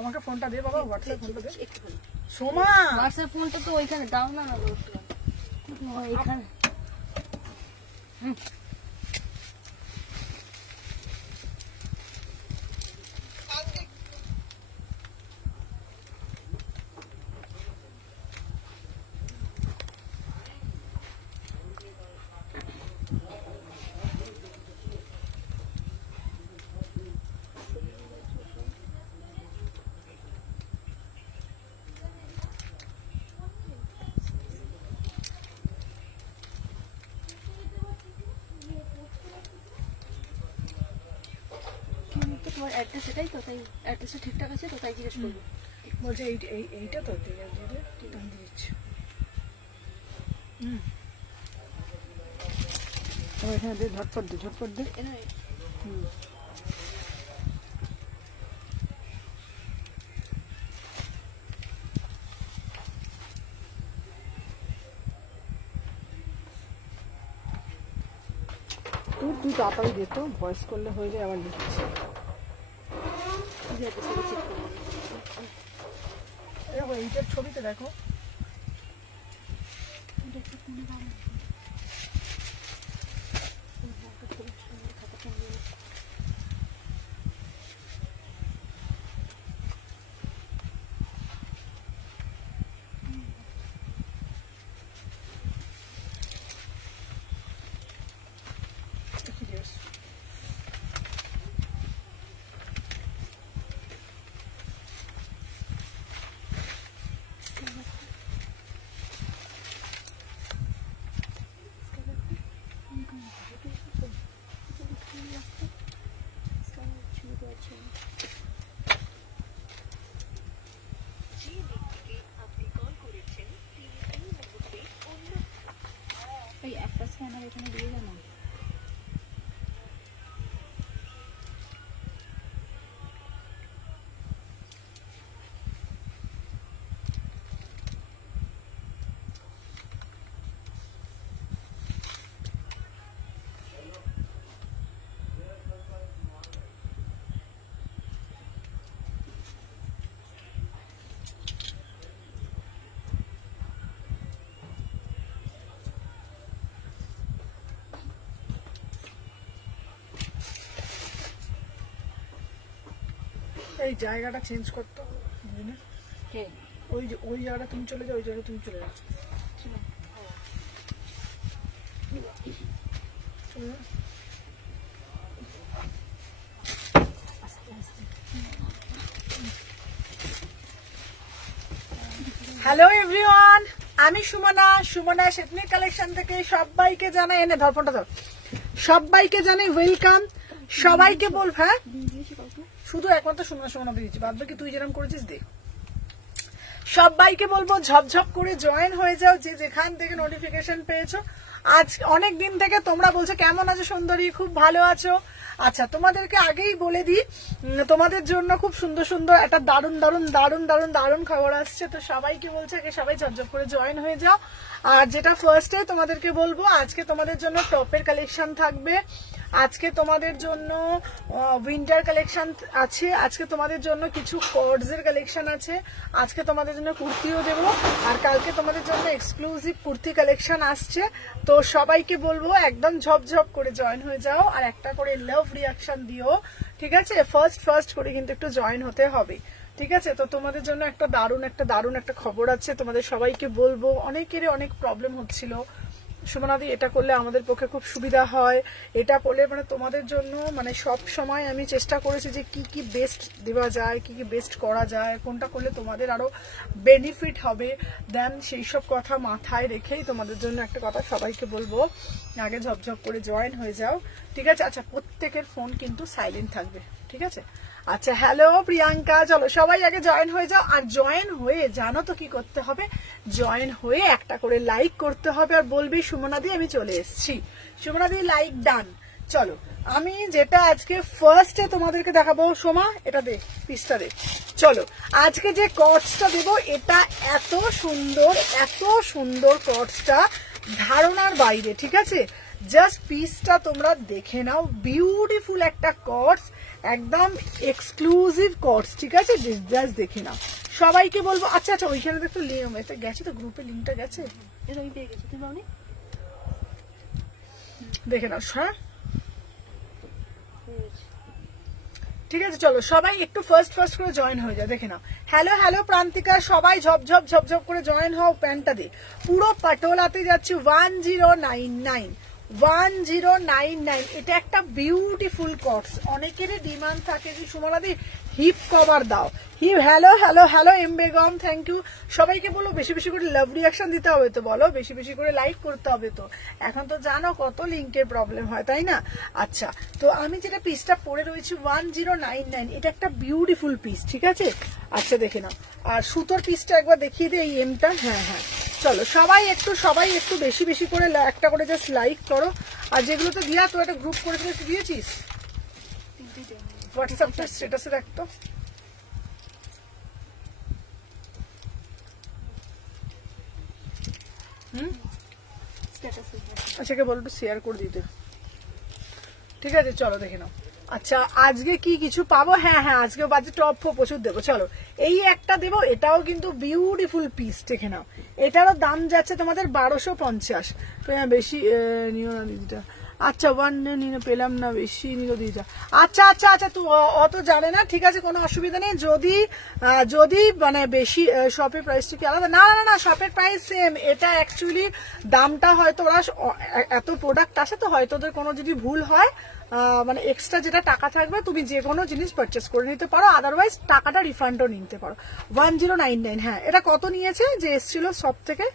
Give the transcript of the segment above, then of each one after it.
আমাকে ফোনটা দে বাবা, হোয়াটসঅ্যাপ ফোনটা দে সোমা। হোয়াটসঅ্যাপ ফোনটা তো ওইখানে দাও না, ওইখানে। তোমার অ্যাড্রেস এটাই তো, তাই অ্যাড্রেসটা ঠিকঠাক আছে তো, তাই জিজ্ঞেস করবো। বলছে এইটা তো টান দিয়ে দিচ্ছি। এখানে দে, ঝটপট দে, ঝটপট দে। তুই তাড়াতাড়ি দে তো, ভয়েস করলে হয়ে যায়, আবার লিখছি। দেখো এইটার ছবিতে দেখো, এই একটা স্ক্যানার এখানে দিয়ে জানো। এই জায়গাটা চেঞ্জ করতে হবে, ওই জায়গাটা তুমি চলে যাও, ওই জায়গাটা তুমি চলে যাও। হ্যালো এভরিওয়ান, আমি সুমনা এথনিক কালেকশন থেকে সবাইকে জানাই, এনে ধর ফোনটা ধর, সবাইকে জানাই ওয়েলকাম। সবাইকে বল, হ্যাঁ শুধু একমাত্র সুমনা দিয়েছি, বাদ বাকি তুই যেরকম করেছিস দে। সবাইকে বলবো ঝপঝপ করে জয়েন হয়ে যাও, যে যেখান থেকে নোটিফিকেশন পেয়েছো। আজ অনেক দিন থেকে তোমরা বলছো কেমন আছো সুন্দরী, খুব ভালো আছো। আচ্ছা, তোমাদেরকে আগেই বলে দিই, তোমাদের জন্য খুব সুন্দর সুন্দর একটা দারুণ খবর আসছে। তো সবাইকে বলছে আগে সবাই ঝপঝপ করে জয়েন হয়ে যাও। আর যেটা ফার্স্টে তোমাদেরকে বলবো, আজকে তোমাদের জন্য টপের কালেকশন থাকবে, আজকে তোমাদের জন্য উইন্টার কালেকশন আছে, আজকে তোমাদের জন্য কিছু কর্ডসের কালেকশন আছে, আজকে তোমাদের জন্য কুর্তিও দেবো, আর কালকে তোমাদের জন্য এক্সক্লুসিভ কুর্তি কালেকশন আসছে। তো সবাইকে বলবো একদম ঝপঝপ করে জয়েন হয়ে যাও, আর একটা করে লাভ রিয়াকশন দিও, ঠিক আছে? ফার্স্ট করে কিন্তু একটু জয়েন হতে হবে, ঠিক আছে? তো তোমাদের জন্য একটা দারুণ একটা খবর আছে, তোমাদের সবাইকে বলবো। অনেকেরই অনেক প্রবলেম হচ্ছিল, সুমনাদি এটা করলে আমাদের পক্ষে খুব সুবিধা হয়, এটা করলে মানে তোমাদের জন্য মানে সব সময় আমি চেষ্টা করেছি যে কি বেস্ট দেওয়া যায়, কি বেস্ট করা যায়, কোনটা করলে তোমাদের আরো বেনিফিট হবে। দেন সেই সব কথা মাথায় রেখেই তোমাদের জন্য একটা কথা সবাইকে বলবো, আগে ঝপঝপ করে জয়েন হয়ে যাও, ঠিক আছে? আচ্ছা, প্রত্যেকের ফোন কিন্তু সাইলেন্ট থাকবে, ঠিক আছে? আচ্ছা, হ্যালো প্রিয়াঙ্কা, চলো সবাই আগে জয়েন হয়ে যাও। আর জয়েন হয়ে জানো তো কি করতে হবে, জয়েন হয়ে একটা করে লাইক করতে হবে, আর বলবি সুমনাদি আমি চলে এসেছি, সুমনাদি লাইক ডান। চলো, আমি যেটা আজকে ফার্স্টে তোমাদেরকে দেখাবো, সোমা এটা দে, পিসটা দে। চলো, আজকে যে কর্ডসটা দেবো, এটা এত সুন্দর কর্ডসটা, ধারণার বাইরে, ঠিক আছে? জাস্ট পিসটা তোমরা দেখে নাও, বিউটিফুল একটা কর্ডস, একদম এক্সক্লুসিভ কোর্স, ঠিক আছে? জাস্ট দেখে নাও, সবাইকে বলবো। আচ্ছা আচ্ছা, ওইখানে তো একটু এটা গেছে তো, গ্রুপে লিঙ্কটা গেছে, আমি পেয়ে গেছি, তুমি পাওনি? দেখে নাও। হ্যাঁ ঠিক আছে, চলো সবাই একটু ফার্স্ট করে জয়েন হয়ে যায়, দেখে নাও। হ্যালো হ্যালো প্রান্তিকা, সবাই ঝপঝপ ঝপঝপ করে জয়েন হও। প্যান্টটা দিয়ে পুরো পাটোলাতে যাচ্ছে 1099, 1099। এটা একটা বিউটিফুল কটস। অনেকেরই ডিমান্ড থাকে যে সুমনাদি হিপ কভার দাও, hip. Hello hello hello M Begum, thank you. সবাইকে বলো বেশি বেশি করে লাভ রিয়াকশন দিতে হবে তো, বলো বেশি বেশি করে লাইক করতে হবে তো। এখন তো জানো কত লিঙ্কের প্রবলেম হয়, তাই না? আচ্ছা, তো আমি যেটা পিসটা পরে রয়েছি 1099, এটা একটা বিউটিফুল পিস, ঠিক আছে? আচ্ছা দেখে নাও। আর সুতোর পিসটা একবার দেখিয়ে দিই, এই এমটা। হ্যাঁ হ্যাঁ, চলো সবাই একটু বেশি বেশি করে একটা করে জাস্ট লাইক করো। আর যেগুলোতে দিয়া তো একটা গ্রুপ করে দিয়েছিস হোয়াটসঅ্যাপটা স্ট্যাটাসে রাখতো। আচ্ছা, কে বলবো শেয়ার করে দিতে, ঠিক আছে? চলো দেখে নাও। আচ্ছা, আজকে কি কিছু পাবো? হ্যাঁ হ্যাঁ, আজকে বাজে টপ প্রচুর দেবো। চলো এই একটা দেবো, এটাও কিন্তু বিউটিফুল পিস, দেখে নাও। এটারও দাম যাচ্ছে তোমাদের 1250। বেশি নিও না দিদিটা। আচ্ছা, ওয়ান নিয়ে পেলাম না, বেশি নিও দিদিটা। আচ্ছা আচ্ছা আচ্ছা, তুই অত জানে না, ঠিক আছে, কোনো অসুবিধা নেই। যদি মানে বেশি শপের প্রাইসটা কি আলাদা? না না না, শপের প্রাইস সেম। এটা অ্যাকচুয়ালি দামটা হয়তো ওরা এত প্রোডাক্ট আসে তো, হয়তো ওদের কোনো যদি ভুল হয়, মানে এক্সট্রা যেটা টাকা থাকবে তুমি যে কোনো জিনিস পারচেস করে নিতে পারো, আদারওয়াইজ টাকাটা রিফান্ডও নিতে পারো। 1099। হ্যাঁ, এটা কত নিয়েছে যে এসছিল সব থেকে?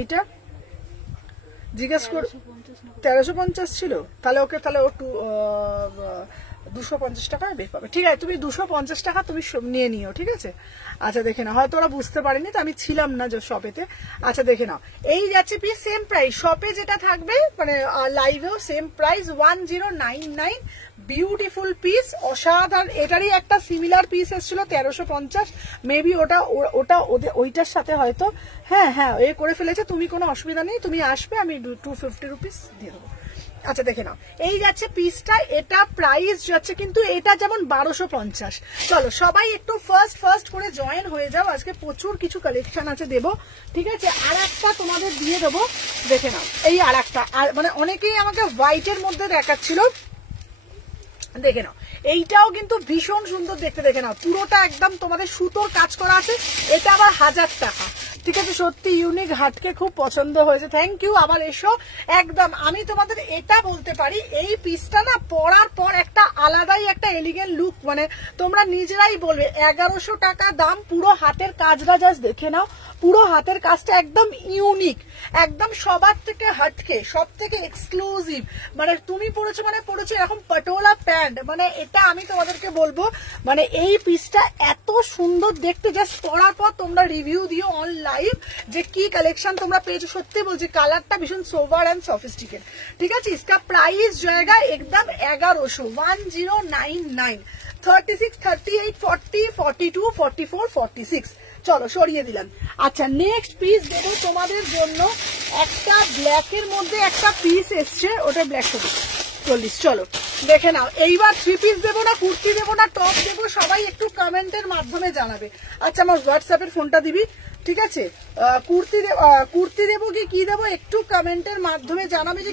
এইটা জিজ্ঞেস কর। 1350 ছিল, তাহলে ওকে, তাহলে ও 250 টাকায় বের পাবে। ঠিক আছে, তুমি 250 টাকা তুমি নিয়ে নিও, ঠিক আছে? আচ্ছা দেখে নাও, হয়তো ওরা বুঝতে পারেনি, তো আমি ছিলাম না যে শপেতে। আচ্ছা দেখে নাও, এই যাচ্ছে পিস সেম প্রাইস, শপে যেটা থাকবে মানে লাইভেও সেম প্রাইস 1099। বিউটিফুল পিস, অসাধারণ। এটারই একটা সিমিলার পিস এসেছিল 1350, মেবি ওটা ওইটার সাথে হয়তো। হ্যাঁ হ্যাঁ, এ করে ফেলেছে, তুমি কোনো অসুবিধা নেই, তুমি আসবে, আমি 250 রুপিস দিয়ে দেবো। আচ্ছা দেখে নাও, এই যাচ্ছে পিসটা, এটা প্রাইস যাচ্ছে কিন্তু এটা যেমন 1250। চলো সবাই একটু ফার্স্ট করে জয়েন হয়ে যাও, আজকে প্রচুর কিছু কালেকশন আছে দেবো, ঠিক আছে? আর একটা তোমাদের দিয়ে দেবো, দেখে নাও। এই আর একটা, মানে অনেকেই আমাকে হোয়াইটের মধ্যে দেখাচ্ছিল, দেখে নাও। এইটাও কিন্তু ভীষণ সুন্দর দেখতে, দেখে নাও। পুরোটা একদম তোমাদের সুতোর কাজ করা আছে, এটা আবার 1000 টাকা, ঠিক আছে? সত্যি ইউনিক, হাটকে খুব পছন্দ হয়েছে, থ্যাংক ইউ। আবার এসো একদম। আমি তোমাদের এটা বলতে পারি, এই পিসটা না পরার পর একটা আলাদাই একটা এলিগেন্ট লুক, মানে তোমরা নিজেরাই বলবে। 1100 টাকা দাম, পুরো হাতের কাজটা জাস্ট দেখে নাও, পুরো হাতের কাজটা একদম ইউনিক, একদম সবার থেকে হটকে, সব থেকে এক্সক্লুসিভ। মানে তুমি পড়েছো মানে পড়েছো এরকম পটোলা প্যান্ট, মানে এটা আমি তোমাদেরকে বলবো, মানে এই পিসটা এত সুন্দর দেখতে, জাস্ট পরার পর তোমরা রিভিউ দিও অন লাইভ যে কি কালেকশন তোমরা পেয়েছো। সত্যি বলছি, কালারটা ভীষণ সোভার অ্যান্ড সফিস্টিকেট, ঠিক আছে? इसका প্রাইস জায়গা একদম 1100, 1099, 36, 38, 40, 42, 44, 46। চলো সরিয়ে দিলাম। আচ্ছা, নেক্সট পিস দেবো তোমাদের জন্য, একটা ব্ল্যাকের মধ্যে একটা পিস এসছে, ওটা ব্ল্যাক 40। চলো দেখে নাও। এইবার 3 পিস দেবো না, কুর্তি দেবো না, টপ দেবো, সবাই একটু কমেন্টের মাধ্যমে জানাবে। আচ্ছা, আমার হোয়াটসঅ্যাপের ফোনটা দিবি, ঠিক আছে? কুর্তি দেবো কি দেবো, একটু কমেন্টের মাধ্যমে জানাবে যে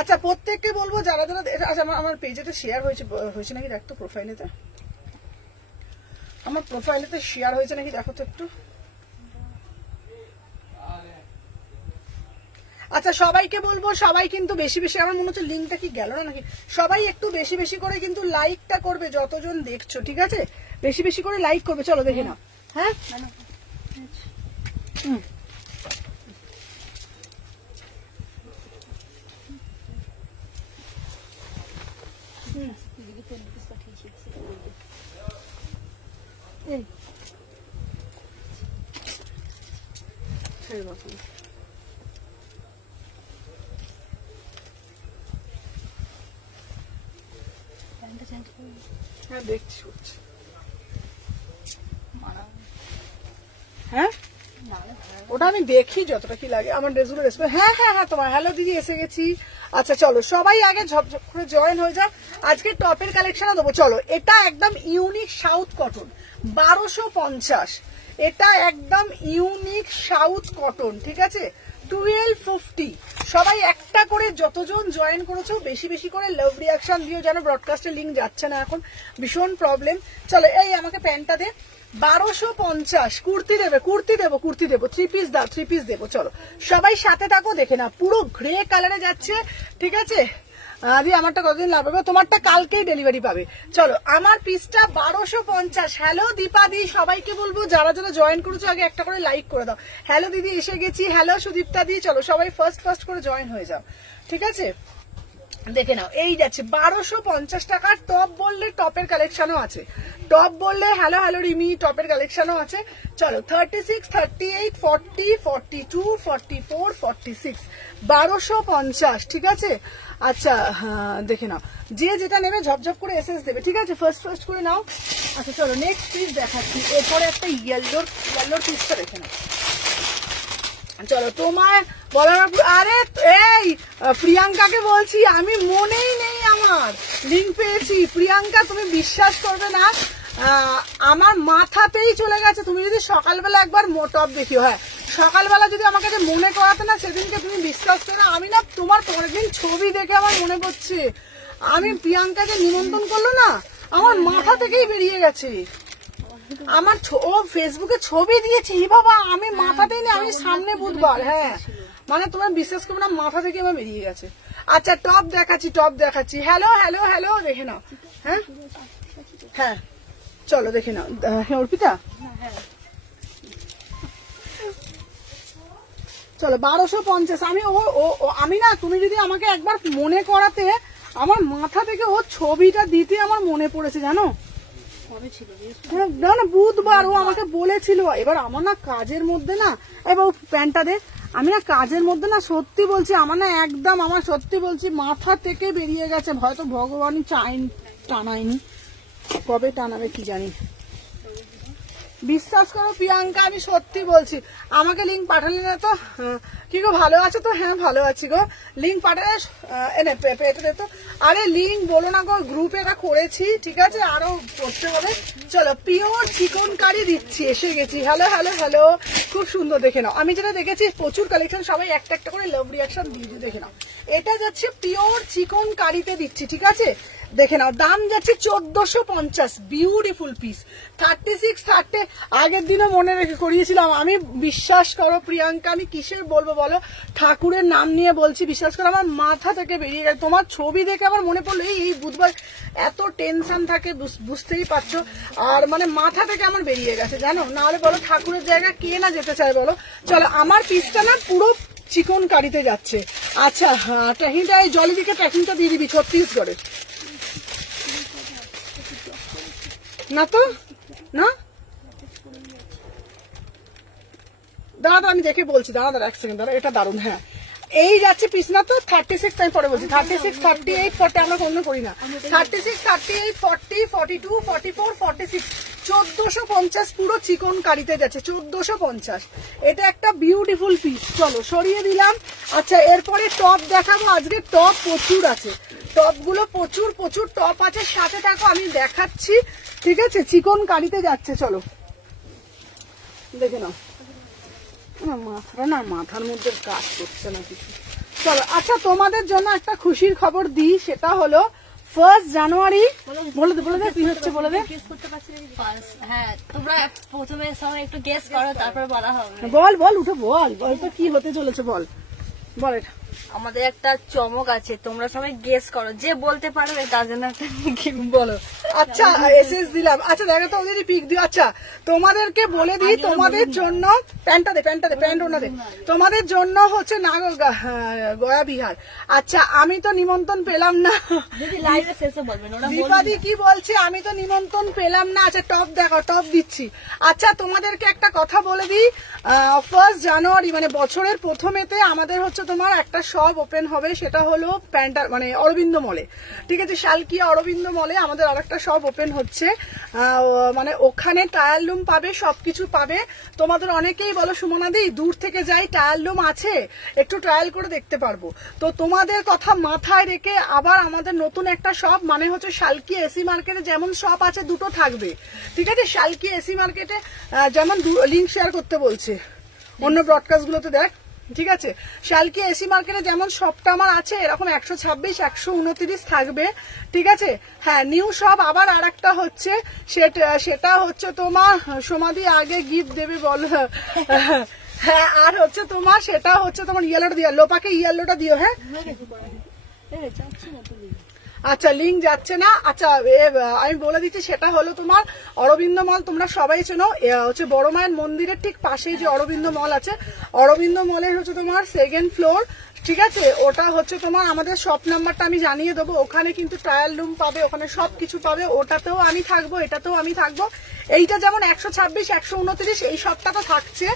আচ্ছা, প্রত্যেককে বলবো যারা যারা। আচ্ছা, আমার পেজেতে শেয়ার হয়েছে নাকি দেখতো, প্রোফাইলেতে, আমার প্রোফাইলেতে শেয়ার হয়েছে নাকি দেখো তো একটু। আচ্ছা, সবাইকে বলবো, সবাই কিন্তু বেশি বেশি, আমার মনে হচ্ছে লিঙ্কটা কি গেল না নাকি, সবাই একটু বেশি বেশি করে কিন্তু লাইকটা করবে, যতজন দেখছো, ঠিক আছে? বেশি বেশি করে লাইক করবে। চলো দেখে নাও। হ্যাঁ হ্যাঁ, দেখছি হচ্ছে। হ্যাঁ, ওটা আমি দেখি যতটা কি লাগে আমার ড্রেসগুলো রেসপন্স। হ্যাঁ হ্যাঁ হ্যাঁ তোমার হ্যালো দিদি এসে গেছি। আচ্ছা চলো সবাই আগে ঝপঝপ করে জয়েন হয়ে যাও। আজকে টপের কালেকশন দেবো। চলো এটা একদম ইউনিক সাউথ কটন 1250, এটা একদম ইউনিক সাউথ কটন, ঠিক আছে 1250। সবাই একটা করে যতজন জয়েন করেছো বেশি বেশি করে লাভ রিয়াকশন দিও, যেন ব্রডকাস্টের লিঙ্ক যাচ্ছে না এখন, ভীষণ প্রবলেম। চলো এই আমাকে প্যান্টটা দে, 1250। কুর্তি দেবে, কুর্তি দেবো, কুর্তি দেবো, 3 পিস দাও, 3 পিস দেবো। চলো সবাই সাথে থাকো, দেখে না পুরো গ্রে কালারে যাচ্ছে, ঠিক আছে। দি আমারটা কতদিন লাগবে? তোমারটা কালকেই ডেলিভারি পাবে। চলো আমার পিসটা 1250। হ্যালো দীপা দি, সবাইকে বলবো যারা যারা জয়েন করেছো আগে একটা করে লাইক করে দাও। হ্যালো দিদি এসে গেছি, হ্যালো সুদীপ্তা দি। চলো সবাই ফার্স্ট করে জয়েন হয়ে যাও, ঠিক আছে। দেখে নাও এই যাচ্ছে 1250 টাকার টপ। বললে টপের কালেকশনও আছে, টপ বললে হ্যালো হ্যালো রিমি টপের কালেকশনও আছে। চলো 36, 38, 40, 42, 44, 46, 1250, ঠিক আছে। আচ্ছা হ্যাঁ দেখে নাও, যে যেটা নেবে ঝপঝপ করে এসএস দেবে, ঠিক আছে। ফার্স্ট করে নাও। আচ্ছা চলো নেক্সট পিস দেখাচ্ছি। এরপরে একটা ইয়েলোর পিসটা দেখে নাও। চলো তোমার বলার, আরে এই প্রিয়াঙ্কাকে বলছি, আমি মনেই নেই আমার লিঙ্ক পেয়েছি। প্রিয়াঙ্কা তুমি বিশ্বাস করবে না, আমার মাথাতেই চলে গেছে। তুমি যদি সকালবেলা একবার টপ দেখিও, হ্যাঁ সকালবেলা যদি আমাকে যে মনে করাতে না সেদিনকে, তুমি বিশ্বাস করো আমি না তোমার পরের ছবি দেখে আমার মনে পড়ছে, আমি প্রিয়াঙ্কাকে নিমন্ত্রণ করলো না, আমার মাথা থেকেই বেরিয়ে গেছে। আমার ও ফেসবুকে ছবি দিয়েছি বাবা, আমি মাথাতেই নেই, আমি সামনে বুধবার, হ্যাঁ মানে তোমার বিশ্বাস করবে না, মাথা থেকে আমার বেরিয়ে গেছে। আচ্ছা টপ দেখাচ্ছি, টপ দেখাচ্ছি। হ্যালো হ্যালো হ্যালো দেখে নাও। হ্যাঁ হ্যাঁ চলো দেখে নাও। হ্যাঁ অর্পিতা চলো 1250। আমি না, তুমি যদি আমাকে একবার মনে করাতে, আমার মাথা থেকে ওর ছবিটা দিতে আমার মনে পড়েছে জানো। না বুধবার ও আমাকে বলেছিল। এবার আমার না কাজের মধ্যে না, এবার প্যান্টটা দে, আমি না কাজের মধ্যে না সত্যি বলছি, আমার না একদম, আমার সত্যি বলছি মাথা থেকে বেরিয়ে গেছে। হয়তো ভগবানই টানায়নি, কবে টানাবে কি জানি। বিশ্বাস করো প্রিয়াঙ্কা আমি সত্যি বলছি, আমাকে লিঙ্ক পাঠালি না তো। কি গো ভালো আছো তো? হ্যাঁ ভালো আছি গো। লিঙ্ক পাঠালে এনে পেটে দে তো। আরে লিঙ্ক বলো না গো, গ্রুপে এটা করেছি, ঠিক আছে আরো করতে হবে। চলো পিওর চিকন কারি দিচ্ছি, এসে গেছি। হ্যালো হ্যালো হ্যালো, খুব সুন্দর দেখে নাও। আমি যেটা দেখেছি প্রচুর কালেকশন, সবাই একটা একটা করে লাভ রিয়াকশন দিয়ে দেখে নাও। এটা যাচ্ছে পিওর চিকন কারিতে দিচ্ছি, ঠিক আছে। দেখে নাও দাম যাচ্ছে 1450। Beautiful piece 36, 30। আগের দিনও মনে রেখে করিয়েছিলাম আমি। বিশ্বাস করো প্রিয়াঙ্কা, আমি কিসের বলবো বলো, ঠাকুরের নাম নিয়ে বলছি, বিশ্বাস করো আমার মাথা থেকে বেরিয়ে গেছে। তোমার ছবি দেখে আমার মনে পড়লো, এই বুধবার এত টেনশন থাকে বুঝতেই পারছো, আর মানে মাথা থেকে আমার বেরিয়ে গেছে জানো। নাহলে বলো ঠাকুরের জায়গা কে না যেতে চায় বলো। চলো আমার পিসটা না পুরো চিকন কারিতে যাচ্ছে। আচ্ছা হ্যাঁ ট্যাকিংটা, এই জলি দিকে ট্যাকিংটা দিয়ে দিবি 36 না তো না। দাঁড়া আমি দেখে বলছি, দাঁড়া 1 সেকেন্ড দাঁড়া। এটা দারুণ, হ্যাঁ এই যাচ্ছে পিস না তো 36। আমি পরে বলছি 36, 38, 40 আমরা কোনো করি না। 36, 38, 40, 42, 44, 46, 1450 পুরো চিকন কারিতে যাচ্ছে 1450। এটা একটা বিউটিফুল পিস। চলো সরিয়ে দিলাম। আচ্ছা এরপরে টপ দেখাবো। আজকে টপ প্রচুর আছে, টপগুলো প্রচুর টপ আছে, সাথে থাকো আমি দেখাচ্ছি, ঠিক আছে। চিকন কারিতে যাচ্ছে, চলো দেখে নাও। মাথার মধ্যে কাজ করছে না কিছু। চলো আচ্ছা তোমাদের জন্য একটা খুশির খবর দিই, সেটা হলো 1 জানুয়ারি। বলে দে কি হচ্ছে, বলে দে। হ্যাঁ তোমরা প্রথমে সবাই একটু গেস করো, তারপর বলা হবে। বল উঠে বল তো কি হতে চলেছে, বল এটা। আমাদের একটা চমক আছে, তোমরা সবাই গেস করো, যে বলতে পারবে তার জন্য একটা বলো। আচ্ছা এসএস দিলাম। আচ্ছা দেখো তো ওদেরই পিক দিও। আচ্ছা তোমাদেরকে বলে দিই, তোমাদের জন্য প্যান্টটা দে, প্যান্ট ওনা দে। তোমাদের জন্য হচ্ছে না গয়া বিহার। আচ্ছা আমি তো নিমন্ত্রণ পেলাম না, দীপাদি কি বলছে, আমি তো নিমন্ত্রণ পেলাম না। আচ্ছা টপ দেখো, টপ দিচ্ছি। আচ্ছা তোমাদেরকে একটা কথা বলে দিই, 1 জানুয়ারি মানে বছরের প্রথমেতে আমাদের হচ্ছে তোমার একটা শপ ওপেন হবে, সেটা হলো প্যান্টার মানে অরবিন্দ মলে, ঠিক আছে। শালকিয়া অরবিন্দ মলে আমাদের আরেকটা শপ ওপেন হচ্ছে, মানে ওখানে ট্রায়াল রুম পাবে, সবকিছু পাবে। তোমাদের অনেকেই বলো সুমনাদি দূর থেকে যাই, ট্রায়াল রুম আছে, একটু ট্রায়াল করে দেখতে পারবো। তো তোমাদের কথা মাথায় রেখে আবার আমাদের নতুন একটা শপ, মানে হচ্ছে শালকিয়া এসি মার্কেটে যেমন শপ আছে দুটো থাকবে, ঠিক আছে। শালকিয়া এসি মার্কেটে যেমন লিঙ্ক শেয়ার করতে বলছে অন্য ব্রডকাস্ট গুলোতে, দেখ, ঠিক আছে। শালকিয়া এসি মার্কেটে যেমন শপটা আমার আছে, এরকম 126, 129 থাকবে, ঠিক আছে। হ্যাঁ, নিউ শপ আবার আর একটা হচ্ছে, সেটা হচ্ছে তোমার সমাধি আগে গিফট দেবে বল। হ্যাঁ, আর হচ্ছে তোমার সেটা হচ্ছে তোমার ইয়েলোটা দিও, লোপাকে ইয়েলোটা দিও। হ্যাঁ, আচ্ছা, লিঙ্ক যাচ্ছে না। আচ্ছা, আমি বলে দিচ্ছি, সেটা হলো তোমার অরবিন্দ মল, তোমরা সবাই চেনো, হচ্ছে বড় মায়ের মন্দিরের ঠিক পাশেই যে অরবিন্দ মল আছে, অরবিন্দ মলের হচ্ছে তোমার 2nd ফ্লোর, ঠিক আছে। ওটা হচ্ছে তোমার আমাদের শপ নাম্বারটা আমি জানিয়ে দেবো, ওখানে কিন্তু ট্রায়াল রুম পাবে, ওখানে সবকিছু পাবে। ওটাতেও আমি থাকবো, এটাতেও আমি থাকবো। এইটা যেমন 126, 129 এই শপটা তো থাকছে,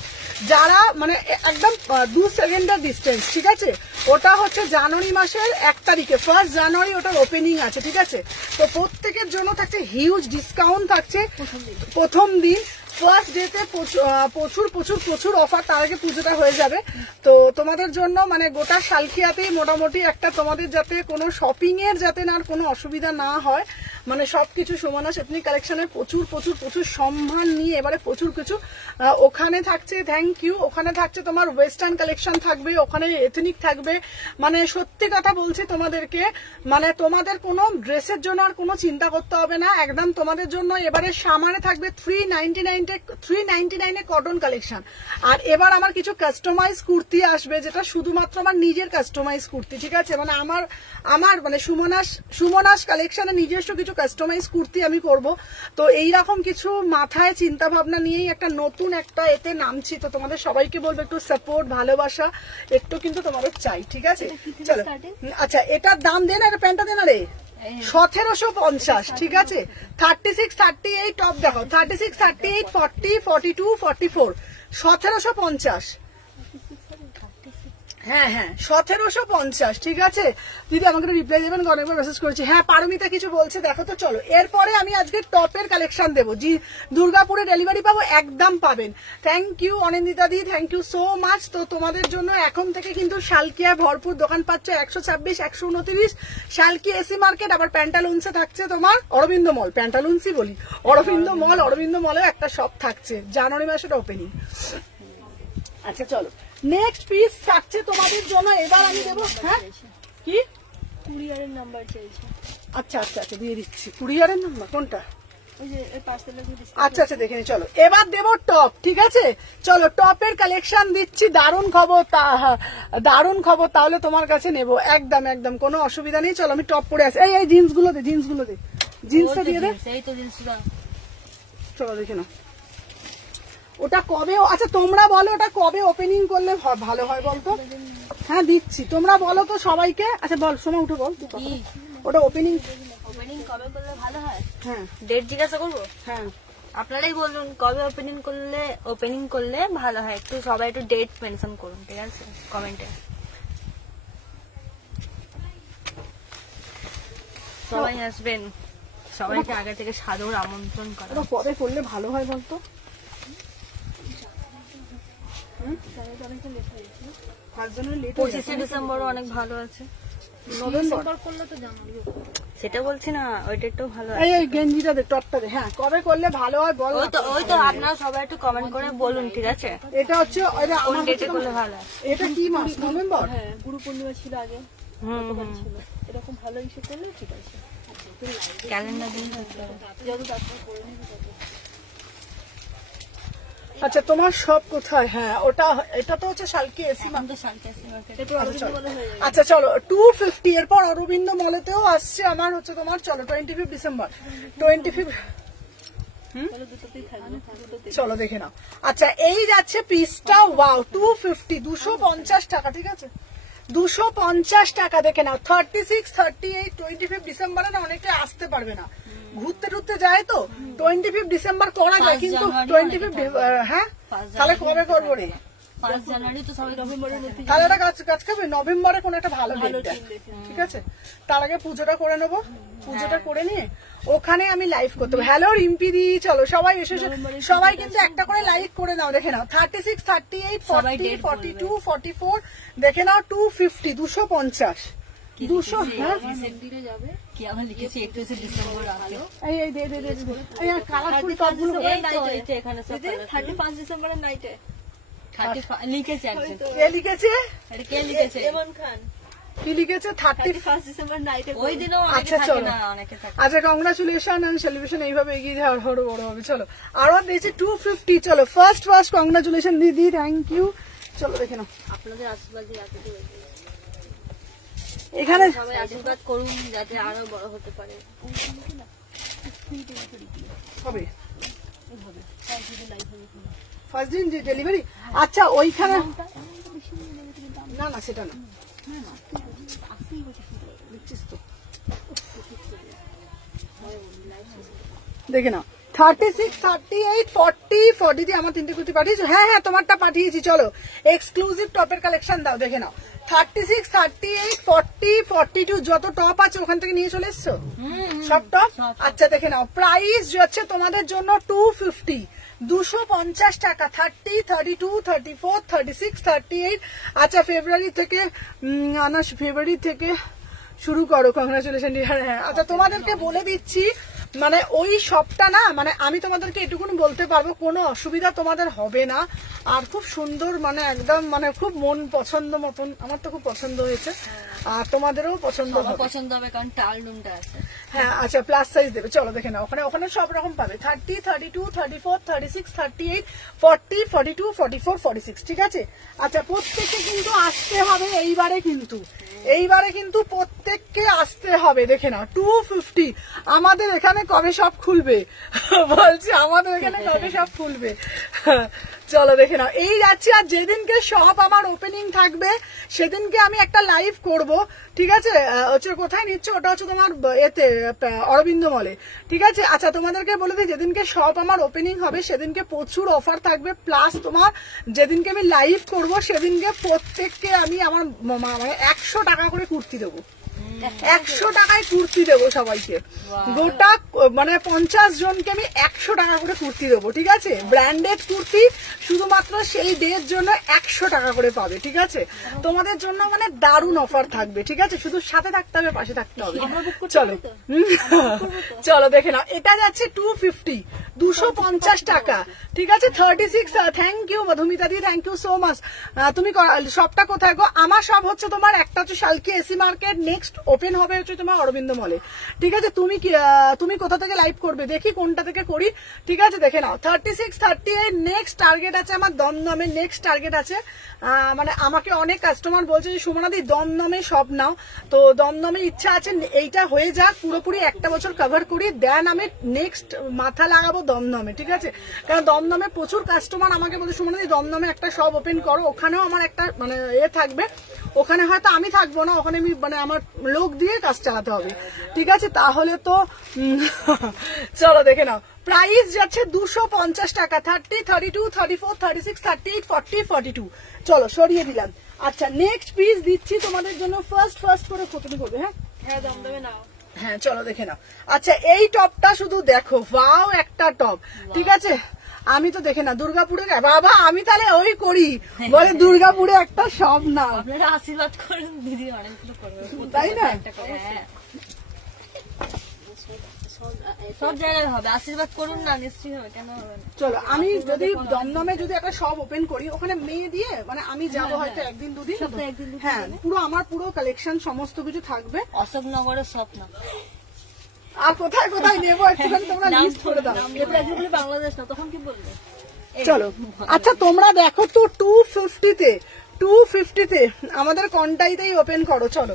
যারা মানে একদম 2 সেকেন্ডের ডিস্টেন্স, ঠিক আছে। ওটা হচ্ছে জানুয়ারি মাসের 1 তারিখে, 1 জানুয়ারি ওটার ওপেনিং আছে, ঠিক আছে। তো প্রত্যেকের জন্য থাকছে হিউজ ডিসকাউন্ট থাকছে প্রথম দিন, ফার্স্ট ডেতে প্রচুর প্রচুর প্রচুর অফার, তার আগে পুজোটা হয়ে যাবে। তো তোমাদের জন্য মানে গোটা শালকিয়াতেই মোটামুটি একটা, তোমাদের যাতে কোনো শপিং এর যাতে না কোনো অসুবিধা না হয়, মানে সবকিছু সুমনা এথনিক কালেকশনের প্রচুর প্রচুর প্রচুর সম্মান নিয়ে এবারে প্রচুর কিছু ওখানে থাকছে। Thank you. ওখানে থাকছে তোমার ওয়েস্টার্ন কালেকশন থাকবে, ওখানে এথনিক থাকবে। মানে সত্যি কথা বলছি তোমাদেরকে, মানে তোমাদের কোনো ড্রেসের জন্য আর কোনো চিন্তা করতে হবে না, একদম তোমাদের জন্য এবারে সামানে থাকবে 399 কটন কালেকশন। আর এবার আমার কিছু কাস্টমাইজ কুর্তি আসবে, যেটা শুধুমাত্র আমার নিজের কাস্টমাইজ কুর্তি, ঠিক আছে। মানে আমার মানে সুমনাস কালেকশনে নিজস্ব কিছু কাস্টমাইজ কুর্তি আমি করব। তো এইরকম কিছু মাথায় চিন্তা ভাবনা নিয়েই একটা নতুন একটা এতে নামছি। তো তোমাদের সবাইকে বলবো একটু সাপোর্ট, ভালোবাসা একটু কিন্তু তোমাদের চাই, ঠিক আছে। চলো, আচ্ছা, এটার দাম দেন, এটা প্যান্টটা দেন রে 1750, ঠিক আছে। 36, 38 টপ দেখো, 36, 38, 40, 42, 44, 1750। হ্যাঁ হ্যাঁ, 1750, ঠিক আছে। দিদি আমাকে রিপ্লাই দেবেন, অনেকবার মেসেজ করেছি। হ্যাঁ, পারমিতা কিছু বলছে, দেখো তো। চলো, এরপরে আমি আজকে টপের কালেকশন দেবো, জি দুর্গাপুরে ডেলিভারি পাবো, একদম পাবেন। Thank you Anindita di, thank you so much. তো তোমাদের জন্য এখন থেকে কিন্তু শালকিয়া ভরপুর দোকান পাচ্ছ, 126, 129 শালকিয়া এসি মার্কেট। আবার প্যান্টালুন্সে থাকছে তোমার অরবিন্দ মল, প্যান্টালুন্সই বলি, অরবিন্দ মল, অরবিন্দ মলেও একটা শপ থাকছে, জানুয়ারি মাসের ওপেনিং। আচ্ছা চলো, নেক্সট পিস থাকছে তোমাদের জন্য, এবার আমি দেবো। হ্যাঁ, কি কুরিয়ারের নাম্বার চাইছে? আচ্ছা আচ্ছা আচ্ছা, দিয়ে দিচ্ছি। কুরিয়ারের নাম্বার কোনটা? ওই যে পার্সেলের। আচ্ছা আচ্ছা, দেখে নি। চলো, এবার দেবো টপ, ঠিক আছে। চলো, টপের কালেকশন দিচ্ছি, দারুণ খবর, দারুণ খবর। তাহলে তোমার কাছে নেবো, একদম একদম কোনো অসুবিধা নেই। চলো, আমি টপ পরে আসি। এই জিন্স গুলো দে, জিন্স গুলো দে, জিন্সটা দিয়ে দে। চলো দেখে নাও ওটা কবে। আচ্ছা, তোমরা বলো ওটা কবে ওপেনিং করলে ভালো হয় বলতো। হ্যাঁ, দিচ্ছি, তোমরা বলো তো সবাইকে। আচ্ছা বল, সময় উঠে বল ওটা ওপেনিং কবে করলে ভালো হয়। হ্যাঁ, ডেট জিজ্ঞাসা করবো? হ্যাঁ, আপনারাই বলুন কবে ওপেনিং করলে ভালো হয়। একটু সবাই একটু ডেট মেনশন করুন, ঠিক আছে, কমেন্টে। সবাই আসবেন, সবাইকে আগে থেকে সাদর আমন্ত্রণ করা। কবে করলে ভালো হয় বলতো। 25 ডিসেম্বরও অনেক ভালো আছে। নভেম্বর করলে তো জানুয়ারি, সেটা বলছি না, ওই ডেটটাও ভালো আছে। এই গেঞ্জিটা দে, টপটা দে। হ্যাঁ, কবে করলে ভালো হয় বল। ওই তো আপনারা সবাই একটু কমেন্ট করে বলুন, ঠিক আছে। এটা হচ্ছে কোন ডেটে করলে ভালো হয়। এটা কি মাস? নভেম্বর। হ্যাঁ, গুরু পূর্ণিমা ছিল আগে, ছিল এরকম ভালো ইস্যু করলে ঠিক আছে। ক্যালেন্ডার দিন যত তাড়াতাড়ি করে নিবি তত। আচ্ছা, তোমার সব কোথায়? হ্যাঁ, ওটা এটা তো হচ্ছে শালকিয়া এসি। আচ্ছা চলো, 250। এরপর অরবিন্দ মলেতেও আসছে আমার হচ্ছে তোমার। চলো, 25 ডিসেম্বর, 25। চলো দেখে নাও। আচ্ছা, এই যাচ্ছে পিসটা, ওয়াও, 250, 250 টাকা, ঠিক আছে, 250 টাকা। দেখে নাও, 36, 38, 25 ডিসেম্বরে না অনেকে আসতে পারবে না, ঘুরতে টুরতে যায়, তো 25 ডিসেম্বর করা যায়, কিন্তু 25। হ্যাঁ, তাহলে কবে করবো রে? 5 জানুয়ারি তো সবাই নভেম্বরের মধ্যে তাহলে একটা কাজ করবে, নভেম্বরে কোনো একটা ভালো ডেট, ঠিক আছে? তার আগে পুজোটা করে নেবো, পুজোটা করে নিয়ে ওখানে আমি লাইভ করতে হবে। হ্যালো রিম্পি দি, চলো সবাই এসে সবাই কিন্তু একটা করে লাইভ করে নাও, দেখে নাও 36, 38, 40, 42, 44, দেখে নাও 250, 250, 200, হ্যাঁ যাবে কি আমার লিখেছি 31 ডিসেম্বর আলো এই দে এই কালারফুল টপগুলো এখানে 31 ডিসেম্বরের নাইটে 35 লিখেছে একজন, কে লিখেছে? এটা কে লিখেছে? এমন খান। কি লিখেছে? 31 ডিসেম্বর নাইটে ওই দিনও অনেকে থাকে না, অনেকে থাকে। আচ্ছা কংগ্রাচুলেশন এন্ড সেলিব্রেশন এইভাবে এগিয়ে যাওয়ার আরো বড় হবে। চলো আরো দিয়েছে 250, চলো ফার্স্ট কংগ্রাচুলেশন দিদি, থ্যাংক ইউ। চলো দেখে নাও, আপনাদের আশীর্বাদই আছে, এখানে সবাই আশীর্বাদ করুন যাতে আরো বড় হতে পারে। হবে ফার্স্ট দিন ডেলিভারি। আচ্ছা ওইখানে না সেটা না, দেখছিস তো, দেখে নাও 36, 38, 40, 40 দিয়ে আমার 3টে কুর্তি পাঠিয়েছো? হ্যাঁ তোমারটা পাঠিয়েছি। চলো এক্সক্লুসিভ টপের কালেকশন দাও, দেখে নাও 36, 38, 40, 42 যত টপ আছে ওখান থেকে নিয়ে চলে এসছো সব টপ। আচ্ছা দেখে নাও, প্রাইস যাচ্ছে তোমাদের জন্য 250, 250 টাকা, 30, 32, 34, 36, 38। আচ্ছা ফেব্রুয়ারি থেকে শুরু করো কংগ্রাচুলেশন। হ্যাঁ আচ্ছা তোমাদেরকে বলে দিচ্ছি, মানে ওই সবটা না, মানে আমি তোমাদেরকে এটুকুনি বলতে পারবো, কোনো অসুবিধা তোমাদের হবে না। আর খুব সুন্দর, মানে একদম মানে খুব মন পছন্দ মতন, আমার তো খুব পছন্দ হয়েছে, আর তোমাদেরও পছন্দ হবে কারণ টাল রুমটা আছে। হ্যাঁ আচ্ছা প্লাস সাইজ দেবে, চলো দেখে নাও, ওখানে সব রকম পাবে, 30, 32, 34, 36, 38, 40, 42, 44, 46, ঠিক আছে? আচ্ছা প্রত্যেককে কিন্তু আসতে হবে এইবারে কিন্তু প্রত্যেককে আসতে হবে। দেখে নাও 250, আমাদের এখানে কবে সব খুলবে বলছি, আমাদের এখানে কবে সব খুলবে। চলো দেখে নাও, এই যাচ্ছি। আর যেদিনকে সব আমার ওপেনিং থাকবে সেদিনকে আমি একটা লাইভ করব, ঠিক আছে? হচ্ছে কোথায় নিচ্ছ, ওটা হচ্ছে তোমার এতে অরবিন্দ মলে, ঠিক আছে? আচ্ছা তোমাদেরকে বলে দিই, যেদিনকে সব আমার ওপেনিং হবে সেদিনকে প্রচুর অফার থাকবে, প্লাস তোমার যেদিনকে আমি লাইভ করব সেদিনকে প্রত্যেককে আমি আমার মানে 100 টাকা করে কুর্তি দেবো, 100 টাকায় কুর্তি দেবো সবাইকে, গোটা মানে 50 জনকে আমি 100 টাকা করে কুর্তি দেবো, ঠিক আছে? ব্র্যান্ডেড কুর্তি শুধুমাত্র সেই ডের জন্য 100 টাকা করে পাবে, ঠিক আছে? তোমাদের জন্য মানে দারুণ অফার থাকবে, ঠিক আছে? শুধু সাথে থাকতে হবে, পাশে থাকতে হবে। চলো দেখে নাও, এটা যাচ্ছে 250, 250 টাকা, ঠিক আছে? 36, thank you Madhumita di, thank you so much. তুমি সবটা কোথায় গো? আমার সব হচ্ছে তোমার, একটা হচ্ছে শালকি এসি মার্কেট, নেক্সট ওপেন হবে হচ্ছে তোমার অরবিন্দ মলে, ঠিক আছে? তুমি কোথা থেকে লাইভ করবে, দেখি কোনটা থেকে করি, ঠিক আছে? দেখে নাও 36, 38, নেক্সট টার্গেট আছে আমার দমদমে, নেক্সট টার্গেট আছে, মানে আমাকে অনেক কাস্টমার বলছে যে সুমনাদি দমদমে সব নাও, তো দমদমে ইচ্ছা আছে এইটা হয়ে যাক, পুরোপুরি একটা বছর কভার করি, দেন আমি নেক্সট মাথা লাগাবো দমদমে, ঠিক আছে? কারণ দমদমে প্রচুর কাস্টমার আমাকে বলছে সুমনাদি দমদমে একটা সব ওপেন করো, ওখানেও আমার একটা মানে থাকবে, ওখানে হয়তো আমি থাকবো না, ওখানে আমি মানে আমার লোক দিয়ে কাজ চালাতে হবে, ঠিক আছে? তাহলে তো চলো দেখে নাও, প্রাইস যাচ্ছে 250 টাকা, 30, 32, 34, 36, 38, 40, 42। চলো সরিয়ে দিলাম। আচ্ছা নেক্সট পিস দিচ্ছি তোমাদের জন্য, ফার্স্ট করে খতম করবে। হ্যাঁ দমদমে নাও, হ্যাঁ চলো দেখে নাও। আচ্ছা এই টপটা শুধু দেখো, ওয়াও একটা টপ, ঠিক আছে? আমি তো দেখে না দুর্গাপুরে, বাবা আমি তাহলে ওই করি, বলে দুর্গাপুরে একটা সব না, আপনারা আশীর্বাদ করুন দিদি, অনেকগুলো করবে, তাই না? সব জায়গায় হবে, আশীর্বাদ করুন না, নিশ্চয়ই হবে, কেন হবে না? চলো আমি যদি দমদমে যদি একটা শপ ওপেন করি, ওখানে মেয়ে দিয়ে মানে আমি যাবো হয়তো একদিন দুদিন, হ্যাঁ পুরো আমার পুরো কালেকশন সমস্ত কিছু থাকবে। অশোকনগরের স্বপ্ন আর কোথায় কোথায় নেবো একটুখানি তোমরা লিস্ট করে দাও। বাংলাদেশ না, তখন কি বলবে? চলো আচ্ছা তোমরা দেখো তো 250 তে আমাদের কন্টাইতেই ওপেন করো। চলো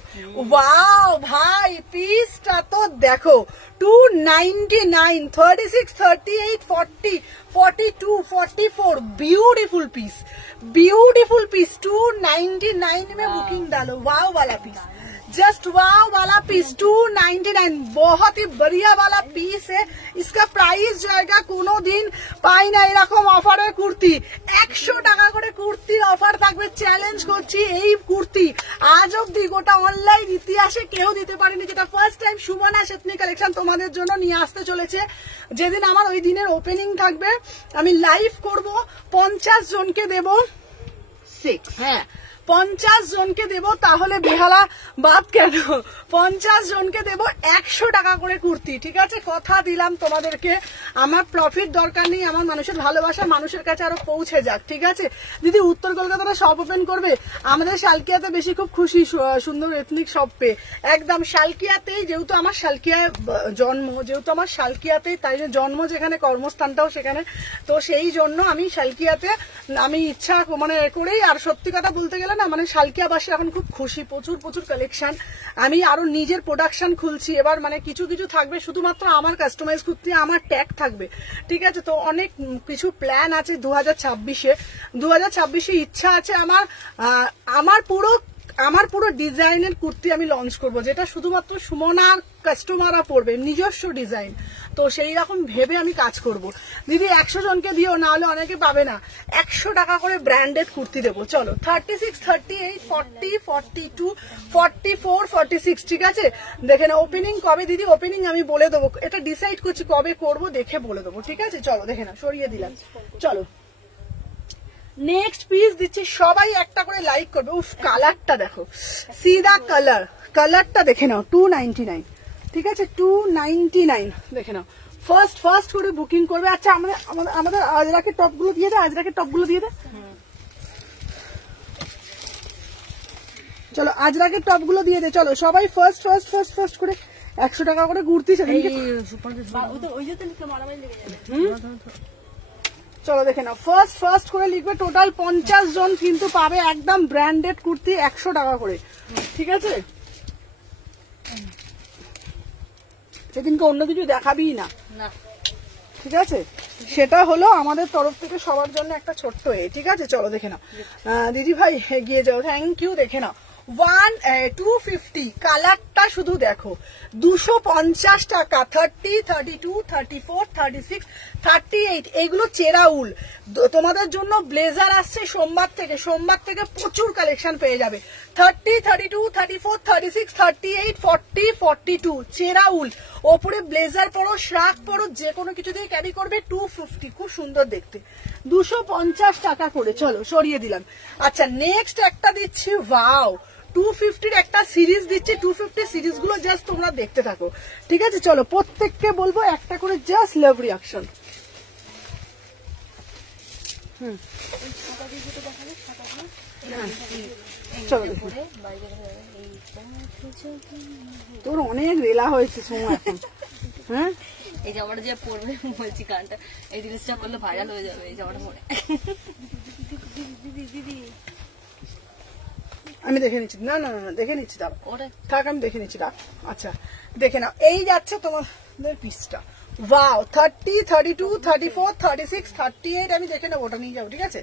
ওয়াও ভাই পিসটা তো দেখো, 299, 36, 38, 40, 42, 44, ब्यूटीफुल पीस 299 में बुकिंग डालो, वाव वाला पीस। जस्ट वाव वाला पीस 299 बहुत ही बढ़िया वाला पीस है। इसका प्राइस जाएगा কোনো দিন পাই না এরকম অফারের কুর্তি 100 টাকা করে কুর্তির অফার থাকবে। চ্যালেঞ্জ করছি এই কুর্তি আজ অব্দি গোটা অনলাইন ইতিহাসে কেউ দিতে পারেনি, যেটা ফার্স্ট টাইম সুমনা শেতনি কালেকশন তোমাদের জন্য নিয়ে আসতে চলেছে। যেদিন আমার ওই দিনের ওপেনিং থাকবে আমি লাইভ করব, 50 জনকে দেব, হ্যাঁ 50 জনকে দেব, তাহলে বেহালা বাদ কেন, 50 জনকে দেব 100 টাকা করে কুর্তি, ঠিক আছে? কথা দিলাম তোমাদেরকে, আমার প্রফিট দরকার নেই, আমার মানুষের ভালোবাসা মানুষের কাছে আরো পৌঁছে যাক, ঠিক আছে? দিদি উত্তর কলকাতাটা শপ ওপেন করবে, আমাদের শালকিয়াতে বেশি খুব খুশি সুন্দর এথনিক শপ পেয়ে, একদম শালকিয়াতেই, যেহেতু আমার শালকিয়ায় জন্ম, যেহেতু আমার শালকিয়াতেই, তাই জন্ম যেখানে কর্মস্থানটাও সেখানে, তো সেই জন্য আমি শালকিয়াতে আমি ইচ্ছা মানে করেই, আর সত্যি কথা বলতে গেলে না মানে শালকিয়াবাসী এখন খুব খুশি, প্রচুর প্রচুর কালেকশন, আমি আরো নিজের প্রোডাকশন খুলছি এবার, মানে কিছু কিছু থাকবে শুধুমাত্র আমার কাস্টমাইজ করতে, আমার ট্যাগ থাকবে, ঠিক আছে? তো অনেক কিছু প্ল্যান আছে 2026-এ ইচ্ছা আছে আমার পুরো ডিজাইনের কুর্তি আমি লঞ্চ করব, যেটা শুধুমাত্র সুমনার কাস্টমাররা পড়বে, নিজস্ব ডিজাইন। তো সেই রকম ভেবে আমি কাজ করব। দিদি 100 জনকে দিও, না হলে অনেকে পাবে না, 100 টাকা করে ব্র্যান্ডেড কুর্তি দেবো। চলো 36, 38, 40, 42, 44, 46, ঠিক আছে? দেখে না ওপেনিং কবে দিদি, ওপেনিং আমি বলে দেবো, এটা ডিসাইড করছি কবে করব, দেখে বলে দেবো, ঠিক আছে? চলো দেখে না, সরিয়ে দিলাম। চলো নেক্সট পিস দিচ্ছি, সবাই একটা করে লাইক করবে। উফ কালারটা দেখো, সিদা কালারটা দেখে নাও, 299, ঠিক আছে? 299 দেখে নাও, ফার্স্ট করে বুকিং করবে। আচ্ছা আমাদের আজরাকের টপগুলো দিয়ে দে, চলো আজরাকের টপগুলো দিয়ে দে। চলো সবাই ফার্স্ট করে 100 টাকা করে কুর্তি সেদিনকে। চলো দেখে নাও, ফার্স্ট করে লিখবে, টোটাল 50 জন কিন্তু পাবে একদম ব্র্যান্ডেড কুর্তি 100 টাকা করে, ঠিক আছে? সেদিনকে অন্য কিছু দেখাবি না, ঠিক আছে? সেটা হলো আমাদের তরফ থেকে সবার জন্য একটা ছোট্ট ঠিক আছে? চলো দেখে নাও দিদি ভাই, এগিয়ে যাও, থ্যাংক ইউ। দেখে নাও 250, কালারটা শুধু দেখো, 250 টাকা, 30, 32, 34, 36, 38, এইগুলো চেরা উল। তোমাদের জন্য ব্লেজার আসছে সোমবার থেকে প্রচুর কালেকশন পেয়ে যাবে। 30, 32, 34, 36, 38, 40, 42 চেরা উল, ওপরে ব্লেজার পরো, শ্রাক পরো, যে কোনো কিছু দিয়ে ক্যারি করবে। 250, খুব সুন্দর দেখতে, 250 টাকা করে। চলো সরিয়ে দিলাম। আচ্ছা নেক্সট একটা দিচ্ছি, ওয়াও 250-র একটা সিরিজ দিচ্ছি, 250 সিরিজ গুলো জাস্ট তোমরা দেখতে থাকো, ঠিক আছে? চলো প্রত্যেককে বলবো একটা করে জাস্ট লাভ রিয়াকশন। চলো তোর অনেক রেলা হয়েছে সময় এখন, হ্যাঁ? এই জামাটা যে পরবে বলছি, গানটা এই রিলসটা করলে ভাইরাল হয়ে যাবে, এই জামাটা পরে। আমি দেখে নিচ্ছি, না দেখে নিচ্ছি, দাঁড়া থাক, আমি দেখে নিচ্ছি, দাঁড়া। আচ্ছা দেখে নাও, এই যাচ্ছে তোমাদের পিসটা, ওয়াও 30, 32, 34, 36, 38, আমি দেখে নেবো, ওটা নিয়ে যাবো, ঠিক আছে?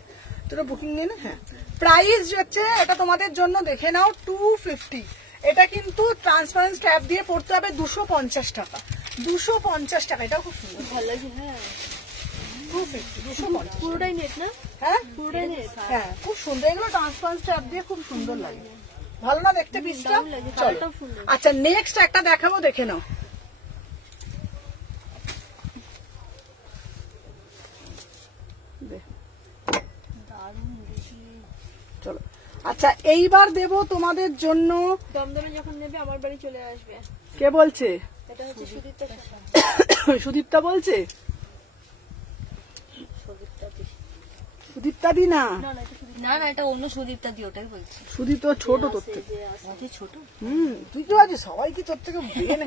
তোরা বুকিং নিয়ে না। হ্যাঁ প্রাইস হচ্ছে এটা তোমাদের জন্য, দেখে নাও 250, এটা কিন্তু ট্রান্সপারেন্ট স্ট্র্যাপ দিয়ে পড়তে হবে 250 টাকা, 250 টাকা। এটাও খুব সুন্দর, ভালো লাগে। হ্যাঁ 250, 250 পুরোটাই নেট না? হ্যাঁ পুরোটাই নেট, হ্যাঁ খুব সুন্দর, এগুলো ট্রান্সপারেন্ট স্ট্র্যাপ দিয়ে খুব সুন্দর লাগে, ভালো না দেখতে পিসটা? আচ্ছা নেক্সট একটা দেখাবো, দেখে নাও। চলো আচ্ছা এইবার দেব তোমাদের জন্য, দমদমে যখন নেবে আমার বাড়ি চলে আসবে। কে বলছে? এটা হচ্ছে সুদীপ্তা, সুদীপ্তা বলছে, সুদীপ্তা দি না, না এটা অন্য সুদীপ্তা দি, ওটাই বলছি। সুদীপ্তা ছোট তোর থেকে, ছোট। তুই তো আছিস, সবাই কি তোর থেকে?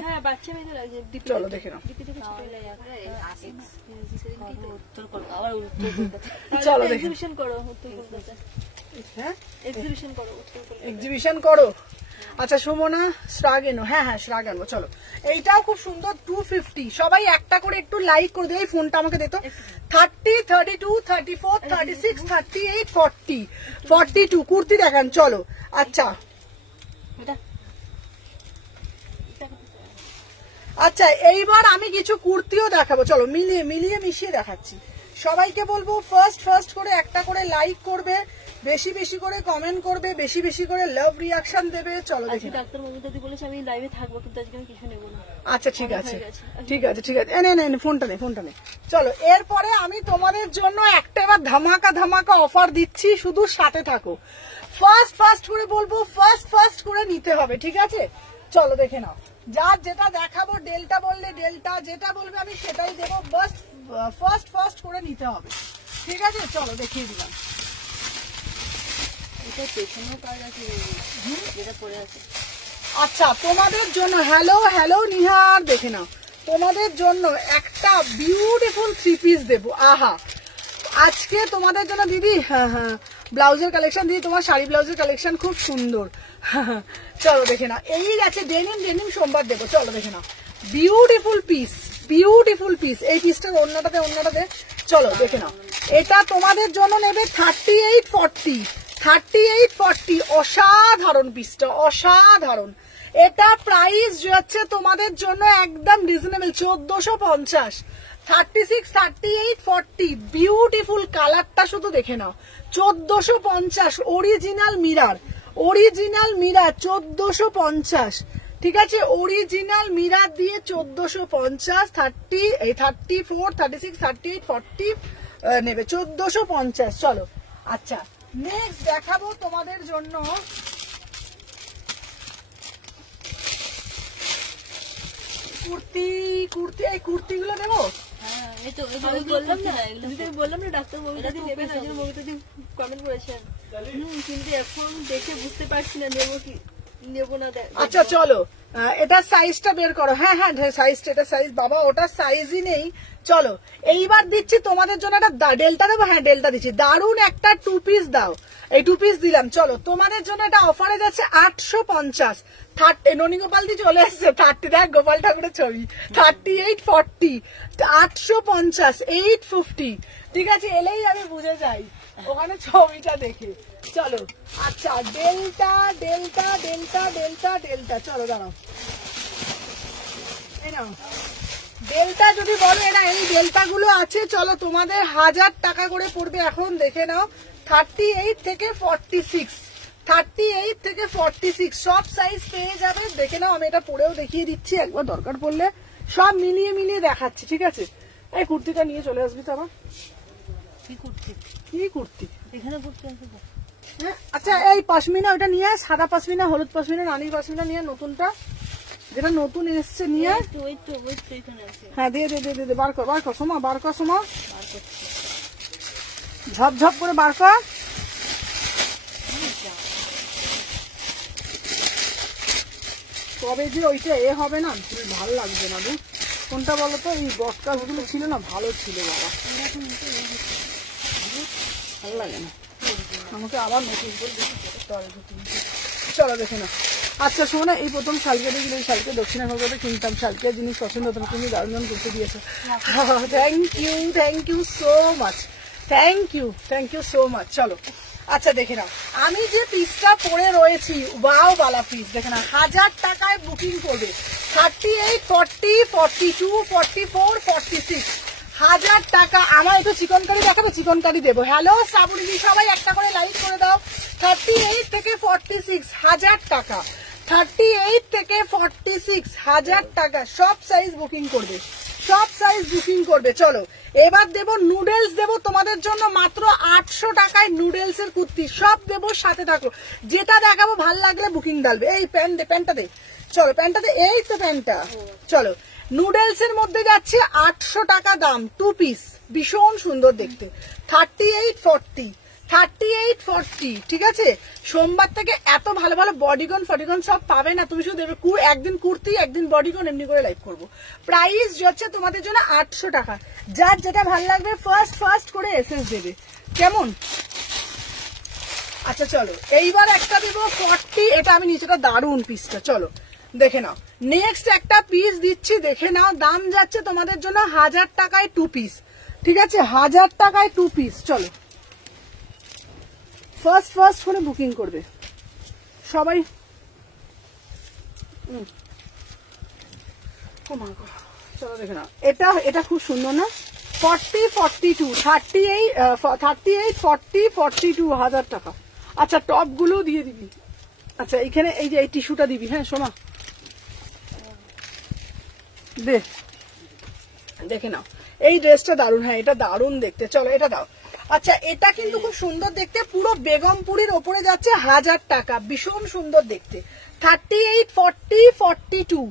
হ্যাঁ বাচ্চা মেয়েদের লাগে। চলো দেখে নাও, চলো এক্সিবিশন করো, হ্যাঁ এক্সিবিশন করো। আচ্ছা সুমনা শ্রাগ এনো, হ্যাঁ শ্রাগ আনবো। চলো এইটাও খুব সুন্দর, 250, সবাই একটা করে একটু লাইক করে দিও। এই ফোনটা আমাকে দিত। 30, 32, 34, 36, 38, 40, 42 কুর্তি দেখান। চলো আচ্ছা আচ্ছা এইবার আমি কিছু কুর্তিও দেখাবো, চলো মিলিয়ে মিলিয়ে মিশিয়ে দেখাচ্ছি। সবাইকে বলবো ফার্স্ট করে একটা করে লাইক করবে, বেশি বেশি করে কমেন্ট করবে, বেশি বেশি করে লাভ রিয়াকশন দেবে। চলো দেখি। ডাক্তার মমতাদি বলেছে আমি লাইভে থাকবো, কিন্তু আজকে আমি কিছু নেব না। আচ্ছা ঠিক আছে ঠিক আছে ঠিক আছে, নে ফোনটা নে। চলো এরপরে আমি তোমাদের জন্য একটা এবার ধামাকা অফার দিচ্ছি, শুধু সাথে থাকো। ফার্স্ট করে বলবো, ফার্স্ট করে নিতে হবে, ঠিক আছে? চলো দেখে নাও, যার যেটা দেখাবো, ডেল্টা বললে ডেল্টা, যেটা বলবে আমি সেটাই দেবো, বাস ফার্স্ট করে নিতে হবে, ঠিক আছে? চলো দেখিয়ে দিলাম। এটা পেছনেও কাজ আছে, যেটা পরে আছে। আচ্ছা তোমাদের জন্য হ্যালো নিহার, দেখে নাও তোমাদের জন্য একটা বিউটিফুল 3 পিস দেবো। আহা, আজকে তোমাদের জন্য দিদি, হ্যাঁ ব্লাউজের কালেকশন দিদি, তোমার শাড়ি ব্লাউজের কালেকশন খুব সুন্দর। চলো দেখে নাও, এই গেছে ডেনিম সোমবার দেবো। চলো দেখে নাও, বিউটিফুল পিস। এই পিসটার অন্যটাতে চলো দেখে নাও। এটা তোমাদের জন্য নেবে 3840, অসাধারণ পিসটা, অসাধারণ। এটা প্রাইস হচ্ছে তোমাদের জন্য একদম রিজনেবল, 1450। 36, 38, 40, বিউটিফুল কালারটা শুধু দেখে নাও। 1450, অরিজিনাল মিরার 1450, ঠিক আছে? অরিজিনাল মিরার দিয়ে 1450, 34, 36, 38, 40 নেবে 1450। চলো আচ্ছা, নেক্সট দেখাবো তোমাদের জন্য এই কুর্তিগুলো দেবো। বললাম না ডাক্তার মমতাদি নেবেন, মমতাদি কমেন্ট করেছেন, কিন্তু এখন দেখে বুঝতে পারছি না নেবো কি নেবো না। আচ্ছা চলো, এটা সাইজটা বের করো। হ্যাঁ সাইজটা, এটা সাইজ বাবা, ওটা সাইজই নেই। চলো এইবার দিচ্ছি তোমাদের জন্য একটা ডেল্টা দেবো। হ্যাঁ ডেল্টা দিচ্ছি, দারুণ একটা 2 পিস দাও। এই 2 পিস দিলাম। চলো তোমাদের জন্য এটা অফারে যাচ্ছে 850। ননী গোপাল দি চলে এসছে, 30, দেখ গোপাল ঠাকুরের ছবি, 38, 40, 850, 850, ঠিক আছে? এলেই আমি বুঝে যাই ওখানে ছবিটা দেখে। চলো আচ্ছা, ডেল্টা। চলো দাঁড়াও, এই নাও ডেল্টা। যদি বলো এরা এই ডেল্টা গুলো আছে, চলো তোমাদের 1000 টাকা করে পড়বে। এখন দেখে নাও, 38 থেকে 46, 38 থেকে 46 সব সাইজ পেয়ে যাবে। দেখে নাও, আমি এটা পরেও দেখিয়ে দিচ্ছি একবার, দরকার পড়লে সব মিলিয়ে দেখাচ্ছি, ঠিক আছে? এই কুর্তিটা নিয়ে চলে আসবি তো আবার। কি কুর্তি এখানে কুর্তি আছে? আচ্ছা এই পশমিনা, ওটা নিয়ে, সাদা পশমিনা, হলুদ পশমিনা, রানী পশমিনা নিয়ে, নতুনটা যেটা নতুন এসছে নিয়ে। হ্যাঁ দিয়ে বার কর সোমা, ঝপঝপ করে বার কর। তবে যে ওইটা হবে না, ভালো লাগবে না। কোনটা বলো তো? এই বটকাস গুলো ছিল না, ভালো ছিল বাবা, ভালো লাগে না আমাকে। আবার নতুন করে চলো দেখে না। আচ্ছা শোনো, এই প্রথম শালকে দেখি, এই শালকে দক্ষিণা কলকাতা কিনতাম, শালকে জিনিস পছন্দ হতো না, তুমি দারুণ করতে দিয়েছো। Thank you so much, thank you so much. চলো আচ্ছা দেখে নাও, আমি যে পিসটা পরে রয়েছি, ওয়াও বালা পিস, দেখে নাও, 1000 টাকায় বুকিং করবে। 38, 40, 42, 44, 46, 1000 টাকা। আমার একটু চিকন কারি দেখাবে, চিকন কারি দেবো। হ্যালো শ্রাবণী, সবাই একটা করে লাইক করে দাও। 38 থেকে 46, 1000 টাকা। 38 থেকে 46, 1000 টাকা। সব সাইজ বুকিং করবে, চলো এবার দেবো নুডলস, দেবো তোমাদের জন্য মাত্র 800 টাকায় নুডলস এর কুর্তি, সব দেবো, সাথে থাকো। যেটা দেখাবো ভাল লাগলে বুকিং ডালবে। এই প্যান্টটা দে, চলো প্যান্টটা দে, এই তো প্যান্টটা। চলো নুডলস এর মধ্যে যাচ্ছে 800 টাকা দাম, 2 পিস, ভীষণ সুন্দর দেখতে। 38, 40, ঠিক আছে? সোমবার থেকে এত ভালো বডিগন ফডিগন সব পাবে না, তুমি শুধু একদিন কুর্তি, একদিন বডিগন, এমনি করে লাইভ করবো। প্রাইস হচ্ছে তোমাদের জন্য 800 টাকা। যার যেটা ভালো লাগবে ফার্স্ট করে এসএস দেবে, কেমন? আচ্ছা চলো এইবার একটা দেবো 40, এটা আমি নিচেটা দারুন পিসটা, চলো দেখে নাও। নেক্সট একটা পিস দিচ্ছি, দেখে নাও, দাম যাচ্ছে তোমাদের জন্য 1000 টাকায় 2 পিস, ঠিক আছে? 1000 টাকায় 2 পিস। চলো ফার্স্ট করে বুকিং করবে সবাই। চলো দেখে নাও, এটা এটা খুব সুন্দর না? 40, 42, 38, 40, 42 হাজার টাকা। আচ্ছা টপ গুলো দিয়ে দিবি। আচ্ছা এখানে এই যে এই টিস্যুটা দিবি। হ্যাঁ সোমা দে, দেখে নাও এই ড্রেসটা দারুন। হ্যাঁ এটা দারুন দেখতে, চলো এটা দাও। আচ্ছা এটা কিন্তু খুব সুন্দর দেখতে, পুরো বেগমপুরীর ওপরে যাচ্ছে, 1000 টাকা, ভীষণ সুন্দর দেখতে। 38, 40, 42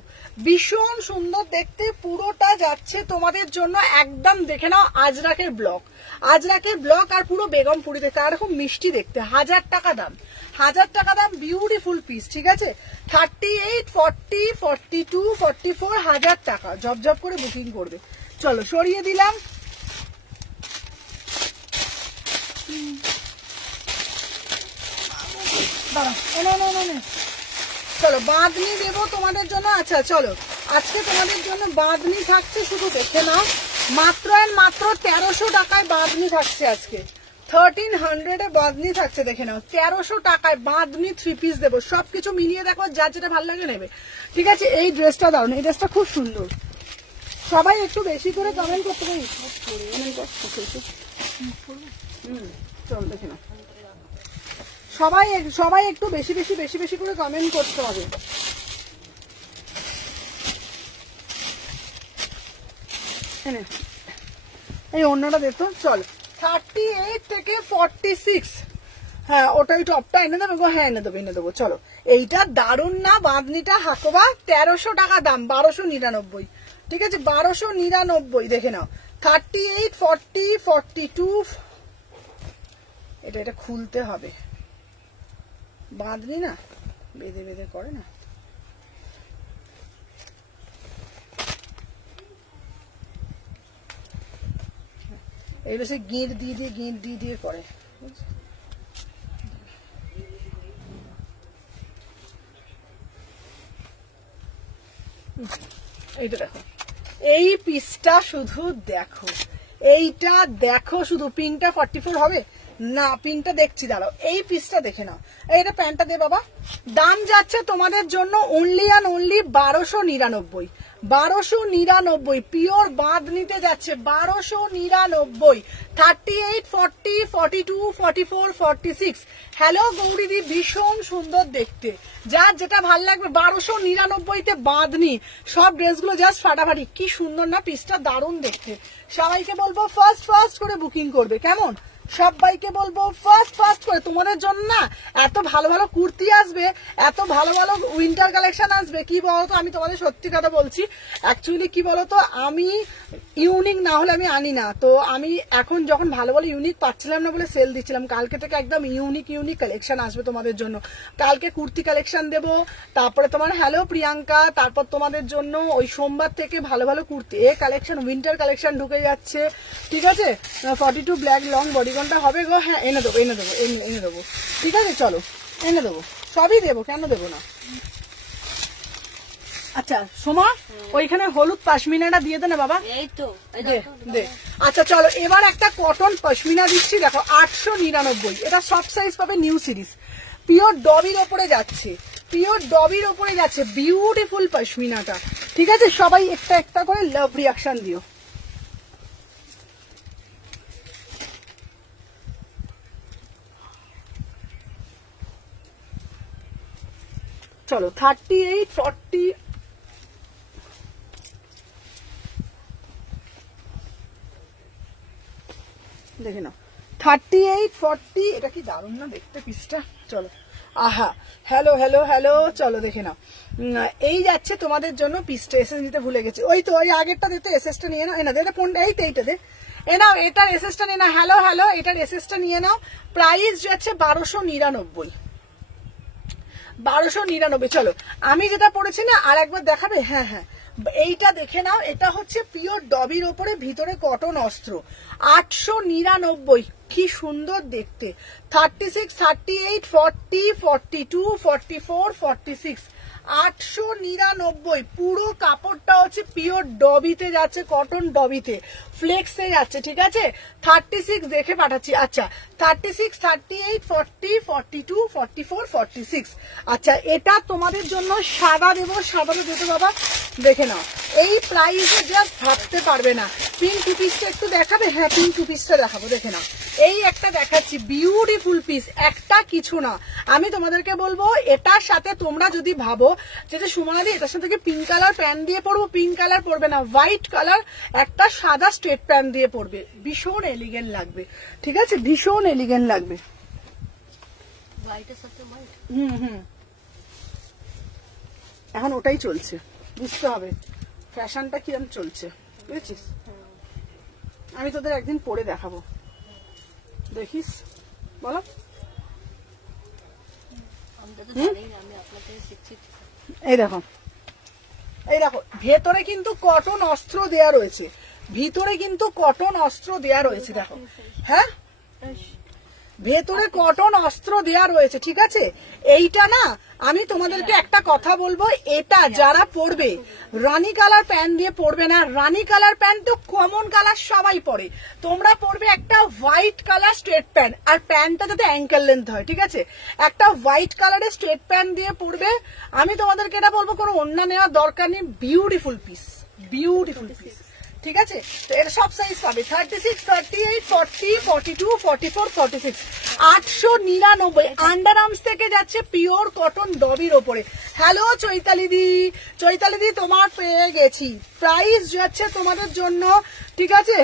ভীষণ সুন্দর দেখতে, পুরোটা যাচ্ছে তোমাদের জন্য একদম। দেখে নাও আজরাকের ব্লক, আজরাকের ব্লক আর পুরো বেগমপুরি দেখতে, আর খুব মিষ্টি দেখতে। 1000 টাকা দাম, 1000 টাকা দাম, বিউটিফুল পিস। ঠিক আছে 38, 40, 42, 44 1000 টাকা, জব করে বুকিং করবে। চলো সরিয়ে দিলাম। চলো বাঁধনি দেবো তোমাদের জন্য। আচ্ছা চলো আজকে তোমাদের জন্য বাঁধনি থাকছে, শুধু দেখে নাও, মাত্র আর মাত্র 1300 টাকায় বাঁধনি থাকছে আজকে। 1300 বাঁধনি থাকছে, দেখে নাও 1300 টাকায় বাঁধনি 3 পিস দেবো। সবকিছু মিলিয়ে দেখো, যার যেটা ভালো লাগে নেবে। ঠিক আছে এই ড্রেসটা দাও, এই ড্রেসটা খুব সুন্দর। সবাই একটু বেশি করে কমেন্ট করতে পারি। চল দেখে নাও, সবাই একটু বেশি বেশি বেশি বেশি করে কমেন্ট করতে হবে। এই অন্যটা দেখতো। চল 38 থেকে 46, হ্যাঁ ওটাই টপটা এনে দেবে গো। হ্যাঁ এনে দেবো। চলো এইটা দারুন না বাঁধনিটা? হাকোবা 1300 টাকা দাম, 1299। ঠিক আছে 1299, দেখে নাও। 38, 40, 42 এটা খুলতে হবে, বাঁধনি না বেঁধে বেঁধে করে না। এইগুলো সে গিঁট দিয়ে করে। এইটা দেখো, এই পিসটা শুধু দেখো, এইটা দেখো শুধু। পিঙ্কটা 44 হবে না? পিঙ্কটা দেখছি, দাঁড়াও। এই পিসটা দেখে নাও। এইটা প্যান্টটা দে বাবা। দাম যাচ্ছে তোমাদের জন্য অনলি অ্যান্ড অনলি 1299। 1299 পিওর বাঁধনিতে যাচ্ছে 1299। 38, 40, 42, 44, 46। হ্যালো গৌরীদি, ভীষণ সুন্দর দেখতে, যার যেটা ভাল লাগবে। 1299-তে বাঁধনি, সব ড্রেসগুলো জাস্ট ফাটাফাটি। কি সুন্দর না পিসটা, দারুণ দেখতে। সবাইকে বলবো ফার্স্ট করে বুকিং করবে, কেমন? সবাইকে বলবো ফার্স্ট করে। তোমাদের জন্য না এত ভালো ভালো কুর্তি আসবে, এত ভালো ভালো উইন্টার কালেকশন আসবে। কি বলতো, আমি তোমাদের সত্যি কথা বলছি, অ্যাকচুয়ালি কি বলতো, আমি ইউনিক না হলে আমি আনি না। তো আমি এখন যখন ভালো ভালো ইউনিক পাচ্ছিলাম না বলে সেল দিচ্ছিলাম। কালকে থেকে একদম ইউনিক কালেকশন আসবে তোমাদের জন্য। কালকে কুর্তি কালেকশন দেবো, তারপরে তোমার হ্যালো প্রিয়াঙ্কা, তারপর তোমাদের জন্য ওই সোমবার থেকে ভালো ভালো কুর্তি কালেকশন, উইন্টার কালেকশন ঢুকে যাচ্ছে। ঠিক আছে 42 ব্ল্যাক লং বডিগনটা হবে গো। হ্যাঁ এনে দেবো। ঠিক আছে চলো এনে দেবো, সবই দেবো, কেন দেবো না। আচ্ছা সোমা, ওইখানে হলুদ পশমিনাটা দিয়ে দে না বাবা। এই তো দে। আচ্ছা চলো এবার একটা কটন পশমিনা দিচ্ছি, দেখো 899। এটা সব সাইজ পাবে, নিউ সিরিজ, পিওর ডবির ওপরে যাচ্ছে, বিউটিফুল পশমিনাটা। ঠিক আছে সবাই একটা করে লাভ রিয়াকশন দিও। চলো 38, 40 দেখে নাও। 38, 40 এটা কি দারুণ না দেখতে পিসটা। চলো আহা, হ্যালো, চলো দেখে নাও। এই যাচ্ছে তোমাদের জন্য পিসটা। এসএস নিতে ভুলে গেছি। ওই তো ওই আগেরটা দিতে, এসএসটা নিয়ে নাও। এটা ফোনটা এইটা দে, নাও এটার এসএসটা নিয়ে নাও। হ্যালো এটার এসএসটা নিয়ে নাও। প্রাইস যাচ্ছে 1299। 1299। চলো আমি যেটা পড়েছি না আর একবার দেখাবে। হ্যাঁ এইটা দেখে নাও, এটা হচ্ছে পিওর ডবির ওপরে, ভিতরে কটন অস্ত্র। 899, কি সুন্দর দেখতে। 36, 38, 40, 42, 44, 46 899। পুরো কাপড়টা হচ্ছে পিওর ডবিতে যাচ্ছে, কটন ডবিতে, ফ্লেক্সে যাচ্ছে। ঠিক আছে 36 দেখে পাঠাচ্ছি। আচ্ছা 36, 38, 40, 42, 44, 46। আচ্ছা এটা তোমাদের জন্য সাদা দেবো, সাদাটা দিতে বাবা। দেখে নাও এই প্রাইসে জাস্ট ভাবতে পারবে না। পিঙ্ক টু পিসটা একটু দেখাবে? হ্যাঁ পিঙ্ক টু পিসটা দেখাবো, দেখে নাও এই একটা দেখাচ্ছি বিউটিফুল পিস, একটা কিছু না। আমি তোমাদেরকে বলবো এটার সাথে তোমরা যদি ভাবো যে সুমনাদি এটার সাথে পিঙ্ক কালার প্যান্ট দিয়ে পরবো, পিঙ্ক কালার পরবে না, হোয়াইট কালার একটা সাদা স্ট্রেট প্যান্ট দিয়ে পরবে, ভীষণ এলিগেন্ট লাগবে, ঠিক আছে, ভীষণ এলিগেন্ট লাগবে। এখন ওটাই চলছে, বুঝতে হবে ফ্যাশনটা কিরম চলছে, বুঝেছিস? আমি তোদের একদিন পরে দেখাবো, দেখিস, বলো। এই দেখো, এই দেখো ভেতরে কিন্তু কটন অস্ত্র দেয়া রয়েছে, ভিতরে কিন্তু কটন অস্ত্র দেয়া রয়েছে, দেখো, হ্যাঁ ভেতরে কটন অস্ত্র দেয়া রয়েছে, ঠিক আছে। এইটা না আমি তোমাদেরকে একটা কথা বলবো, এটা যারা পরবে রানী কালার প্যান্ট দিয়ে পরবে না, রানী কালার প্যান্ট তো কমন কালার সবাই পরে, তোমরা পরবে একটা হোয়াইট কালার স্ট্রেট প্যান্ট, আর প্যান্টটা যাতে অ্যাঙ্কেল লেন্থ হয়, ঠিক আছে, একটা হোয়াইট কালারের স্ট্রেট প্যান্ট দিয়ে পরবে। আমি তোমাদেরকে এটা বলবো কোনো ওড়না নেওয়ার দরকার নেই, বিউটিফুল পিস, বিউটিফুল পিস, ঠিক আছে। তো এর সব সাইজ পাবে 36, 38, 40, 42, 44, 46, 899 আন্ডার আর্মস থেকে যাচ্ছে পিওর কটন ডবির ওপরে। হ্যালো চৈতালি দি, চৈতালি দি তোমার পেয়ে গেছি, প্রাইস যাচ্ছে তোমাদের জন্য, ঠিক আছে,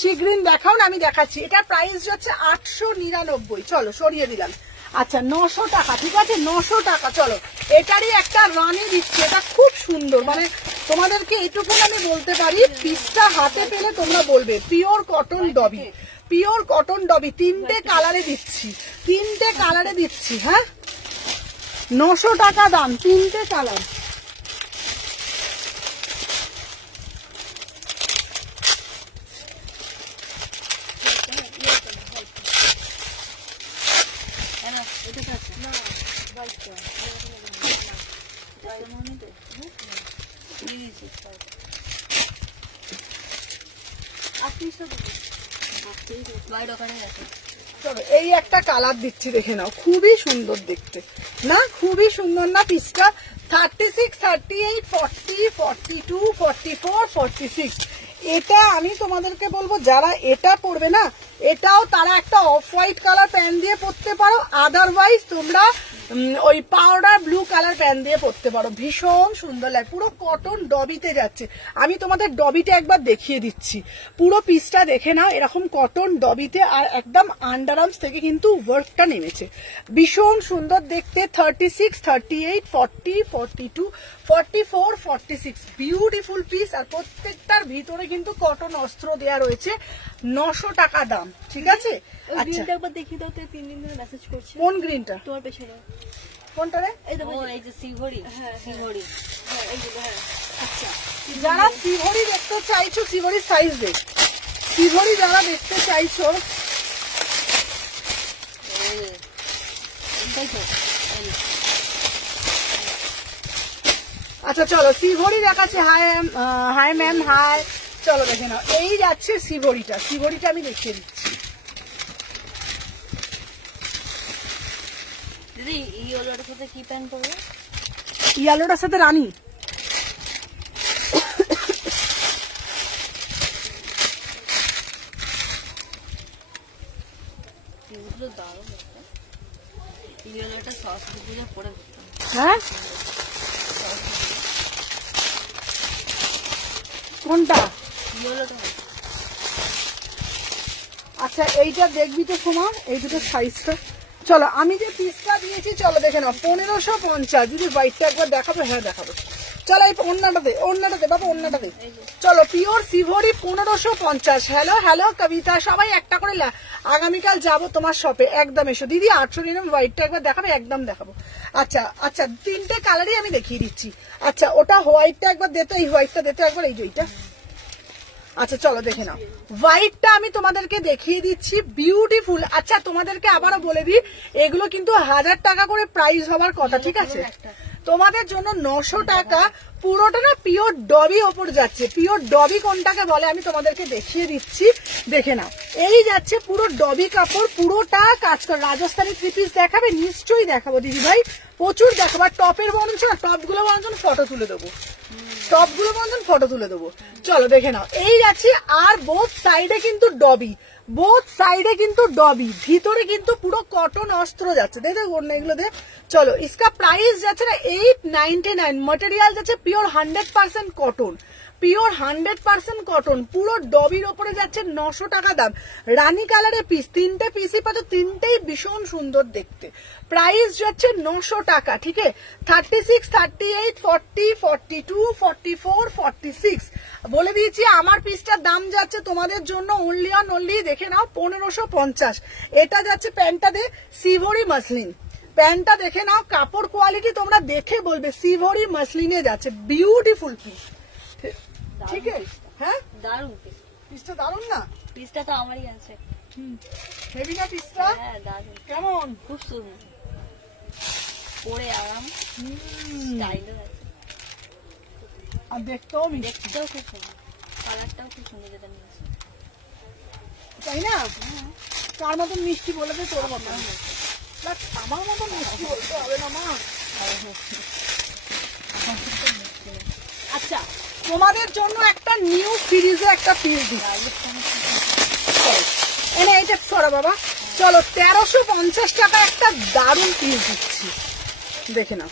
শিগগির দেখাও না, আমি দেখাচ্ছি। এটা প্রাইস যাচ্ছে 899, চলো সরিয়ে দিলাম। আচ্ছা 900 টাকা, ঠিক আছে 900 টাকা। চলো এটারই একটা রানি দিচ্ছি, এটা খুব সুন্দর, মানে তোমাদেরকে এইটুকু আমি বলতে পারি, পিসটা হাতে পেলে তোমরা বলবে পিওর কটন ডবি, পিওর কটন ডবি, তিনটে কালারে দিচ্ছি, তিনটে কালারে দিচ্ছি, হ্যাঁ 900 টাকা দাম, তিনটে কালার। চলো এই একটা কালার দিচ্ছি, দেখে নাও, খুবই সুন্দর দেখতে না, খুবই সুন্দর না পিসটা। 36, 38, 40, 42, 44, 46, এটা আমি তোমাদেরকে বলবো যারা এটা পরবে না, এটাও তারা একটা অফ হোয়াইট কালার প্যান্ট দিয়ে পরতে পারো, আদারওয়াইজ তোমরা ওই পাউডার ব্লু কালার প্যান্ট দিয়ে পরতে পারো, ভীষণ সুন্দর লাগে, পুরো কটন ডবিতে যাচ্ছে। আমি তোমাদের ডবিটা একবার দেখিয়ে দিচ্ছি, পুরো পিসটা দেখে নাও, এরকম কটন ডবিতে, আর একদম আন্ডার আর্মস থেকে কিন্তু ওয়ার্কটা নেমেছে, ভীষণ সুন্দর দেখতে। 36, 38, 40, 42, 44, 46, বিউটিফুল পিস, আর প্রত্যেকটার ভিতরে কিন্তু কটন অস্ত্র দেয়া রয়েছে, 900 টাকা দাম, ঠিক আছে। আচ্ছা একবার দেখিয়ে দাও তো, 3 দিন ধরে মেসেজ করছে। কোন গ্রিনটা? তোমার পেছনে কোনটা রে? এই দেখো, এই যে সিভরি, হ্যাঁ সিভরি, হ্যাঁ এইগুলো, হ্যাঁ। আচ্ছা যারা সিভরি দেখতে চাইছো, সিভরি সাইজ দেখ, সিভরি যারা দেখতে চাইছো, আচ্ছা চলো সিভরি দেখাচ্ছে। হাই হাই ম্যাম, হাই, চলো দেখে নাও, এই যাচ্ছে সিভরিটা, সিভরিটা আমি দেখিয়ে দিচ্ছি। দিদি ইয়েলোটার সাথে কি প্যান্ট পরবে? ইয়েলোটার সাথে রানী, ইয়েলোটা সরস্বতী পূজা পরে, হ্যাঁ কোনটা? ইয়েলোটা। আচ্ছা এইটা দেখবি তো সমান, এই দুটো সাইজটা। চলো আমি যে পিসটা দিয়েছি, চলো দেখে নাও, 1550। যদি হোয়াইটটা একবার দেখাবো, হ্যাঁ দেখাবো, চলো এই ওড়নাটা দে, ওড়নাটা দে বাবা, ওড়নাটা দে। চলো পিওর সিভরি 1550। হ্যালো হ্যালো কবিতা, সবাই একটা করে আগামীকাল যাবো তোমার শপে, একদম এসো দিদি। 800 নিলাম, হোয়াইটটা একবার দেখাবে, একদম দেখাবো। আচ্ছা আচ্ছা তিনটে কালারই আমি দেখিয়ে দিচ্ছি। আচ্ছা ওটা হোয়াইটটা একবার দিতে, এই হোয়াইটটা দিতে একবার, এই যেটা। আচ্ছা চলো দেখে নাও, হোয়াইটটা আমি তোমাদেরকে দেখিয়ে দিচ্ছি, বিউটিফুল। আচ্ছা তোমাদেরকে আবারও বলে দিই, এগুলো কিন্তু 1000 টাকা করে প্রাইস হওয়ার কথা, ঠিক আছে, তোমাদের জন্য 900 টাকা। পুরোটা না পিওর ডবি ওপর যাচ্ছে, পিওর ডবি কোনটাকে বলে আমি তোমাদেরকে দেখিয়ে দিচ্ছি, দেখে নাও, এই যাচ্ছে পুরো ডবি কাপড়, পুরোটা কাজ কর। রাজস্থানি 3 পিস দেখাবে? নিশ্চয়ই দেখাবো দিদি ভাই, প্রচুর দেখাবো। টপের বরঞ্চ না, টপ গুলো বরঞ্চ ফটো তুলে দেবো, সবগুলো বন্ধন ফটো তুলে দেবো। চলো দেখে নাও, এই যাচ্ছে। আর বোথ সাইডে কিন্তু ডবি, বোথ সাইডে কিন্তু ডবি, ভিতরে কিন্তু পুরো কটন অস্ত্র যাচ্ছে। দেখো এগুলো দে। চলো इसका प्राइस যাচ্ছে না 899, মটেরিয়াল যাচ্ছে পিওর 100% কটন, পিওর 100% কটন, পুরো ডবির ওপরে যাচ্ছে 900 টাকা দাম। রানী কালারের পিস, 3টে পিসই পাচ্ছ, 3টেই ভীষণ সুন্দর দেখতে। প্রাইস যাচ্ছে 900 টাকা, ঠিক আছে। 36, 38, 40, 42, 44, 46 বলে দিয়েছি। আমার পিসটার দাম যাচ্ছে তোমাদের জন্য অনলি অন অনলি দেখে নাও 1550। এটা যাচ্ছে প্যান্টটা দে সিভরি মাসলিন, প্যান্টটা দেখে নাও, কাপড় কোয়ালিটি তোমরা দেখে বলবে সিভরি মাসলিনে যাচ্ছে, বিউটিফুল পিস, ঠিক আছে। হ্যাঁ দারুণ পিস, পিসটা দারুণ না? পিসটা তো আমারই আছে। হেভি না পিসটা? হ্যাঁ দারুণ, কেমন? খুব সুন্দর, পরে আরাম, স্টাইলও আছে, আর দেখতেও মিষ্টি, দেখতেও খুব সুন্দর, কালারটাও খুব সুন্দর যেটা নিয়েছে, তাই না? কার মতন মিষ্টি বলে দে, তোর মতন। আমার মতন মিষ্টি বলতে হবে না মা। আচ্ছা, তোমাদের জন্য একটা নিউ সিরিজে একটা পিস দিচ্ছি, এনে এইটা সরা বাবা। চলো 1350 টাকা একটা দারুণ পিস দিচ্ছি, দেখে নাও।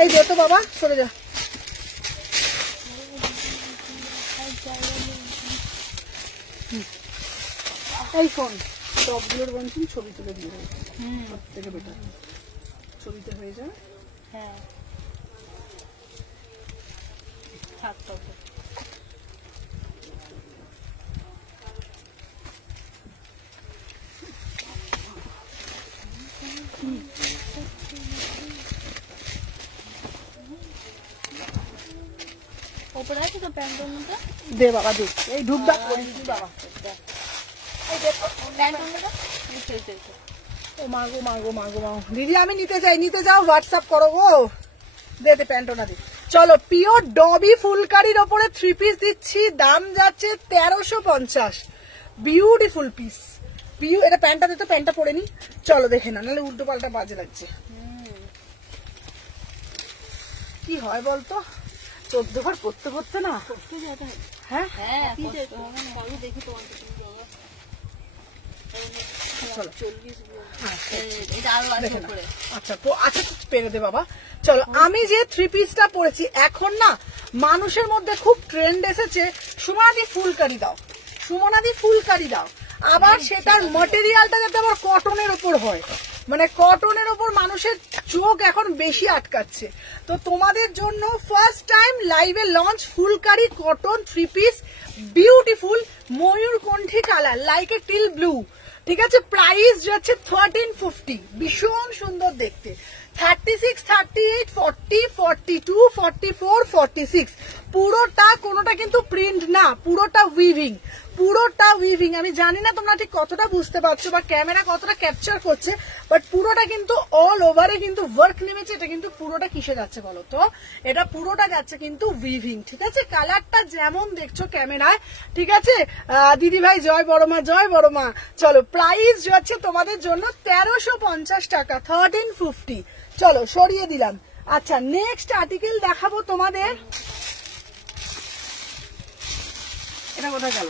এই দে তো বাবা, সরে যা। এই শোন, টপগুলোর বলছি ছবি তুলে দিয়ে দেবে, সব থেকে বেটার ছবিতে হয়ে যাবে। হ্যাঁ থাক তবে। ওপরে আছে তো প্যান্টের মধ্যে, দে বাবা দে, এই ঢুকঢাক করিস বাবা। এই দেখো প্যান্টের মধ্যে এই ও মাগো মাগো মাগো মাগো, দিদি আমি নিতে চাই, নিতে যাও, হোয়াটসঅ্যাপ করো গো। দে দে প্যান্টটা দে। চলো পিওর ডবি ফুলকারির ওপরে 3 পিস দিচ্ছি, দাম যাচ্ছে 1350, বিউটিফুল পিস। এটা প্যান্টটা দে তো, প্যান্টটা পরে নি। চলো দেখে না, নাহলে উল্টো পাল্টা বাজে লাগছে। কি হয় বলতো, 14 বার করতে করতে না। হ্যাঁ হ্যাঁ দেখি তোমার আচ্ছা আচ্ছা পেরে দে বাবা। চলো আমি যে 3 পিসটা পরেছি এখন না, মানুষের মধ্যে খুব ট্রেন্ড এসেছে সুমনাদি ফুলকারি দাও, সুমনাদি ফুলকারি দাও। আবার সেটার ম্যাটেরিয়ালটা যাতে আবার কটনের উপর হয়, মানে কটনের উপর মানুষের চোখ এখন বেশি আটকাচ্ছে। তো তোমাদের জন্য ফার্স্ট টাইম লাইভে launch phulkari cotton 3 piece, beautiful ময়ূরকণ্ঠী colour, like a teal blue, ঠিক আছে। প্রাইস যাচ্ছে 1350, ভীষণ সুন্দর দেখতে। 36, 38, 40, 42, 44, 46 পুরোটা, কোনোটা কিন্তু প্রিন্ট না, পুরোটা উইভিং, পুরোটা উইভিং। আমি জানি না তোমরা ঠিক কতটা বুঝতে পারছো বা ক্যামেরা কতটা ক্যাপচার করছে, বাট পুরোটা কিন্তু অল ওভারে কিন্তু ওয়ার্ক নেমেছে। এটা কিন্তু পুরোটা কিসে যাচ্ছে বলো তো, এটা পুরোটা যাচ্ছে কিন্তু উইভিং, ঠিক আছে। কালারটা যেমন দেখছো ক্যামেরায়, ঠিক আছে। দিদি ভাই জয় বড় মা, জয় বড় মা। চলো প্রাইস যাচ্ছে তোমাদের জন্য 1350 টাকা, 1350। চলো সরিয়ে দিলাম। আচ্ছা নেক্সট আর্টিকেল দেখাবো তোমাদের, এটা কোথায় গেল?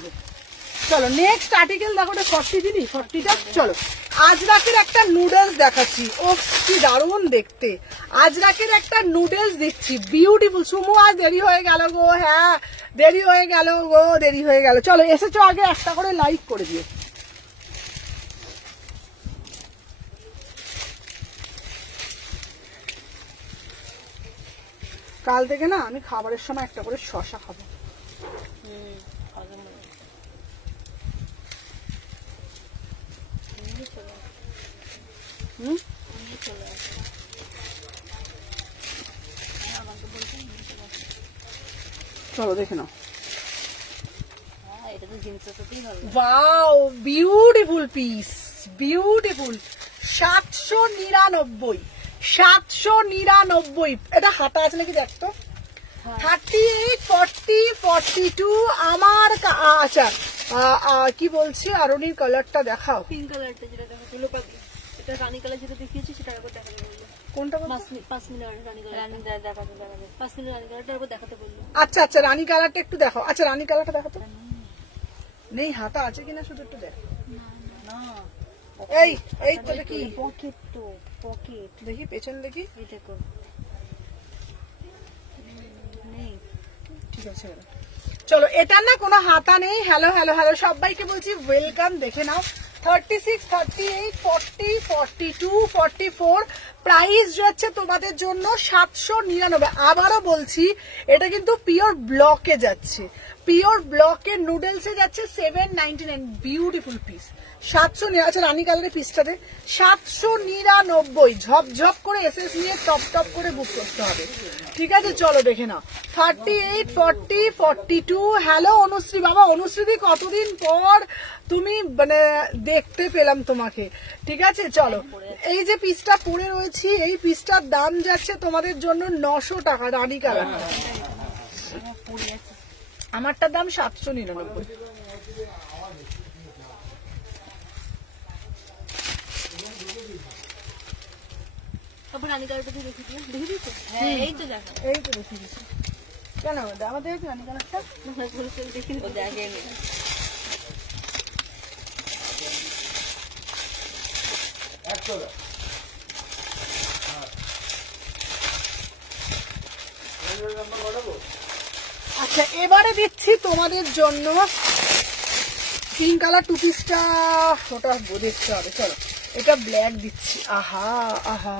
চলো নেক্সট আর্টিকেল দেখো, 40 দিনই 40টা। চলো আজরাকের একটা নুডলস দেখাচ্ছি, ও কি দারুণ দেখতে। আজরাকের একটা নুডলস দিচ্ছি, বিউটিফুল। সুমু আজ দেরি হয়ে গেল গো, হ্যাঁ দেরি হয়ে গেল গো, দেরি হয়ে গেল। চলো এসেছো আগে একটা করে লাইক করে দিও। কাল থেকে না আমি খাবারের সময় একটা করে শশা খাবো। চলো দেখে নাও। Wow beautiful piece, beautiful. 799, 799। এটা হাতা আছে নাকি দেখতো। 38, 40, 42 আমার। আচ্ছা কি বলছি, আরনির কালারটা দেখাও, পিঙ্ক কালারটা যেটা দেখো, এটা রানী কালার যেটা দেখিয়েছি সেটা একবার দেখানো। কোনটা 5 মিনিট রানী কালার দেখাতে 5 মিনিট রানী কালারটার উপর দেখাতে বললো। আচ্ছা আচ্ছা, রানী কালারটা একটু দেখো। আচ্ছা রানী কালারটা দেখো তো, নেই হাতা আছে কিনা শুধু একটু দেখ। এই এই তো দেখি পকেট, তো পকেট দেখি পেছন দেখি। এই দেখো নেই। ঠিক আছে চলো, এটার না কোনো হাতা নেই। হ্যালো হ্যালো হ্যালো সবাইকে বলছি ওয়েলকাম। দেখে নাও 36, 38, 40, 42, 44 প্রাইস যাচ্ছে তোমাদের জন্য 799। আবারও বলছি এটা কিন্তু পিওর ব্লকে যাচ্ছে, পিওর ব্লকের নুডলসে যাচ্ছে 799। Beautiful piece 700। আচ্ছা রানী কালারের পিসটাতে 799। ঝপঝপ করে এসএস নিয়ে টপ টপ করে বুক করতে হবে। ঠিক আছে চলো দেখে নাও 38, 40, 42। হ্যালো অনুশ্রী, বাবা অনুশ্রী কতদিন পর তুমি মানে দেখতে পেলাম তোমাকে। ঠিক আছে চলো, এই যে পিসটা পরে রয়েছি এই পিসটার দাম যাচ্ছে তোমাদের জন্য 900 টাকা। রানী কালারটা আমারটার দাম 799। রানী কালারটা দিয়ে দেখি দিও, দেখি দিচ্ছ? হ্যাঁ এই তো দেখো, এই তো দেখি দিচ্ছি। কেন আমাদের রানী কালারটা দেখি দেখে নি। আচ্ছা এবারে দিচ্ছি তোমাদের জন্য পিঙ্ক কালার টু পিসটা, ওটা দেখতে হবে। চলো এটা ব্ল্যাক দিচ্ছি। আহা আহা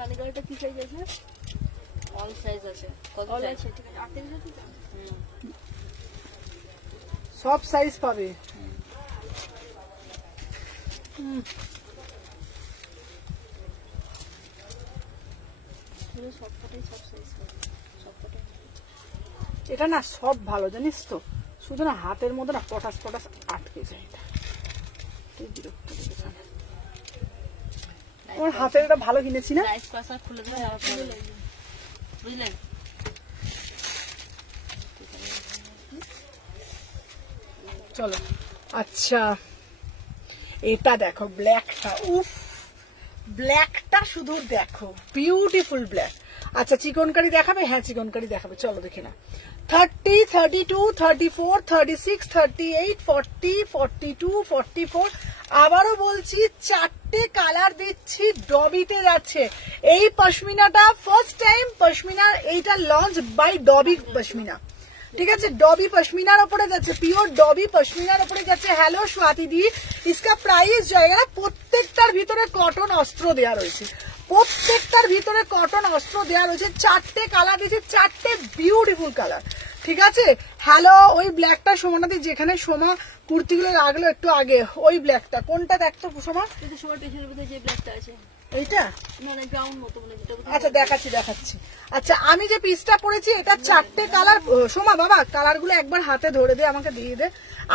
রানী কালারটা কি সাইজ আছে? অল সাইজ আছে। কত সাইজ? ঠিক আছে 38 আছে। সব সাইজ পাবে। এটা না সব ভালো জানিস তো, শুধু না হাতের মধ্যে না পটাশ পটাশ আটকে যায়। এটা বিরক্ত আমার হাতের এটা ভালো কিনেছি না। বুঝলেন? চলো আচ্ছা এটা দেখো ব্ল্যাকটা, উফ ব্ল্যাকটা শুধু দেখো বিউটিফুল ব্ল্যাক। আচ্ছা চিকনকারি দেখাবে? হ্যাঁ চিকনকারি দেখাবে, চলো দেখে না। 30, 32, 34, 36, 38, 40, 42, 44। আবারও বলছি 4টে কালার দিচ্ছি, ডবিতে যাচ্ছে। এই পশমিনাটা ফার্স্ট টাইম পশমিনার এইটা লঞ্চ বাই ডবি পশমিনা। ঠিক আছে ডবি পশমিনার উপরে যাচ্ছে, পিওর ডবি পশমিনার উপরে যাচ্ছে। হ্যালো স্বাতি দি, इसका প্রাইস জায়গা প্রত্যেকটার ভিতরে কটন অস্ত্র দেওয়া রয়েছে, প্রত্যেকটার ভিতরে কটন অস্ত্র দেওয়া রয়েছে। 4টে কালার দিয়েছে, 4টে বিউটিফুল কালার। ঠিক আছে হ্যালো ওই ব্ল্যাকটা সোমানাদি যেখানে সোমা কুর্তিগুলো রাখলো একটু আগে, ওই ব্ল্যাকটা কোনটা দেখতো সোমা? সোমার পেছনের ভিতরে যে ব্ল্যাকটা আছে এইটা মানে গ্রাউন্ড মতো মানে যেটা। আচ্ছা দেখাচ্ছি দেখাচ্ছি। আচ্ছা আমি যে পিসটা পরেছি এটা 4টে কালার। সোমা বাবা কালারগুলো একবার হাতে ধরে দে, আমাকে দিয়ে দে।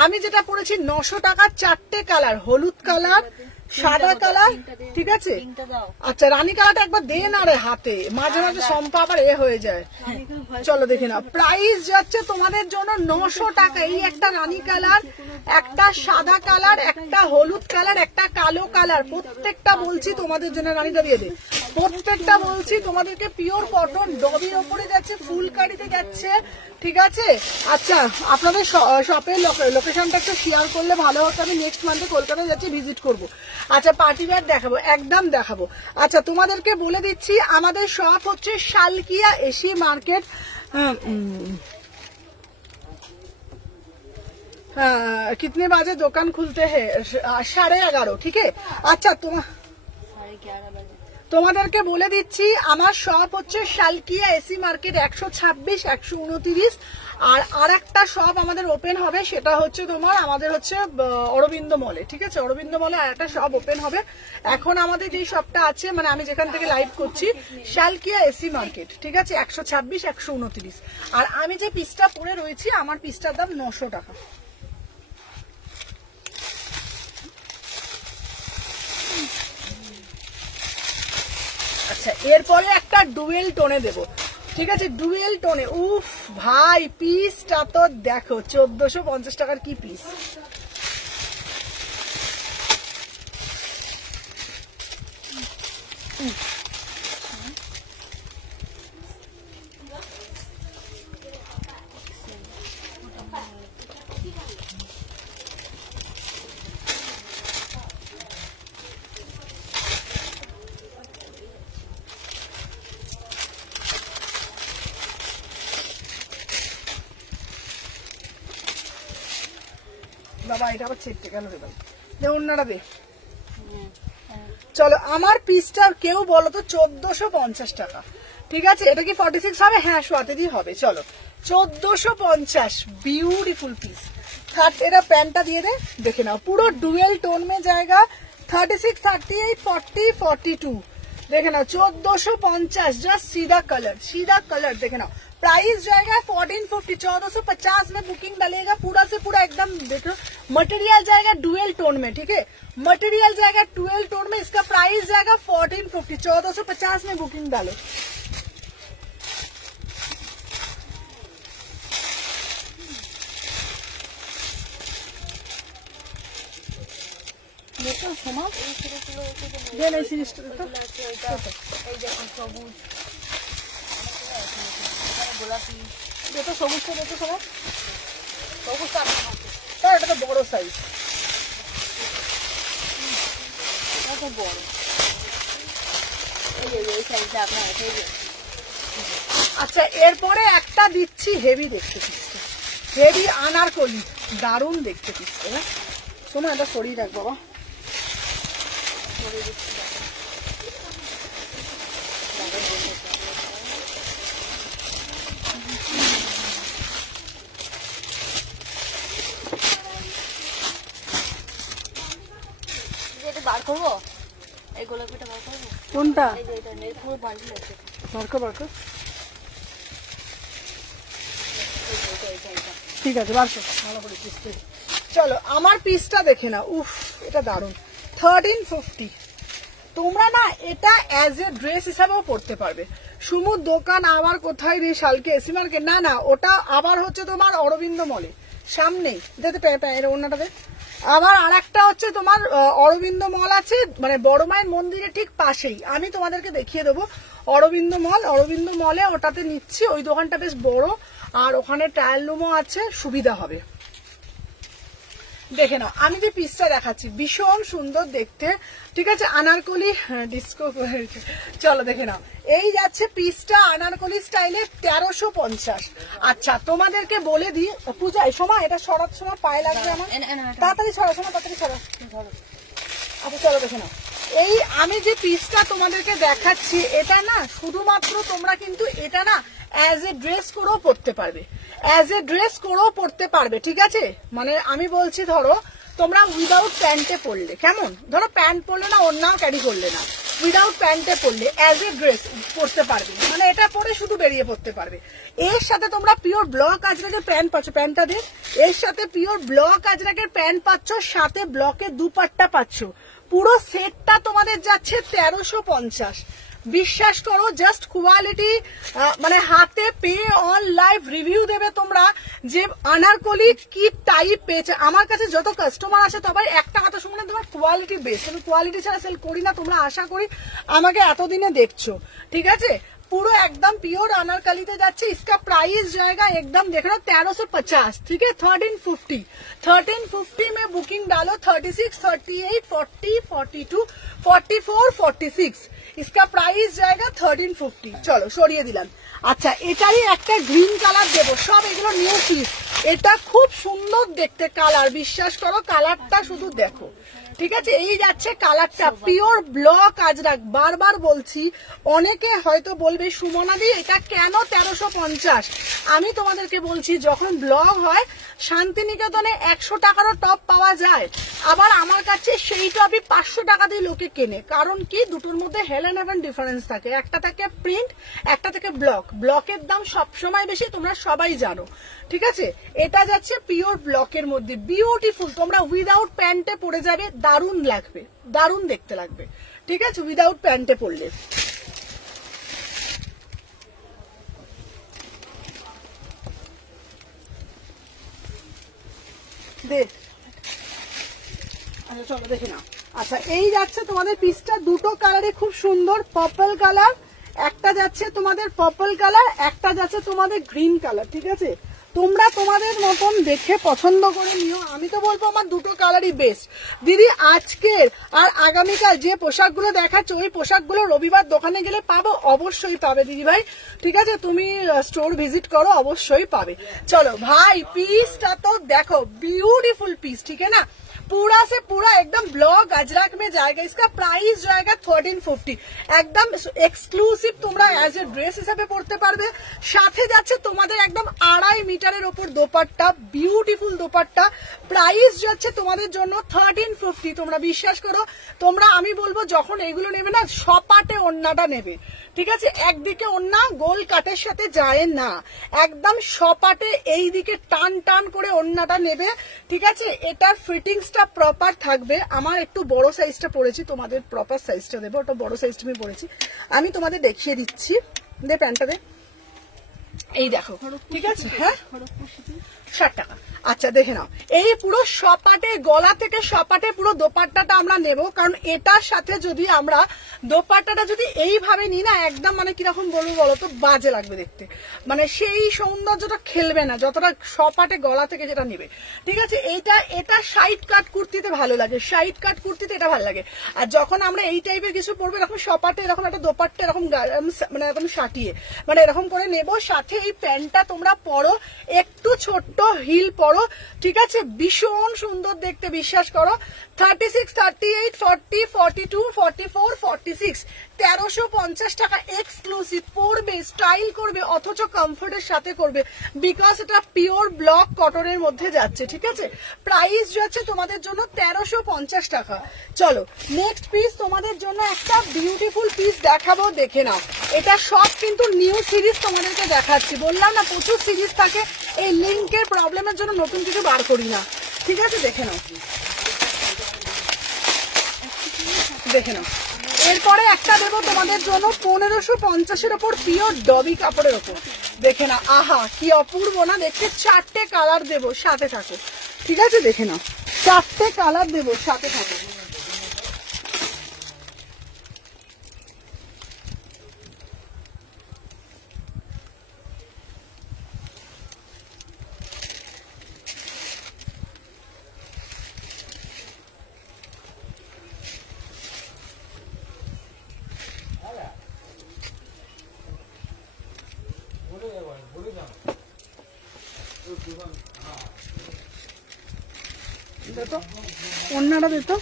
আমি যেটা পরেছি 900 টাকা, 4টে কালার, হলুদ কালার, সাদা কালার। ঠিক আছে আচ্ছা রানী কালারটা একবার দে না রে হাতে, মাঝে মাঝে সম্পা আবার এ হয়ে যায়। চলো দেখে নাও প্রাইস যাচ্ছে তোমাদের জন্য 900 টাকা। এই একটা রানী কালার, একটা সাদা কালার, একটা হলুদ কালার, একটা কালো কালার। প্রত্যেকটা বলছি তোমাদের জন্য রানীটা দিয়ে দে, প্রত্যেকটা বলছি তোমাদেরকে পিওর কটন ডবির ওপরে যাচ্ছে, ফুলকারিতে যাচ্ছে। ঠিক আছে আচ্ছা আপনাদের শপের লোকেশনটা একটু শেয়ার করলে ভালো হতো, আমি নেক্সট মান্থে কলকাতায় যাচ্ছি, ভিজিট করবো। আচ্ছা পার্টি ওয়্যার দেখাবো, একদম দেখাবো। আচ্ছা তোমাদেরকে বলে দিচ্ছি আমাদের শপ হচ্ছে শালকিয়া এসি মার্কেট। कितने बजे दुकान खुलते हैं? 11:30। ठीक है अच्छा তোমাদেরকে বলে দিচ্ছি আমার শপ হচ্ছে শালকিয়া এসি মার্কেট 126 129, আর একটা শপ আমাদের ওপেন হবে, সেটা হচ্ছে তোমার আমাদের হচ্ছে অরবিন্দ মলে। ঠিক আছে, অরবিন্দ মলে আর একটা শপ ওপেন হবে। এখন আমাদের যে শপটা আছে, মানে আমি যেখান থেকে লাইভ করছি, শালকিয়া এসি মার্কেট। ঠিক আছে, 126 129। আর আমি যে পিসটা পরে রয়েছি, আমার পিসটার দাম 900 টাকা। আচ্ছা, এরপরে একটা ডুয়েল টোনে দেব। ঠিক আছে, ডুয়েল টোনে। উফ ভাই, পিসটা তো দেখো, 1450 টাকার কি পিস। বাবা এটা আবার চেপতে কেন দেবেন, যে অন্যটা দে। চলো, আমার পিসটা কেউ বলো তো 1450 টাকা। ঠিক আছে, এটা কি 46 হবে? হ্যাঁ, সোয়াতে দিয়ে হবে। চলো, 1450, বিউটিফুল পিস। এটা প্যান্টটা দিয়ে দে, দেখে নাও, পুরো ডুয়েল টোন মে জায়গা। 36, 38, 40, 42 देखे ना 1450 जस्ट सीधा कलर देखे ना। प्राइस जाएगा 1450, 1450 में बुकिंग डालेगा पूरा से पूरा एकदम देखो। मटेरियल जाएगा डुअल टोन में, ठीक है, मटेरियल जाएगा डुअल टोन में। इसका प्राइस जाएगा 1450, 1450 में बुकिंग डालो। দেখো সোমা এই ছোটগুলো যে এই সিরিজটা দেখো, এই দেখো সবুজ, এখানে গোলাপি, দেখো সবুজটা দেখো সোমা, সবুজটা তার এটা তো বড় সাইজ, এটা তো বড়, এই সাইজটা আপনার এই যে। আচ্ছা, এরপরে একটা দিচ্ছি হেভি দেখতে পিসটা, হেভি আনারকলি, দারুণ দেখতে পিসটা। হ্যাঁ সোমা এটা সরিয়ে রাখ বাবা। বার করবো এই গোলাপিটা, বার করবো কোনটা, ঠিক আছে বার কর, ভালো করে পিস। চলো আমার পিসটা দেখে না, উফ এটা দারুণ। 1350, তোমরা না এটা অ্যাজ এ ড্রেস হিসাবেও পড়তে পারবে। সুমুর দোকান আবার কোথায় রে, শালকিয়া এসি মার্কেট? না না, ওটা আবার হচ্ছে তোমার অরবিন্দ মলে সামনেই, এর অন্যটাতে। আবার আর একটা হচ্ছে তোমার অরবিন্দ মল আছে, মানে বড় মায়ের মন্দিরের ঠিক পাশেই। আমি তোমাদেরকে দেখিয়ে দেবো অরবিন্দ মল। অরবিন্দ মলে ওটাতে নিচ্ছি, ওই দোকানটা বেশ বড়, আর ওখানে ট্রায়াল রুমও আছে, সুবিধা হবে। দেখে নাও, আমি যে পিসটা দেখাচ্ছি ভীষণ সুন্দর দেখতে, ঠিক আছে, আনারকলি ডিস্কো। চলো দেখে নাও, এই যাচ্ছে পিসটা আনারকলি স্টাইলে 1350। আচ্ছা তোমাদেরকে বলে দিই, পূজা এই সময় এটা সরার সময় পায়ে লাগবে আমার, তাড়াতাড়ি ছড়া সময়, তাড়াতাড়ি ছড়া। আচ্ছা চলো দেখে নাও, এই আমি যে পিসটা তোমাদেরকে দেখাচ্ছি, এটা না শুধুমাত্র তোমরা কিন্তু এটা না অ্যাজ এ ড্রেস করেও পড়তে পারবে, অ্যাজ এ ড্রেস করেও পড়তে পারবে, ঠিক আছে। মানে আমি বলছি ধরো তোমরা উইদাউট প্যান্টে পরলে, কেমন, ধরো প্যান্ট পরলে না, ওড়নাও ক্যারি করলে না, উইদাউট প্যান্টে পরলে অ্যাজ এ ড্রেস পরতে পারবে, মানে এটা পরে শুধু বেরিয়ে পড়তে পারবে। এর সাথে তোমরা পিওর ব্লক আজরাকের প্যান্ট পাচ্ছ, প্যান্টটা দিয়ে এর সাথে পিওর ব্লক আজরাকের প্যান্ট পাচ্ছ, সাথে ব্লকের দুপাট্টা পাচ্ছ। পুরো সেটটা তোমাদের যাচ্ছে 1350। বিশ্বাস করো, জাস্ট কোয়ালিটি, মানে হাতে পেয়ে অন লাইভ রিভিউ দেবে তোমরা যে আনারকলি কি টাইপ পেয়েছে। আমার কাছে যত কাস্টমার আসে সবাই একটা কথা শুনে, তোমার কোয়ালিটি বেস্ট, আমি কোয়ালিটি ছাড়া সেল করি না, তোমরা আশা করি আমাকে এতদিনে দেখছো, ঠিক আছে। पूरा एकदम प्योर अनारकली जाच्छे। इसका प्राइस जाएगा एकदम देख रहे हो 1350, ठीक है। 1350 में बुकिंग डालो। 36, 38, 40, 42, 44, 46 इसका प्राइस जाएगा 1350। चलो सरिए दिलाम। अच्छा एटारই একটা গ্রিন কালার দেব, সব এগুলো নিউ পিস। এটা খুব সুন্দর দেখতে কালার, বিশ্বাস করো কালারটা শুধু দেখো, ঠিক আছে। এই যাচ্ছে কালারটা, পিওর ব্লক আজরাক। বারবার বলছি, অনেকে হয়তো বলবে সুমনা দি এটা কেন 1350। আমি তোমাদেরকে বলছি, যখন ব্লক হয় শান্তিনিকেতনে 100 টাকারও টপ পাওয়া যায়, আবার আমার কাছে সেই টপই 500 টাকা দিয়ে লোকে কেনে। কারণ কি, দুটোর মধ্যে হেলেন হেভেন ডিফারেন্স থাকে, একটা থেকে প্রিন্ট, একটা থেকে ব্লক। ব্লকের দাম সবসময় বেশি, তোমরা সবাই জানো, ঠিক আছে। এটা যাচ্ছে পিওর ব্লকের মধ্যে, বিউটিফুল। তোমরা উইদাউট প্যান্টে পরে যাবে, দারুণ লাগবে, দারুণ দেখতে লাগবে, ঠিক আছে, উইদাউট প্যান্টে পরলে। দেখ, আচ্ছা চলো দেখে নাও। আচ্ছা এই যাচ্ছে তোমাদের পিসটা, দুটো কালারে খুব সুন্দর, পার্পল কালার, একটা যাচ্ছে তোমাদের পার্পল কালার, একটা যাচ্ছে তোমাদের গ্রিন কালার, ঠিক আছে। তোমরা তোমাদের মতন দেখে পছন্দ করে নিও। আমি তো বলবো আমার দুটো কালারই বেস্ট। দিদি আজকের আর আগামীকাল যে পোশাকগুলো দেখাচ্ছে, ওই পোশাকগুলো রবিবার দোকানে গেলে পাবো, অবশ্যই পাবে দিদি ভাই, ঠিক আছে। তুমি স্টোর ভিজিট করো, অবশ্যই পাবে। চলো ভাই, পিসটা তো দেখো, ब्यूटीफुल पीस, ठीक है ना, पूरा से पूरा एकदम ब्लॉक अजरक में जाएगा। इसका प्राइस जाएगा 1350, একদম এক্সক্লুসিভ। তোমরা অ্যাজ এ ড্রেস হিসেবে পড়তে পারবে। সাথে যাচ্ছে তোমাদের একদম 2.5 মিটারের ওপর দোপাট্টা, বিউটিফুল দোপাট্টা। প্রাইস যাচ্ছে তোমাদের জন্য 1350। তোমরা বিশ্বাস করো, তোমরা আমি বলবো যখন এগুলো নেবে না, সপাটে ওড়নাটা নেবে, ঠিক আছে। একদিকে ওড়না গোল কাটের সাথে যায় না, একদম সপাটে এই দিকে টান টান করে ওড়নাটা নেবে, ঠিক আছে। এটার ফিটিংসটা প্রপার থাকবে। আমার একটু বড় সাইজটা পড়েছি, তোমাদের প্রপার সাইজটা দেবো, ওটা বড় সাইজটা আমি পড়েছি। আমি তোমাদের দেখিয়ে দিচ্ছি, দে প্যান্টটা দে, এই দেখো, ঠিক আছে। হ্যাঁ 60 টাকা। আচ্ছা দেখে নাও, এই পুরো সপাটে, গলা থেকে সপাটে পুরো দোপাট্টাটা আমরা নেব। কারণ এটার সাথে যদি আমরা দোপাট্টাটা যদি এইভাবে নিই না, একদম মানে কিরকম বলবো বলো তো, বাজে লাগবে দেখতে, মানে সেই সৌন্দর্যটা খেলবে না যতটা সপাটে গলা থেকে যেটা নিবে, ঠিক আছে। এটা সাইড কাট কুর্তিতে ভালো লাগে, সাইড কাট কুর্তিতে এটা ভালো লাগে। আর যখন আমরা এই টাইপের কিছু পরবো, এরকম সপাটে এরকম একটা দোপাট্টা এরকম মানে এরকম সাটিয়ে, মানে এরকম করে নেব। সাথে এই প্যান্টটা তোমরা পরো, একটু ছোট্ট হিল পরো, ঠিক আছে, ভীষণ সুন্দর দেখতে, বিশ্বাস করো। 36, 38, 40, 42, 44, 46, 1350 টাকা এক্সক্লুসিভ। পরবে, স্টাইল করবে, অথচ কমফোর্টের সাথে করবে, বিকজ এটা পিওর ব্লক কটনের মধ্যে যাচ্ছে, ঠিক আছে। প্রাইস যাচ্ছে তোমাদের জন্য 1350 টাকা। চলো নেক্সট পিস তোমাদের জন্য একটা বিউটিফুল পিস দেখাবো, দেখে নাও। এটা সব কিন্তু নিউ সিরিজ তোমাদেরকে দেখাচ্ছি, বললাম না প্রচুর সিরিজ থাকে, এই লিঙ্কের প্রবলেমের জন্য নতুন কিছু বার করি না, ঠিক আছে। দেখে নাও, দেখে নাও। এরপরে একটা দেবো তোমাদের জন্য 1550-এর ওপর পিওর ডবি কাপড়ের ওপর, দেখে না, আহা কি অপূর্ব না দেখতে। 4টে কালার দেবো, সাথে থাকো, ঠিক আছে। দেখে নাও, 4টে কালার দেবো, সাথে থাকো। ওড়নাটা দে তো,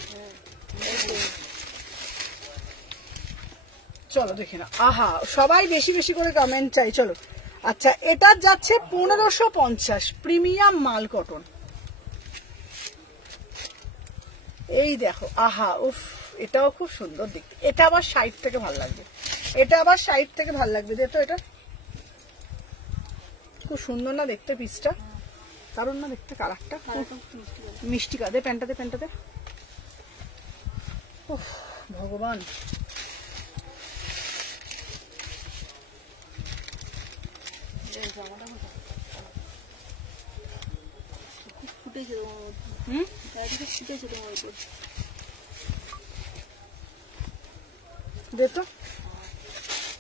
চলো দেখে না, আহা সবাই বেশি বেশি করে কমেন্ট চাই। চলো আচ্ছা, এটা যাচ্ছে 1550, প্রিমিয়াম মাল কটন। এই দেখো, আহা উফ, এটাও খুব সুন্দর দেখতে। এটা আবার সাইড থেকে ভালো লাগবে, এটা আবার সাইড থেকে ভালো লাগবে। দেখো এটা খুব সুন্দর না দেখতে, পিসটা দারুণ না দেখতে, কালারটা মিষ্টি কাদে। প্যান্টাতে প্যান্টাতে ভগবান, ফুটেছে তোমার উপর, দেখো।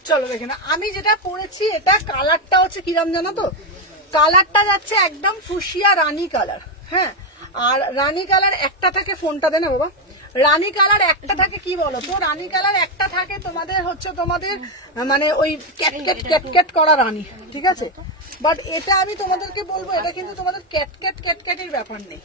চলো দেখে না, আমি যেটা পরেছি এটা কালারটা হচ্ছে কিরম জানো তো, কালারটা যাচ্ছে একদম ফুসিয়া রানী কালার। হ্যাঁ, আর রানী কালার একটা থাকে, ফোনটা দে না বাবা, রানী কালার একটা থাকে, কি বলো তো, রানী কালার একটা থাকে তোমাদের হচ্ছে তোমাদের মানে ওই ক্যাটক্যাট ক্যাটক্যাট করা রানী, ঠিক আছে। বাট এটা আমি তোমাদেরকে বলবো, এটা কিন্তু তোমাদের ক্যাটক্যাটের ব্যাপার নেই।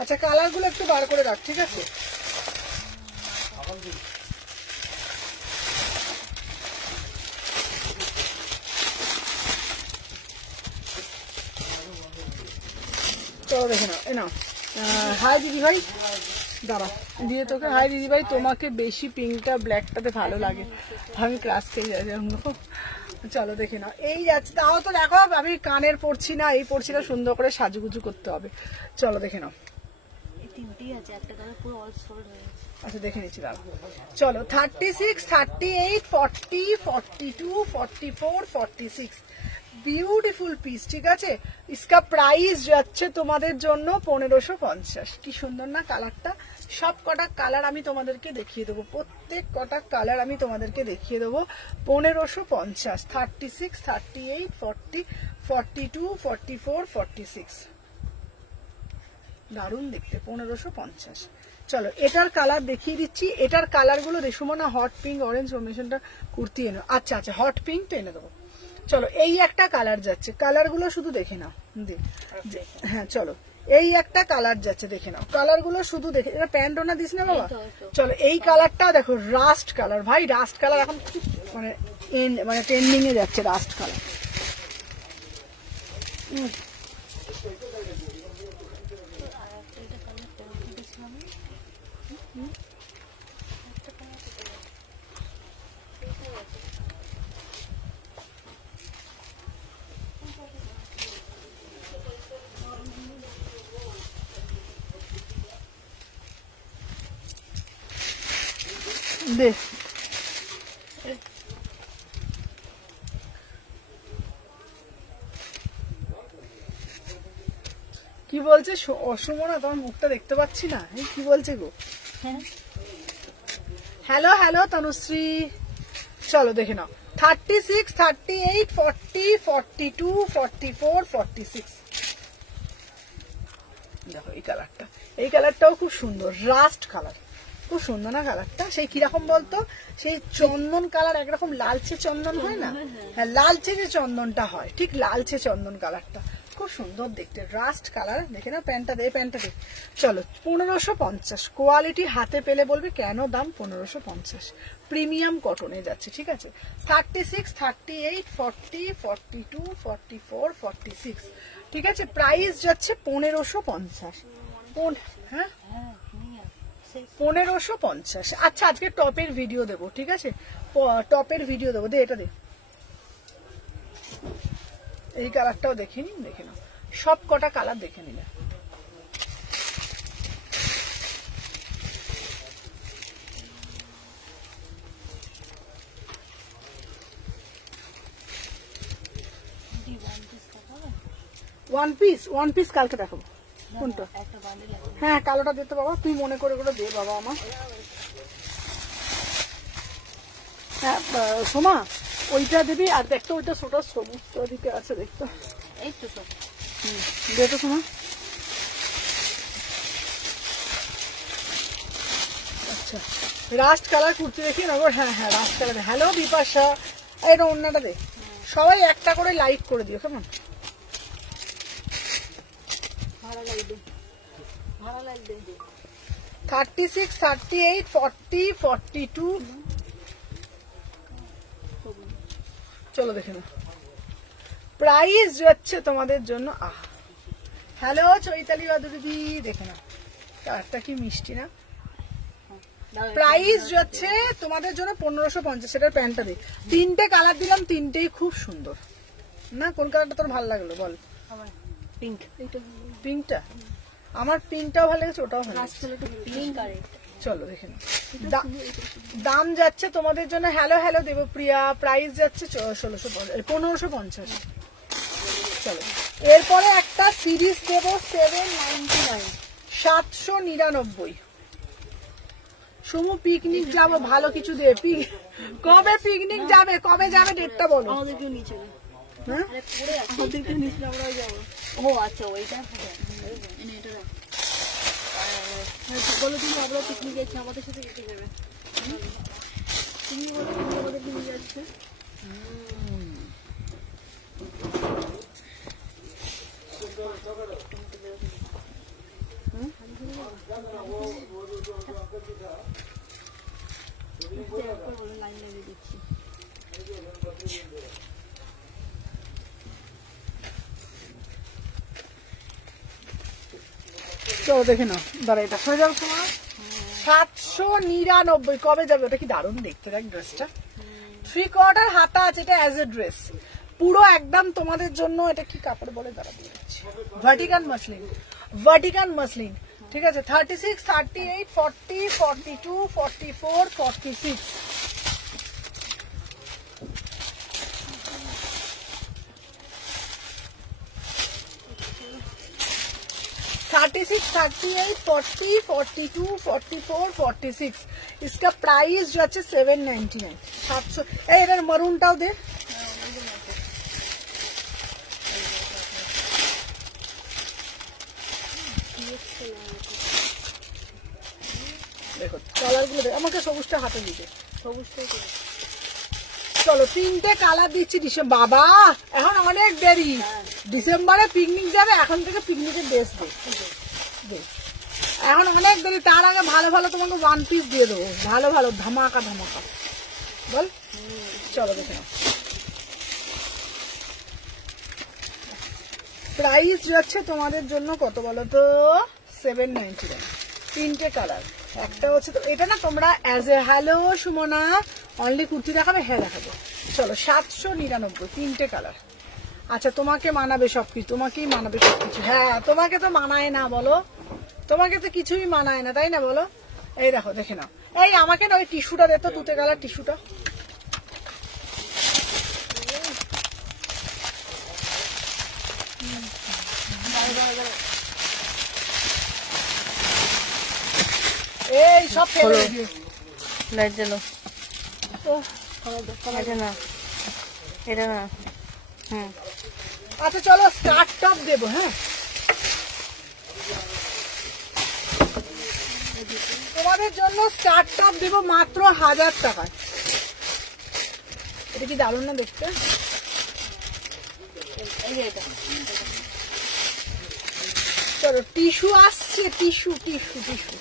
আচ্ছা কালার গুলো একটু বার করে রাখ, ঠিক আছে? চলো দেখে নাও, এ নাও। হাই দিদি ভাই, দাঁড়া দিয়ে তোকে। হাই দিদি ভাই, তোমাকে বেশি পিঙ্কটা ব্ল্যাকটাতে ভালো লাগে, আমি ক্লাস খেয়ে যাই। চলো দেখে নাও, এই যাচ্ছে। তাও তো দেখো আমি কানের পড়ছি না, এই পড়ছি না, সুন্দর করে সাজুগুজু করতে হবে। চলো দেখে নাও। আচ্ছা দেখে নিচ্ছি, দাঁড়া। চলো 36, 38, 40, 42, 44, 46 বিউটিফুল পিস, ঠিক আছে? इसका প্রাইস যাচ্ছে তোমাদের জন্য 1550। কি সুন্দর না কালারটা? সব কটা কালার আমি তোমাদেরকে দেখিয়ে দেবো, প্রত্যেক কটা কালার আমি তোমাদেরকে দেখিয়ে দেবো 1550। 36, 38, 40, 42, 44, 46 দারুণ দেখতে, 1550। চলো এটার কালার দেখিয়ে দিচ্ছি। এটার কালার গুলো দেখো না, হট পিঙ্ক, অরেঞ্জ কম্বিনেশনটা কুর্তি এনে। আচ্ছা আচ্ছা, হট পিঙ্কটা এনে দেবো। চলো এই একটা কালার যাচ্ছে, কালার গুলো শুধু দেখে নাও। হ্যাঁ চলো, এই একটা কালার যাচ্ছে, দেখে নাও। কালার গুলো শুধু দেখে, এটা প্যান্ট ওনা দিস না বাবা। চলো এই কালারটা দেখো, রাস্ট কালার। ভাই রাস্ট কালার এখন মানে ট্রেন্ডিং এ যাচ্ছে রাস্ট কালার। দেখ কি বলছে অসমনা, তোমার মুখটা দেখতে পাচ্ছি না। এই কি বলছে গো? Hello hello Tanushree. চলো দেখে নাও, 36, 38, 40, 42, 44, 46 দেখো এই কালারটা। এই কালারটাও খুব সুন্দর, রাস্ট কালার, খুব সুন্দর না কালারটা? সেই কিরকম বলতো, সেই চন্দন কালার, একরকম লালচে চন্দন হয় না? হ্যাঁ লালচে যে চন্দনটা হয়, ঠিক লালচে চন্দন কালারটা, খুব সুন্দর দেখতে, রাস্ট কালার। দেখে না প্যান্টটা দে, প্যান্টটা দে। চলো 1550, কোয়ালিটি হাতে পেলে বলবে কেন দাম 1550। প্রিমিয়াম কটনে যাচ্ছে, ঠিক আছে? 36, 38, 40, 42, 44, 46 ঠিক আছে? প্রাইস যাচ্ছে 1550। হ্যাঁ 1550। আচ্ছা আজকে টপের ভিডিও দেবো, ঠিক আছে? টপের ভিডিও দেবো। দে এটা দে, এই কালারটাও দেখে নি, দেখে নাও। সব কটা কালার দেখে নিলে। ওয়ান পিস কালকে দেখাবো। কোনটা? হ্যাঁ কালোটা দিতে বাবা, তুই মনে করে করে দে বাবা আমার। হ্যাঁ সোমা ওইটা দিবি। আর দেখতো ওইটা ছোট সবুজ দিকে আছে, দেখতো এই তো সব। দে তো সোমা। আচ্ছা রাস্ট কালার কুর্তি দেখি না? হ্যাঁ হ্যাঁ রাস্ট কালার। হ্যালো বিপাশা, এটা অন্যটা দে। সবাই একটা করে লাইক করে দিও কেমন? ভালো লাগবে, ভালো লাগবে। 36, 38, 40, 42 চলো দেখে না। প্রাইস যাচ্ছে তোমাদের জন্য, হ্যালো চৈতালি বাদুরিদি, দেখে না কালারটা কি মিষ্টি না? প্রাইস যাচ্ছে তোমাদের জন্য 1550। সেটার প্যান্টটা দিই, তিনটে কালার দিলাম, তিনটেই খুব সুন্দর না? কোন কালারটা তোর ভালো লাগলো বল? পিঙ্ক। পিঙ্কটা আমার, পিঙ্কটাও ভালো লেগেছে, ওটাও ভালো লেগেছে। চলো দেখে নাও। দাম যাচ্ছে তোমাদের জন্য, হ্যালো হ্যালো দেবপ্রিয়া, প্রাইস যাচ্ছে 1550। চলো এরপরে একটা সিরিজ দেবো 799, 799। সমু পিকনিক যাবো, ভালো কিছু দে। কবে পিকনিক যাবে, কবে যাবে ডেটটা বলো। আমাদেরকেও নিয়ে চলে। হ্যাঁ আমাদেরকেও নিয়ে চলে, আমরাও যাবো। ও আচ্ছা, ওইটা বলো তুমি, আমরা পিকনিক যাচ্ছি, আমাদের সাথে যেতে যাবে। তুমি বলো, তুমি আমাদেরকে নিয়ে যাচ্ছে। লাইন লাগিয়ে দিচ্ছি। চলো দেখে নাও, দাঁড়া এটা হয়ে যাবে তোমার 799। কবে যাবে? ওটা কি দারুণ দেখতে, দেখ ড্রেসটা 3/4 হাতা আছে, এটা অ্যাজ এ ড্রেস পুরো একদম তোমাদের জন্য। এটা কি কাপড় বলে, দাঁড়া দিয়ে দিচ্ছি। ভার্টিকান মাসলিন, ভার্টিকান মাসলিন, ঠিক আছে। 36, 38, 40, 42, 44, 46। इसका प्राइस जो है 799। 700। এটার মরুনটাও দে। দেখো কালার গুলো দেখ, আমাকে সবুজটা হাতে দিতে, সবুজটাই করে। চলো 3টে কালার দিচ্ছি। বাবা এখন অনেক দেরি, ডিসেম্বরে পিকনিক যাবে, এখন থেকে পিকনিকের ড্রেস দে। এখন অনেক দেরি, তার আগে ভালো ভালো তোমাকে ওয়ান পিস দিয়ে দেবো, ভালো ভালো ধামাকা ধামাকা। বল চলো দেখে নাও। প্রাইস যাচ্ছে তোমাদের জন্য কত বলো তো, 799। 3টে কালার, একটা হচ্ছে তো এটা না, তোমরা as a hello Sumana only kurti দেখাবে, হ্যাঁ দেখাবো। চলো 799, 3টে কালার। আচ্ছা তোমাকে মানাবে সবকিছু, তোমাকেই মানাবে সবকিছু। হ্যাঁ তোমাকে তো মানায় না বলো, তোমাকে তো কিছুই মানায় না, তাই না বলো। এই দেখো দেখে নাও। এই আমাকে না ওই টিস্যুটা দে তো, তুতে কালার টিস্যুটা। এই সব ফেলে দিও, লাইট জ্বালো। এটা না, এটা না। আচ্ছা চলো স্কার্ট টপ দেবো। হ্যাঁ তোমাদের জন্য স্কার্ট টপ দেবো মাত্র 1000 টাকায়। এটা কি দারুণ না দেখতে। চলো টিস্যু আসছে, টিস্যু টিস্যু টিস্যু।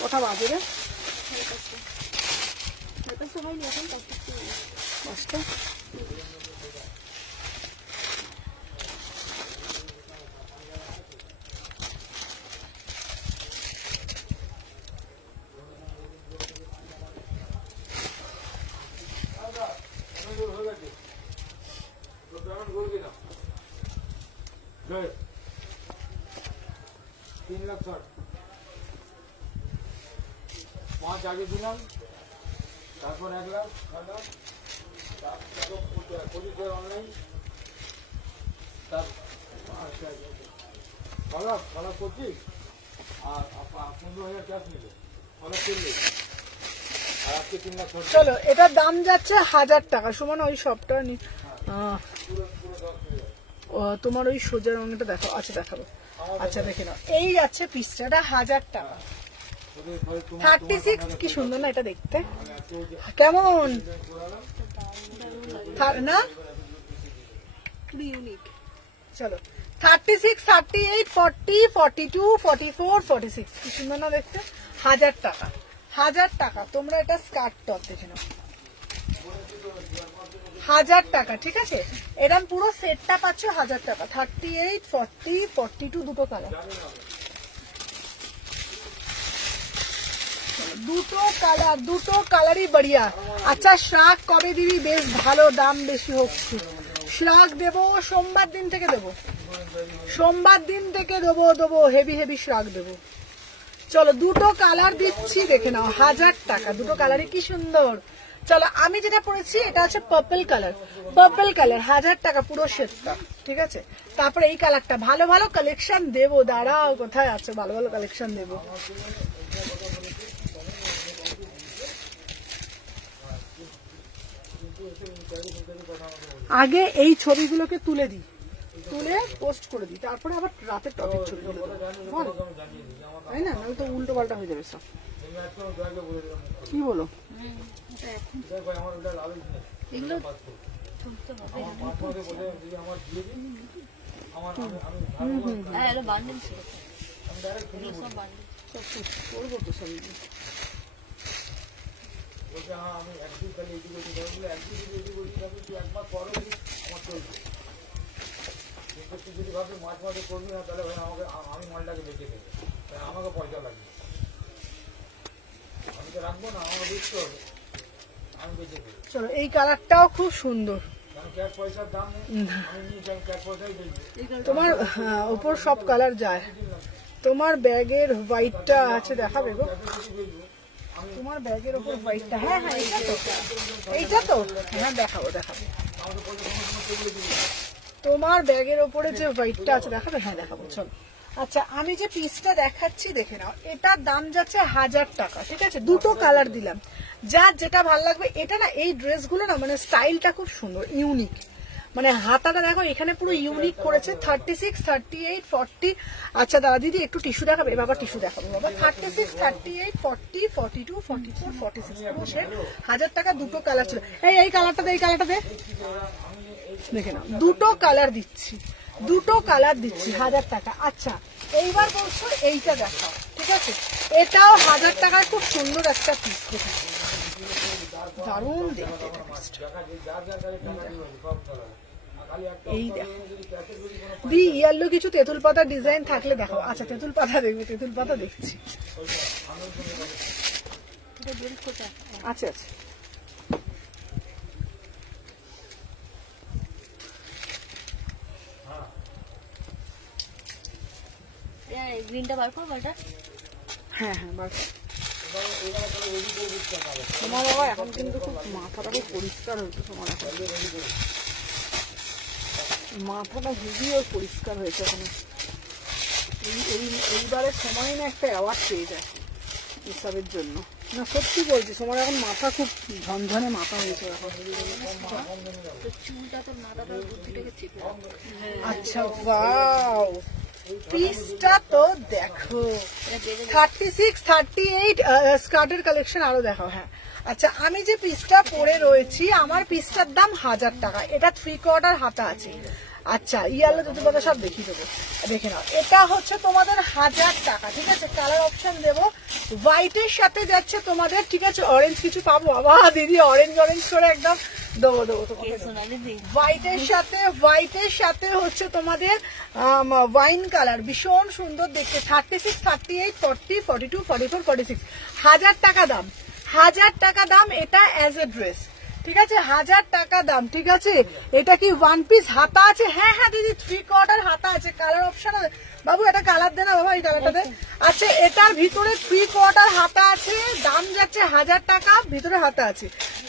কথা বাজে রে, হয়নি এখন 5টা। পাঁচ আগে দিলাম, তারপর 1 লাখ, 6 লাখ, অনলাইন, ভালো করছি। আর 15,000 ক্যাশ নিলে ভালো করলে, আর আজকে 3 লাখ। চলো এটার দাম যাচ্ছে 1000 টাকা। সমান ওই সবটা নি, তোমার ওই সোজা রঙটা দেখো। আচ্ছা দেখাবো, আচ্ছা দেখে নাও। এই যাচ্ছে পিসটা, 1000 টাকা। 36 কি সুন্দর না এটা দেখতে, কেমন না ইউনিক। চলো 36, 38, 40, 42, 44, 46 কি সুন্দর না দেখতে। 1000 টাকা, 1000 টাকা। তোমরা এটা স্কার্ট টপ দেখে নাও, 1000 টাকা। ঠিক আছে, এরকম পুরো সেটটা পাচ্ছ 1000 টাকা। 38, 40, 42 দুটো কালার, দুটো কালারই বড়িয়া। আচ্ছা শ্রাগ কবে দিবি? বেশ ভালো, দাম বেশি হচ্ছে। শ্রাগ দেবো সোমবার দিন থেকে দেবো, সোমবার দিন থেকে দেবো, হেভি হেভি শ্রাগ দেবো। চলো দুটো কালার দিচ্ছি দেখে নাও, 1000 টাকা। দুটো কালারই কি সুন্দর, চলো আমি যেটা পরেছি এটা হচ্ছে পার্পল কালার 1000 টাকা পুরো সেটটা, ঠিক আছে। তারপরে এই কালারটা, ভালো ভালো কালেকশন দেবো, দাঁড়াও কোথায় আছে, ভালো ভালো কালেকশন দেবো। আগে এই ছবিগুলোকে তুলে দিই, তুলে পোস্ট করে দিই, তারপরে আবার রাতে টপিক ছবিগুলো দেবো, তাই না? নাহলে তো উল্টো পাল্টা হয়ে যাবে সব। কি বলো? এগুলো তুলতে হবে। হ্যাঁ, এটা বান্ডেল ছিল, এগুলো সব বান্ডেল। করবো তো সব। আমি একদিন খালি একদিন একবার পরে আমার চলছে, কিন্তু তুই যদি ভাবি মাছ মাঝে করবি না, তাহলে ভাই আমাকে, আমি মালটাকে বেঁচে দেবো, আমাকে পয়সা লাগবে, আমি তো রাখবো না, আমাকে বেচতে হবে, আমি বেঁচে দেবো। চলো এই কালারটাও খুব সুন্দর, কারণ ক্যাশ পয়সার দাম নেই, আমি নিয়েছি, আমি ক্যাশ পয়সাই বেচবো। তোমার ওপর সব কালার যায়। তোমার ব্যাগের হোয়াইটটা আছে, দেখাবে গো তোমার ব্যাগের ওপর হোয়াইটটা? হ্যাঁ হ্যাঁ, এইটা তো হ্যাঁ, দেখাবো দেখাবো। তোমার ব্যাগের ওপরে যে হোয়াইটটা আছে দেখাবে? হ্যাঁ দেখাবো, চলো। আচ্ছা আমি যে পিসটা দেখাচ্ছি দেখে নাও, এটার দাম যাচ্ছে 1000 টাকা, ঠিক আছে। দুটো কালার দিলাম, যার যেটা ভালো লাগবে। এটা না, এই ড্রেসগুলো না মানে স্টাইলটা খুব সুন্দর, ইউনিক, মানে হাতাটা দেখো এখানে পুরো ইউনিক করেছে। 36, 38, 40। আচ্ছা দাদা দিদি একটু টিস্যু দেখাবে? বাবা টিস্যু দেখাবো বাবা। 36, 38, 40, 42, 44, 46 পুরো সেট 1000 টাকা। দুটো কালার ছিল। এই কালারটা দে, এই কালারটা দে, দেখে নাও দুটো কালার দিচ্ছি, দুটো কালার দিচ্ছি 1000 টাকা। আচ্ছা এইবার বলছো এইটা দেখাও, ঠিক আছে। এটাও 1000 টাকায় খুব সুন্দর একটা পিস, দারুণ দেখতে এটা পিসটা। এই দেখো দি, ইয়ালো কিছু তেঁতুল পাতা ডিজাইন থাকলে দেখো। আচ্ছা তেঁতুল পাতা দেখবো, তেঁতুল পাতা দেখছি। আচ্ছা আচ্ছা, গ্রিনটা বার করবো এটা? হ্যাঁ হ্যাঁ বার কর। তোমার বাবা এখন কিন্তু খুব মাথাটা খুব পরিষ্কার হয়েছে, তোমার এখন মাথাটা হেভি ওর পরিষ্কার হয়েছে এখন। এইবারের সময় না একটা অ্যাওয়ার্ড পেয়ে যায় এসবের জন্য। না সত্যি বলছি, তোমার এখন মাথা খুব ঝনঝনে মাথা হয়েছে এখন। আচ্ছা ওয়াও, পিসটা তো দেখো 36, 38 স্কার্টের কালেকশন আরো দেখো। হ্যাঁ আচ্ছা, আমি যে পিসটা পরে রয়েছি, আমার পিসটার দাম 1000 টাকা। এটা 3/4 হাতা আছে। আচ্ছা ইয়ালো দুটো কথা সব দেখিয়ে দেবো, দেখে নাও। এটা হচ্ছে তোমাদের 1000 টাকা, ঠিক আছে। কালার অপশন দেবো, হোয়াইটের সাথে যাচ্ছে তোমাদের, ঠিক আছে। অরেঞ্জ কিছু পাবো? বাবা দিদি অরেঞ্জ করে একদম দেবো হোয়াইটের সাথে হচ্ছে তোমাদের ওয়াইন কালার, ভীষণ সুন্দর দেখতে। 36, 38, 40, 42, 44, 46 1000 টাকা দাম, 1000 টাকা দাম এটা অ্যাজ এ ড্রেস, ঠিক আছে। 1000 টাকা দাম, ঠিক আছে। এটা কি ওয়ান পিস হাতা আছে? হ্যাঁ হ্যাঁ দিদি 3/4 হাতা আছে। কালার অপশন বাবু এটা কালার দে না বাবা, এই কালারটা দে। আচ্ছা এটার ভিতরে 3/4 হাতা আছে, দাম যাচ্ছে 1000 টাকা, ভিতরে হাতা আছে।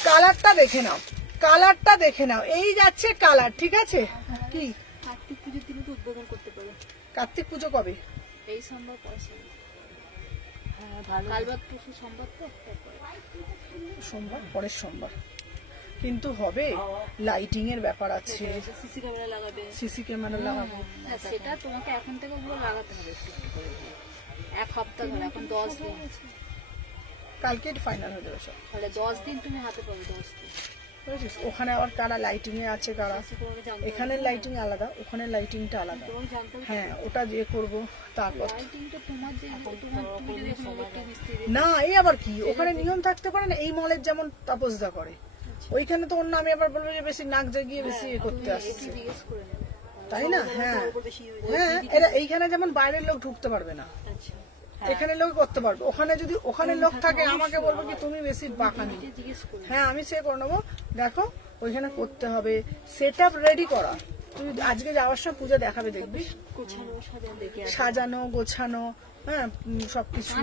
কালারটা দেখে নাও, কালারটা দেখে নাও, এই যাচ্ছে কালার, ঠিক আছে। কি কার্তিক পুজোর দিনে তো উদ্বোধন করতে পারো। কার্তিক পুজো কবে? এই সোমবার পয়সা। হ্যাঁ ভালো, কাল বাদ কিছু সোমবার তো, সোমবার পরের সোমবার কিন্তু হবে, লাইটিং এর ব্যাপার আছে, সিসি ক্যামেরা লাগাবে, সিসি ক্যামেরা লাগাবো। সেটা তোমাকে এখন থেকে ওগুলো লাগাতে হবে, এক সপ্তাহ ধরে, এখন 10 দিন, কালকে ফাইনাল হয়ে যাবে সব। তাহলে 10 দিন তুমি হাতে পাবে, 10 দিন। ওখানে আবার কারা লাইটিং এ আছে, কারা এখানের লাইটিং আলাদা, ওখানে লাইটিংটা আলাদা। হ্যাঁ ওটা দিয়ে করবো। তারপর না এই আবার কি, ওখানে নিয়ম থাকতে পারে না, এই মলের যেমন তাপসদা করে, ওইখানে তো অন্য আমি আবার বলবো যে বেশি নাক জাগিয়ে বেশি করতে আসছে, তাই না? হ্যাঁ হ্যাঁ, এটা এইখানে যেমন বাইরের লোক ঢুকতে পারবে না, এখানে লোক করতে পারবে। ওখানে যদি ওখানে লোক থাকে আমাকে বলবো কি তুমি বেশি বাঁকানি। হ্যাঁ আমি সে করে নেবো। দেখো ওইখানে করতে হবে, সেট আপ রেডি করা। তুই আজকে যাওয়ার সময় পূজা দেখাবে, দেখবি সাজানো গোছানো হ্যাঁ সবকিছু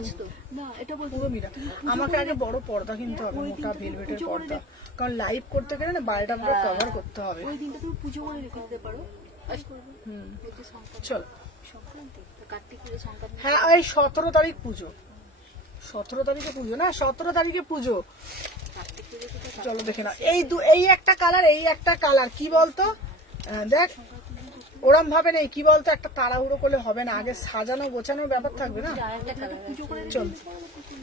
না এটা বলতে পুরো মিরা। আমাকে আগে বড় পর্দা কিনতে হবে, মোটা ভেলভেটের পর্দা, কারণ লাইভ করতে গেলে না বাড়িটা পুরো কভার করতে হবে। ওই দিনটা তুমি পুজো করে রেখে দিতে পারো। চল সংক্রান্তি কার্তিক পুজো সংক্রান্তি। হ্যাঁ এই 17 তারিখ পুজো, 17 তারিখে পুজো না, 17 তারিখে পুজো। চলো দেখে না, এই একটা কালার, এই একটা কালার, কি বলতো দেখ ওরম ভাবে নেই, কি বলতো একটা তাড়াহুড়ো করলে হবে না, আগে সাজানো গোছানোর ব্যাপার থাকবে না। চল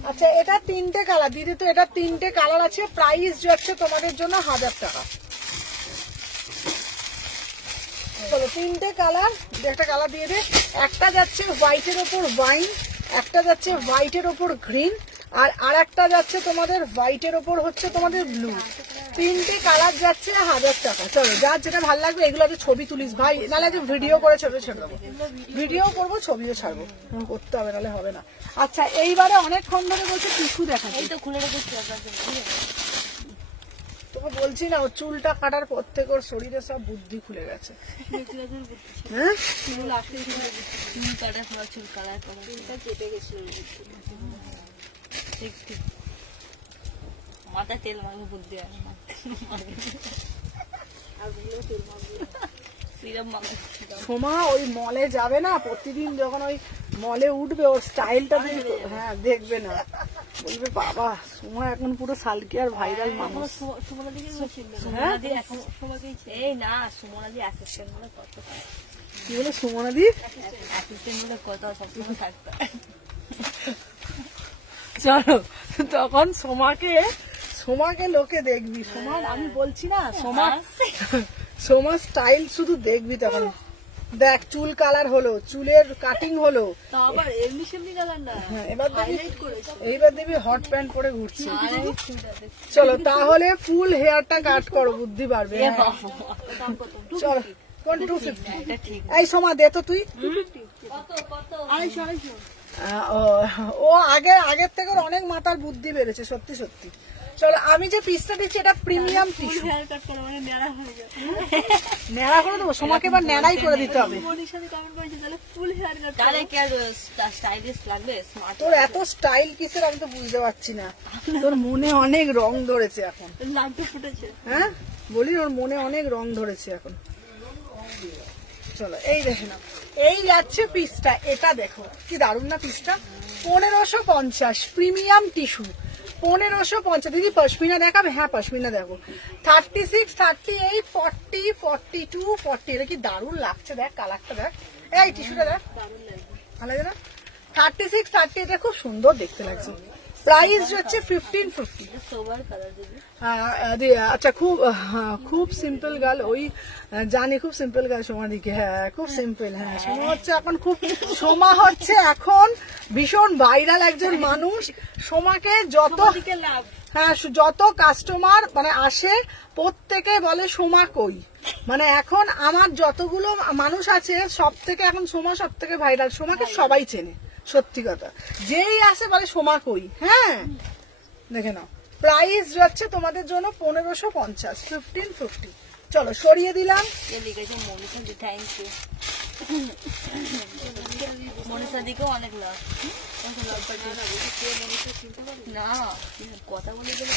আচ্ছা এটা 3টে কালার দিদি, তো এটা 3টে কালার আছে, প্রাইস যাচ্ছে তোমাদের জন্য 1000 টাকা। চলো 3টে কালার, একটা কালার দিয়ে দে। একটা যাচ্ছে হোয়াইটের ওপর ওয়াইন, একটা যাচ্ছে হোয়াইটের ওপর গ্রিন, আর একটা যাচ্ছে তোমাদের হোয়াইটের ওপর হচ্ছে তোমাদের ব্লু। 3টে কালার যাচ্ছে 1000 টাকা। চলো যার যেটা ভালো লাগবে এগুলো ছবি তুলিস ভাই, নাহলে আগে ভিডিও করে ছেড়ে দেবো, ভিডিও করবো ছবিও ছাড়বো, করতে হবে নাহলে হবে না। আচ্ছা এইবারে অনেকক্ষণ ধরে বলছে টিস্যু দেখা, এই তো খুলে রেখেছি আপনার জন্য। তোকে বলছি না, ও চুলটা কাটার পর থেকে ওর শরীরে সব বুদ্ধি খুলে গেছে। হ্যাঁ চুল কাটা ফেলা, চুল কালার করা, চুলটা চেপে গেছিল। ঠিক ঠিক মাথায় তেল মাখবো, বুদ্ধি হয় না। সোমা ওই মলে যাবে না, প্রতিদিন যখন ওই মলে উঠবে ওর স্টাইলটা হ্যাঁ দেখবে না, বলবে বাবা সোমা এখন পুরো সালকি আর ভাইরাল মানুষ। এই না সুমনাদি অ্যাসিস্ট্যান্ট বলে কত, কি বলে সুমনাদি অ্যাসিস্ট্যান্ট বলে কত সবসময় থাকতো। চলো তখন সোমাকে লোকে দেখবি, সোমার আমি বলছি না, সোমার স্টাইল শুধু দেখবি তখন। দেখ চুল কালার হলো, চুলের কাটিং হলো, আবার এমনি সেমনি কালার না। হ্যাঁ এইবার দেখবি হট প্যান্ট পরে ঘুরছে। চলো তাহলে ফুল হেয়ারটা কাট করো, বুদ্ধি পারবে। চলো 250। এই সোমা দে তো তুই। ও আগের থেকে অনেক মাথার বুদ্ধি বেড়েছে, সত্যি সত্যি। চলো আমি যে পিসটা দিচ্ছি এটা প্রিমিয়াম টিস্যু, ন্যাড়া করে দেবো, সোমাকে এবার ন্যাড়াই করে দিতে হবে। তোর এত স্টাইল কিসের আমি তো বুঝতে পারছি না, তোর মনে অনেক রং ধরেছে এখন। হ্যাঁ বলি ওর মনে অনেক রং ধরেছে এখন। চলো এই দেখে না, এই যাচ্ছে পিসটা, এটা দেখো কি দারুণ না পিসটা, 1550 প্রিমিয়াম টিস্যু, 1550। দিদি পশমিনা দেখাবে? হ্যাঁ পশমিনা দেখো, 36, 38, 40, 42, 40। এটা কি দারুণ লাগছে, দেখ কালারটা দেখ, এই টিস্যুটা দেখ ভালো লাগে না, 36, 30, এটা খুব সুন্দর দেখতে লাগছে। প্রাইস হচ্ছে 1550। আচ্ছা খুব সিম্পল গার্ল, ওই জানি খুব সিম্পল গার্ল সোমাদিকে, হ্যাঁ খুব সিম্পল। হ্যাঁ সোমা হচ্ছে এখন ভীষণ ভাইরাল একজন মানুষ। সোমাকে যত কাস্টমার মানে আসে প্রত্যেকে বলে সোমা কই, মানে এখন আমার যতগুলো মানুষ আছে সব থেকে এখন সোমা সব থেকে ভাইরাল, সোমাকে সবাই চেনে, সত্যি কথা, যেই আসে বলে সোমা কই। হ্যাঁ দেখে নাও, প্রাইস যাচ্ছে তোমাদের জন্য 1550, 1550। চলো সরিয়ে দিলাম। মনীষা দিকেও অনেক লাভ না, কথা বলে গেলে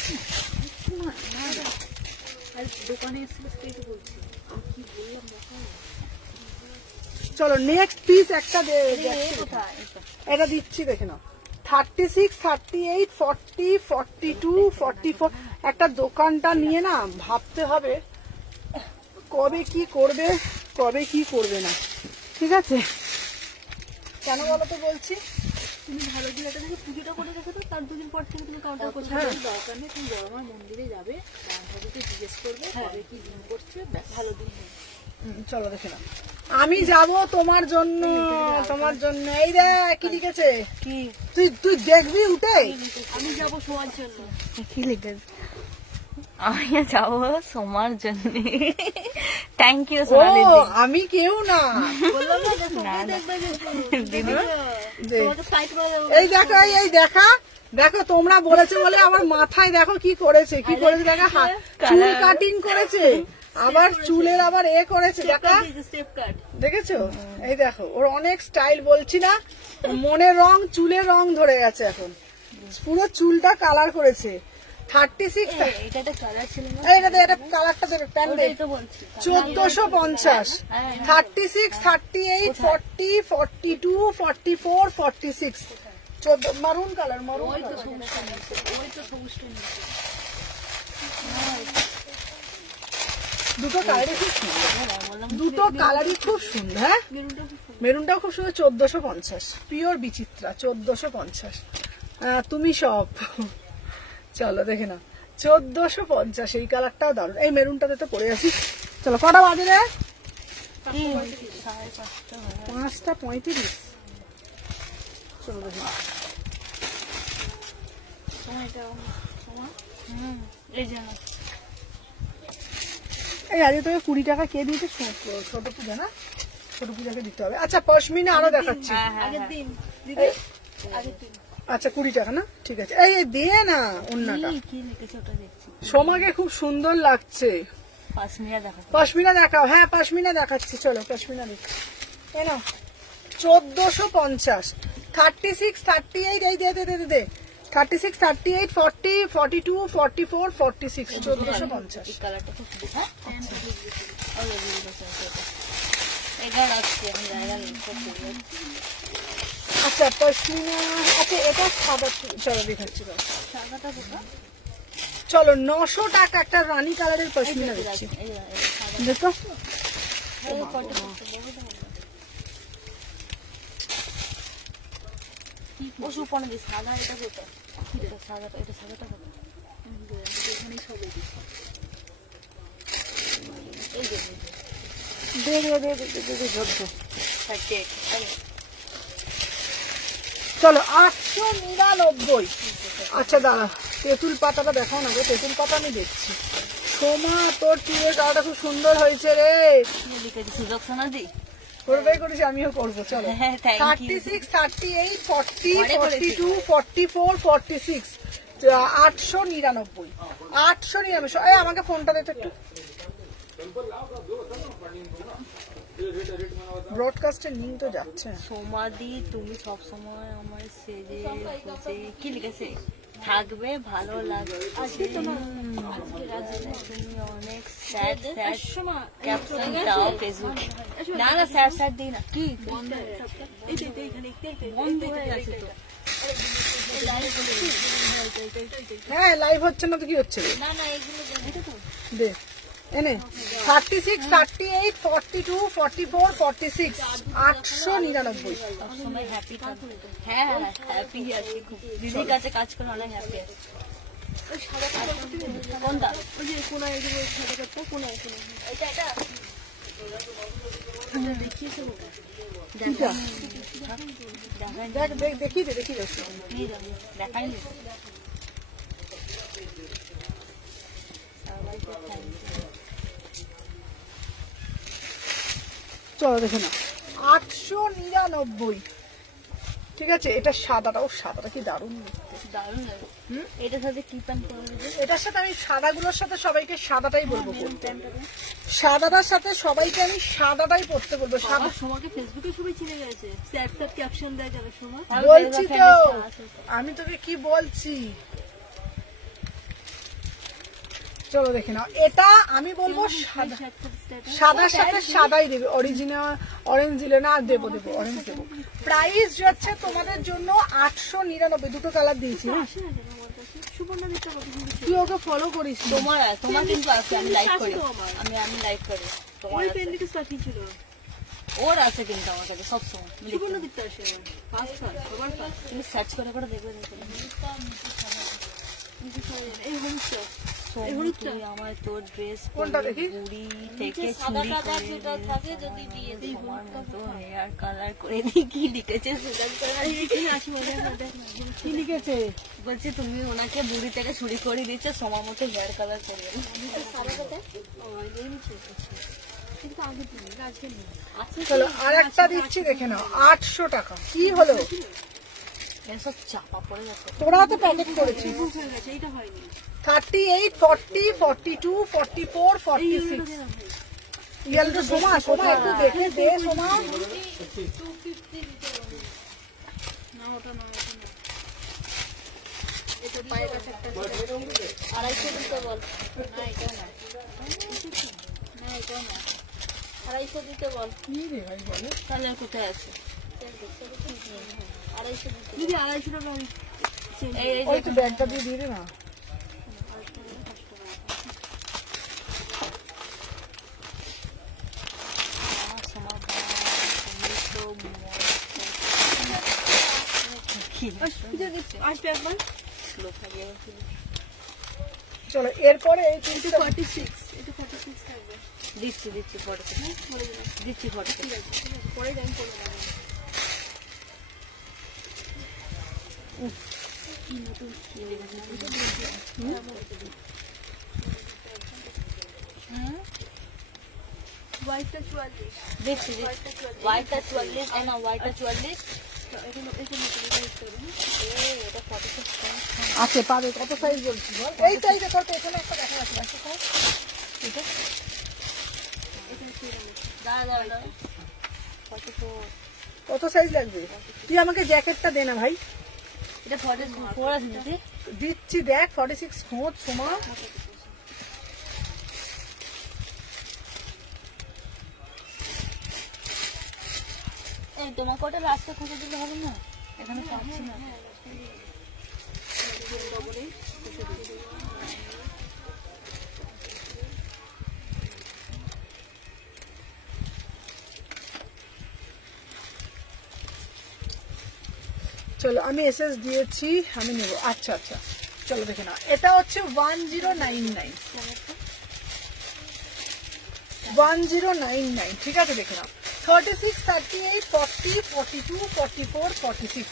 দোকানে এসে বলছি কি বললাম। চলো নেক্সট পিস একটা এটা দিচ্ছি, দেখে নাও, 36, 38, 40, 42, 44। একটা দোকানটা নিয়ে না ভাবতে হবে কবে কি করবে কবে কি করবে না, ঠিক আছে? কেন বলো তো বলছি, তুমি ভালো দিন এটা থেকে পুজোটা করে রেখে দাও, তার দুদিন পর থেকে তুমি কাউন্টার করছো। দরকার নেই, তুমি বড়মার মন্দিরে যাবে, রামভাবিকে জিজ্ঞেস করবে কবে কি দিন করছে, ভালো দিন। চলো দেখে নাও, আমি যাব তোমার জন্য, তোমার জন্য। এই দেখ কি লিখেছে, কি তুই দেখবি উঠে, আমি যাব সোমার জন্য। কি লিখেছে, আমি যাবো সোমার জন্য। Thank you. আমি কেউ না, এই দেখো এই দেখো তোমরা বলেছে বলে আমার মাথায় দেখো কি করেছে দেখা, চুল কাটিং করেছে, আবার চুলের আবার করেছে দেখা, স্টেপ কাট দেখেছো? এই দেখো ওর অনেক স্টাইল, বলছি না মনের রং চুলের রং ধরে গেছে এখন, পুরো চুলটা কালার করেছে। 36 এটা একটা কালার ছিল না, এটা কালারটা দেবে, প্যান দে। ওটাই তো বলছি 1450, 36, 38, 40, 42, 44, 46, 14 মারুন কালার, মারুন ওই তো কালার। সবুজটা নিচে, ওই তো সবুজটা নিচে। দুটো কালারই খুব সুন্দর, বললাম দুটো কালারই খুব সুন্দর। হ্যাঁ মেরুনটা খুব সুন্দর। মেরুনটাও খুব সুন্দর। 1450 পিওর বিচিত্রা, 1450। তুমি সব চলো দেখে না, 1450। এই কালারটাও দারুণ, এই মেরুনটাতে তো পরে আছি। চলো কটা বাজে রে? 5:35। চলো দেখি সময়টা সময় এই যে না এই আজকে তোকে 20 টাকা কে দিয়েছে? ছোট পূজা না, ছোট পূজাকে দিতে হবে। আচ্ছা পশমিনা আরো দেখাচ্ছি। আগের দিন দিদি, আগের দিন আচ্ছা 20 টাকা না, ঠিক আছে। এই দিয়ে না অন্যটা, কি লিখেছে ওটা দেখছি। সোমাকে খুব সুন্দর লাগছে। পাশমিরা দেখা পশমিনা দেখাও। হ্যাঁ পশমিনা দেখাচ্ছি, চলো পশমিনা দেখ। এই নাও 1450, 36, 38, এই দে দে দে দে 36, 38, 40, 42, 44, 46, 1450। এই কালারটা খুব সুন্দর। হ্যাঁ ওই এটা রাখছি আমি, জায়গা নেই সব দিয়ে। আচ্ছা পশমিনা, আচ্ছা এটা সাদা, চলো দেখাচ্ছি। সাদাটা দেখো, চলো 900 টাকা একটা রানী কালারের পশমিনা দিচ্ছি, এই যে সাদা দেখো। এই কত ও সুপনে দিস সাদা, এটা কোথায়? এটা সাদাটা, এটা সাদাটা কোথায়? এখানেই সব দিচ্ছি। এই যে দে দে দে দে দে দে ঝোপ। 38 চলো 899। আচ্ছা দাঁড়া, তেঁতুল পাতাটা দেখাও না গো, তেঁতুল পাতা আমি দেখছি। সোমা তোর চুলের কালারটা খুব সুন্দর হয়েছে রে। লিখেছি সুযোগ শোনা দি। করবেই করেছি, আমিও করবো। চলো হ্যাঁ, thank you. 36, 38, 40, ঘরে করেছি। 42, 44, 46, 899। 899। এই আমাকে ফোনটা দে তো একটু। ব্রডকাস্টের লিঙ্ক তো যাচ্ছে না। সোমাদি তুমি সব সময় আমার সেজে গুজে কি লিখেছে থাকবে, ভালো লাগবে। তুমি অনেক স্যাড স্যাড ক্যাপশন দাও ফেসবুকে। না না স্যাড স্যাড দিই না, কি বন্ধ হয়ে গেছে তো। হ্যাঁ লাইভ হচ্ছে না তো কি হচ্ছে রে? না না এগুলো দে এনে 36, 38, 42, 44, 46, 899। সবসময় হ্যাপি থাকবে। হ্যাঁ হ্যাপি আছি খুব, দিদির কাছে কাজ করে অনেক হ্যাপি আছি। কোনটা? ওই যে কোনায় এগুলো সাদা করতে, কোনায় কোনায় এটা এটা দেখিয়েছে কোথায়? কিটা? দেখ দেখ দেখি দে, দেখি দে। দেখাইনি সবাইকে থ্যাংক ইউ। চলো দেখে না 899। ঠিক আছে, এটা সাদাটা, ও সাদাটা কি দারুণ দেখতে। দারুণ লাগে। এটার সাথে কি প্যান্ট পরে দেবে? এটার সাথে আমি সাদাগুলোর সাথে সবাইকে সাদাটাই বলবো পরতে। সাদাটার সাথে সবাইকে আমি সাদাটাই পরতে বলবো। সাদা সোমাকে ফেসবুকে সবাই চিনে গেছে, স্যাড স্যাড ক্যাপশন দেয় যাবে সোমা। বলছি তো, আমি তোকে কি বলছি। চলো দেখে নাও, এটা আমি বলবো সাদা, সাদার সাথে সাদাই দেবে। অরিজিনাল অরেঞ্জ দিলে না, দেবো দেবো অরেঞ্জ দেবো। প্রাইস যাচ্ছে তোমাদের জন্য 899। দুটো কালার দিয়েছি না। তুই ওকে ফলো করিস না। তোমার তোমার কিন্তু আছে, আমি লাইক করি, আমি লাইক করি। তোমার আছে। ওর আছে কিন্তু আমার কাছে সবসময় তুমি সার্চ করে করে দেখবে। আমার তোর ড্রেস কোনটা দেখি? বুড়ি থেকে চুরি থাকে যদি বিয়ে দিই তোমার মতো হেয়ার কালার করে দিই। কি লিখেছে কি লিখেছে? বলছে তুমি ওনাকে বুড়ি থেকে চুরি করে দিচ্ছে, সময় মতো হেয়ার কালার করে। চলো আর একটা দিচ্ছি দেখে নাও, 800 টাকা। কি হলো? এসব চাপা পড়ে যাচ্ছে। তোরা তো প্যাকেট করেছিস। হয়ে গেছে, এইটা হয়নি। 38, 40, 42, 44, 46 ইয়েলো তো সোমা একটু দেখে দে সোমা। না ওটা না, এটা পায়ের কাছে একটা 250 দিতে বল। না এটাও না, না এটাও না, 250 দিতে বল। কি রে ভাই বলে তাহলে আর কোথায় আছে? 250 দিতে দিদি, 250 টাকা। ওই তো ব্যাগটা দিয়ে দিয়ে দে না। চলো এরপরে এই তিনটে 46, এটা 46 থাকবে। দিচ্ছি দিচ্ছি ফটো, হ্যাঁ পরে দিলাম, দিচ্ছি ফটো। ঠিক আছে, ঠিক আছে, পরে টাইম করে দেবো। কি নতুন কি দেখেন? হোয়াইটটা 44 দিচ্ছি, হোয়াইটটা 44 আর না হোয়াইটটা 44। এখন এখানে রিভাইজ করবেন। এটা 46 আছে পাবে কত সাইজ বলছিস বল? এই সাইজে কত? এখানে একটা দেখা যাচ্ছে দেখো তো। এটা দাঁড়া কত সাইজ লাগবে? তুই আমাকে জ্যাকেটটা দে না ভাই। এটা 44 আছে দিদি। দিচ্ছি দেখ 46 খোঁজ সোমা। এই তোমাকে ওটা লাস্টে খুঁজে দিলে হবে না? এখানে পাচ্ছি না। চলো আমি এসএস দিয়েছি, আমি নেব। আচ্ছা আচ্ছা চলো দেখে না। এটা হচ্ছে 1099, 1099 ঠিক আছে দেখে নাও। 36, 38, 40, 42, 44, 46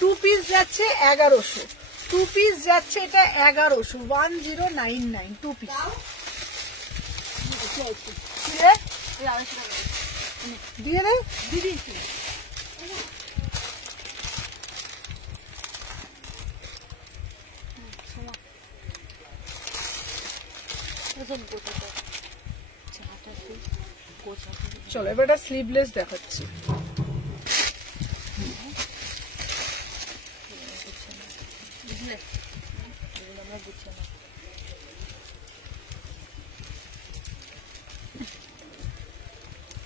টু পিস যাচ্ছে 1100, টু পিস যাচ্ছে এটা 1100, 1099 টু পিস। দিয়ে দে দিদি চলো এবার এটা স্লিভলেস দেখাচ্ছি।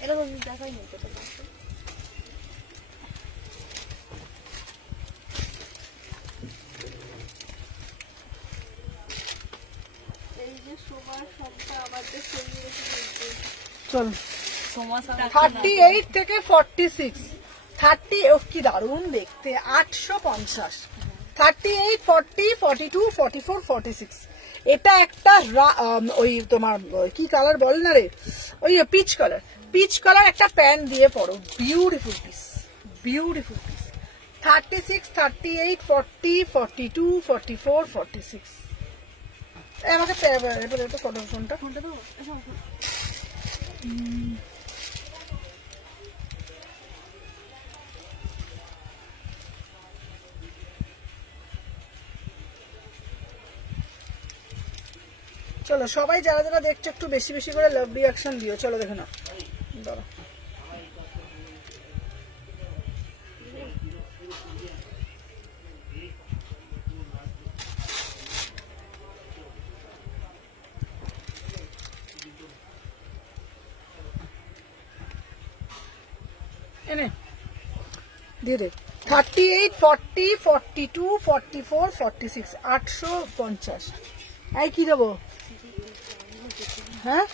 এরকম দেখাই নেই তো। এই যে সবার সবটা আমাদের সরিয়ে রেখে চল সমাজ 38 থেকে 46, 30 কি দারুণ দেখতে, 850, 38, 40, 42, 44, 46 এটা একটা ওই তোমার কি কালার বল না রে, ওই পিচ কালার একটা প্যান্ট দিয়ে পরো, বিউটিফুল পিস, বিউটিফুল পিস। 36, 38, 40, 42, 44, 46 আমাকে ফোনটা দেবো। চলো সবাই যারা যারা দেখছো একটু বেশি বেশি করে লাভ রিঅ্যাকশন দিও। চলো দেখে না দাঁড়া। এনে দিয়ে দে। 38, 40, 42, 44, 46 850। এই কি দেবো? হ্যাঁ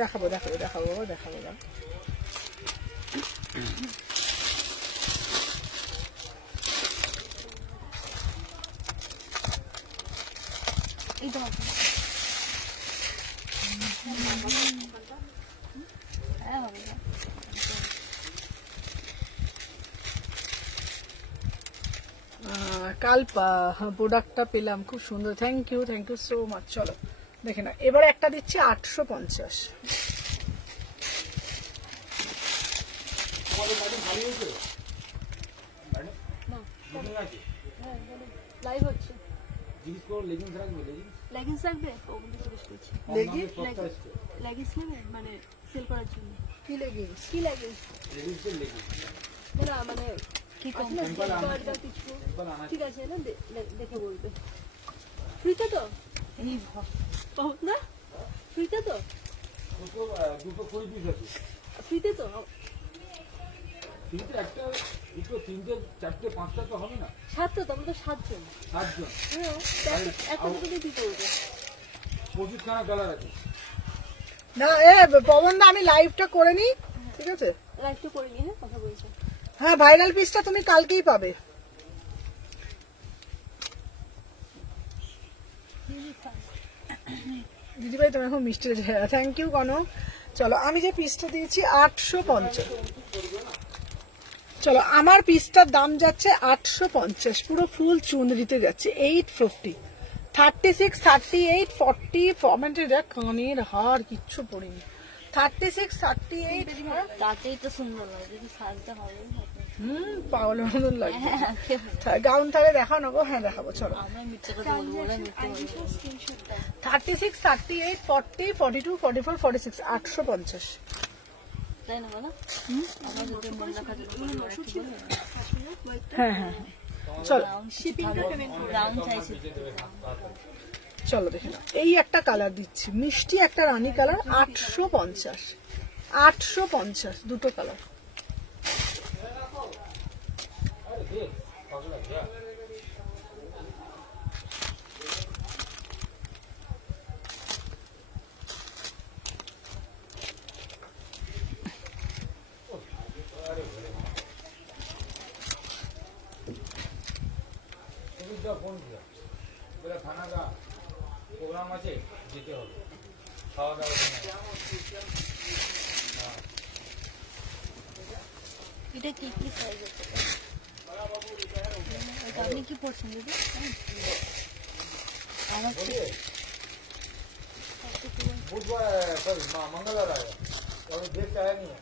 দেখাবো দেখাবো দেখাবো দেখাবো। এইটা হ্যাঁ হবে না। কাল প্রোডাক্টটা পেলাম, খুব সুন্দর, থ্যাংক ইউ সো মাচ। চলো দেখে না এবার একটা দিচ্ছি 850। বুকিং আছে লাইভ হচ্ছে। জিনিস করো লেগিংস রাখবে লেগিংস লেগিংস রাখবে? ও বন্ধু জিজ্ঞেস করছি। লেগিংস সস্তা আসছে লেগিংস নেবে মানে সেল করার জন্য? কি লেগিংস? কি লেগিংস? লেগিংসের লেগিংস না মানে কি কম না সেল করার বা কিছু? ঠিক আছে না দেখে বলবে। ফ্রিতে তো? এই বহুত না ফ্রিতে তো? দুটো 20 পিস আছে ফ্রিতে তো? ফ্রিতে একটা দুটো তিনটে চারটে পাঁচটা তো হবে না 7টা তো? আমরা 7 জন। 7 জন হ্যাঁ একটা দুটো দিয়ে কি করবে? প্রচুর খানা কালার আছে না পবন দা আমি লাইভটা করে নি, ঠিক আছে? লাইভটা করে নি, হ্যাঁ কথা বলছি। হ্যাঁ ভাইরাল পিসটা তুমি কালকেই পাবে। দিদিভাই তুমি এখন মিষ্টি, থ্যাংক ইউ কনক। চলো আমি যে পিসটা দিয়েছি 850, চলো আমার পিসটার দাম যাচ্ছে 850, পুরো ফুল চুনরিতে যাচ্ছে 850, 36, 38, 40 ফর্মেটে দেখ, কানের হার কিচ্ছু পড়িনি, 36, 38। তাতেই তো সুন্দর লাগে, যদি সাজতে হবে পাগলের মতন লাগবে। গাউন তাহলে দেখাও না গো? হ্যাঁ দেখাবো, চলো। আমরা মিথ্যে কথা বলবো না, মিথ্যে বলবো। 36, 38, 40, 42, 44, 46, 850। তাই না বলো? আমরা যদি মন রাখা যেত হ্যাঁ হ্যাঁ হ্যাঁ, চলো রাউন্ড চাইছি। চলো দেখে নাও, এই একটা কালার দিচ্ছি, মিষ্টি একটা রানী কালার, 850, 850 দুটো কালার। ফোন দিলাম বলে থানাটা প্রোগ্রাম আছে যেতে হবে, খাওয়া দাওয়া এটা কি কি সাইজ আছে? আপনি কি পড়ছেন দিদি? আমার बुधवार सॉरी मंगलवार आया और देख के आया नहीं है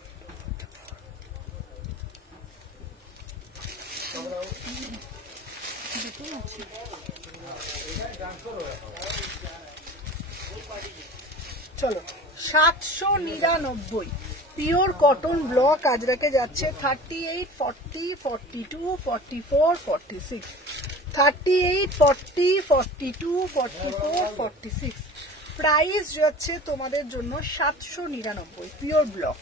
ट्रांसफर हो रहा চলো 799 পিওর কটন ব্লক আজরাকে যাচ্ছে 38, 40, 42, 44, 46, 38, 40, 42, 44, 46। প্রাইস যাচ্ছে তোমাদের জন্য 799 পিওর ব্লক,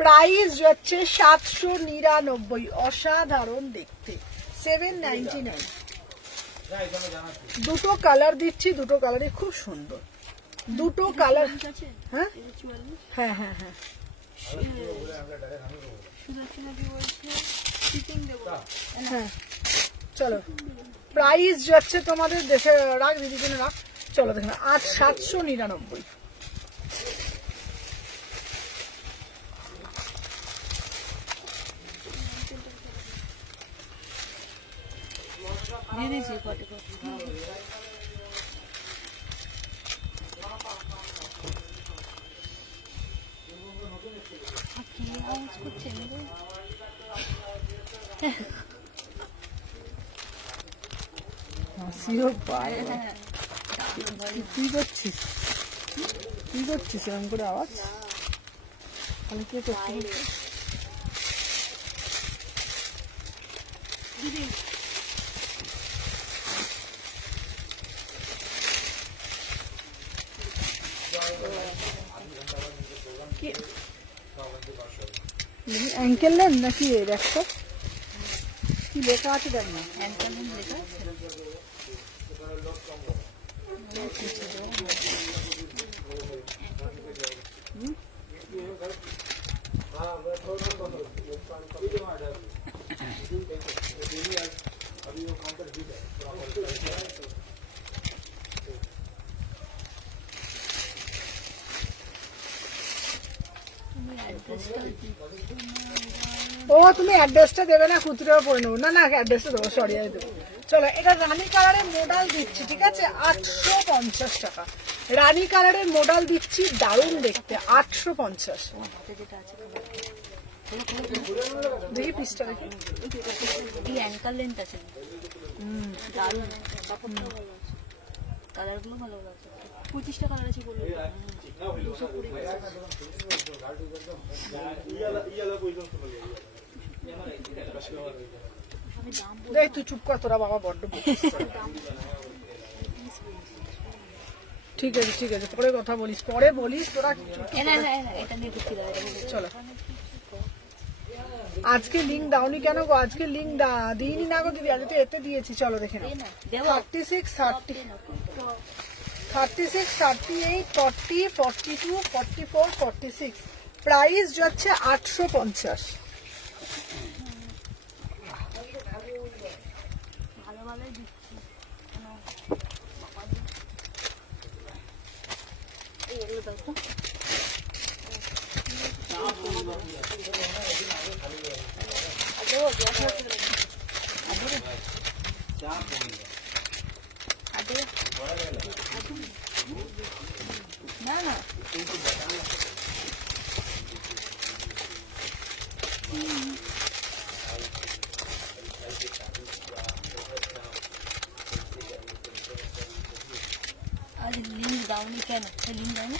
প্রাইস যাচ্ছে 799, অসাধারণ দেখতে, 799। দুটো কালার দিচ্ছি, দুটো কালারই খুব সুন্দর, দুটো কালার। হ্যাঁ হ্যাঁ হ্যাঁ হ্যাঁ, হ্যাঁ চলো প্রাইস যাচ্ছে তোমাদের, দেখে রাখ দিদির জন্য রাখ, চলো দেখে 799। দিয়ে দিয়েছি কত কত। কি আওয়াজ করছে কি করছিস, কি করছিস এরকম করে আওয়াজ? আমি কি করছি? দিদি অ্যাঙ্কেল নেন নাকি দেখো কি লেখা আছে, দেখ না অ্যাঙ্কেল লেখা আছে। ও তুমি অ্যাড্রেসটা দেবে না, খুচরো করে নেবো। না না অ্যাড্রেসটা দেবো, সরি আমি দেবো। চলো এটা রানী কালারের মোডাল দিচ্ছি, ঠিক আছে 850 টাকা, রানী কালারের মোডাল দিচ্ছি, দারুণ দেখতে, 850। দেখি পিসটা দেখি। এই অ্যাঙ্কার লেন্থ আছে দারুণ, কালার গুলো ভালো লাগছে। 25টা কালার আছে বললো, 220 দেখ তুই চুপ কর, তোরা বাবা বড্ড বকিস। ঠিক আছে ঠিক আছে, পরে কথা বলিস, পরে বলিস তোরা। এটা নিয়ে করতে হবে। চলো, আজকে লিঙ্ক দাওনি কেন গো? আজকে লিঙ্ক দিইনি না গো দিদি, আজকে তো এতে দিয়েছি। চলো দেখে নাও। 36, 30, 36, 38, 40, 42, 44, 46, প্রাইস যাচ্ছে 850। ভালো ভালোই দিচ্ছি। এই এগুলো দাও তো। না না আজ লিঙ্ক দাওনি কেন? লিঙ্ক দাওনি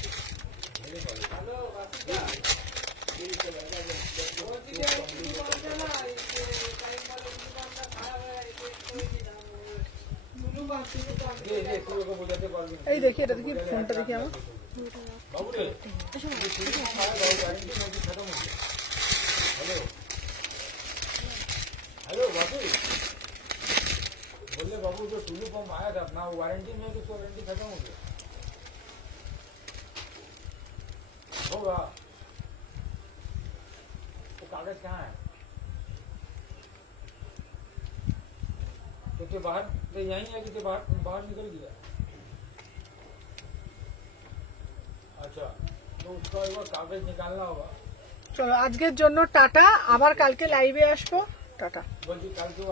এই দেখি, এটা দেখি, ফোনটা দেখি আমার। हेलो बाबू, बोले बाबू जो टुल्लू पंप आया था अपना, वारंटी में तो वारंटी खत्म हो गया होगा। तो कागज कहाँ है? तो बाहर तो यहीं है कि बाहर निकल गया? अच्छा, तो उसका एक बार कागज निकालना होगा। চলো আজকের জন্য টাটা, আবার কালকে লাইভে আসবো। টাটা। বলছি কালকে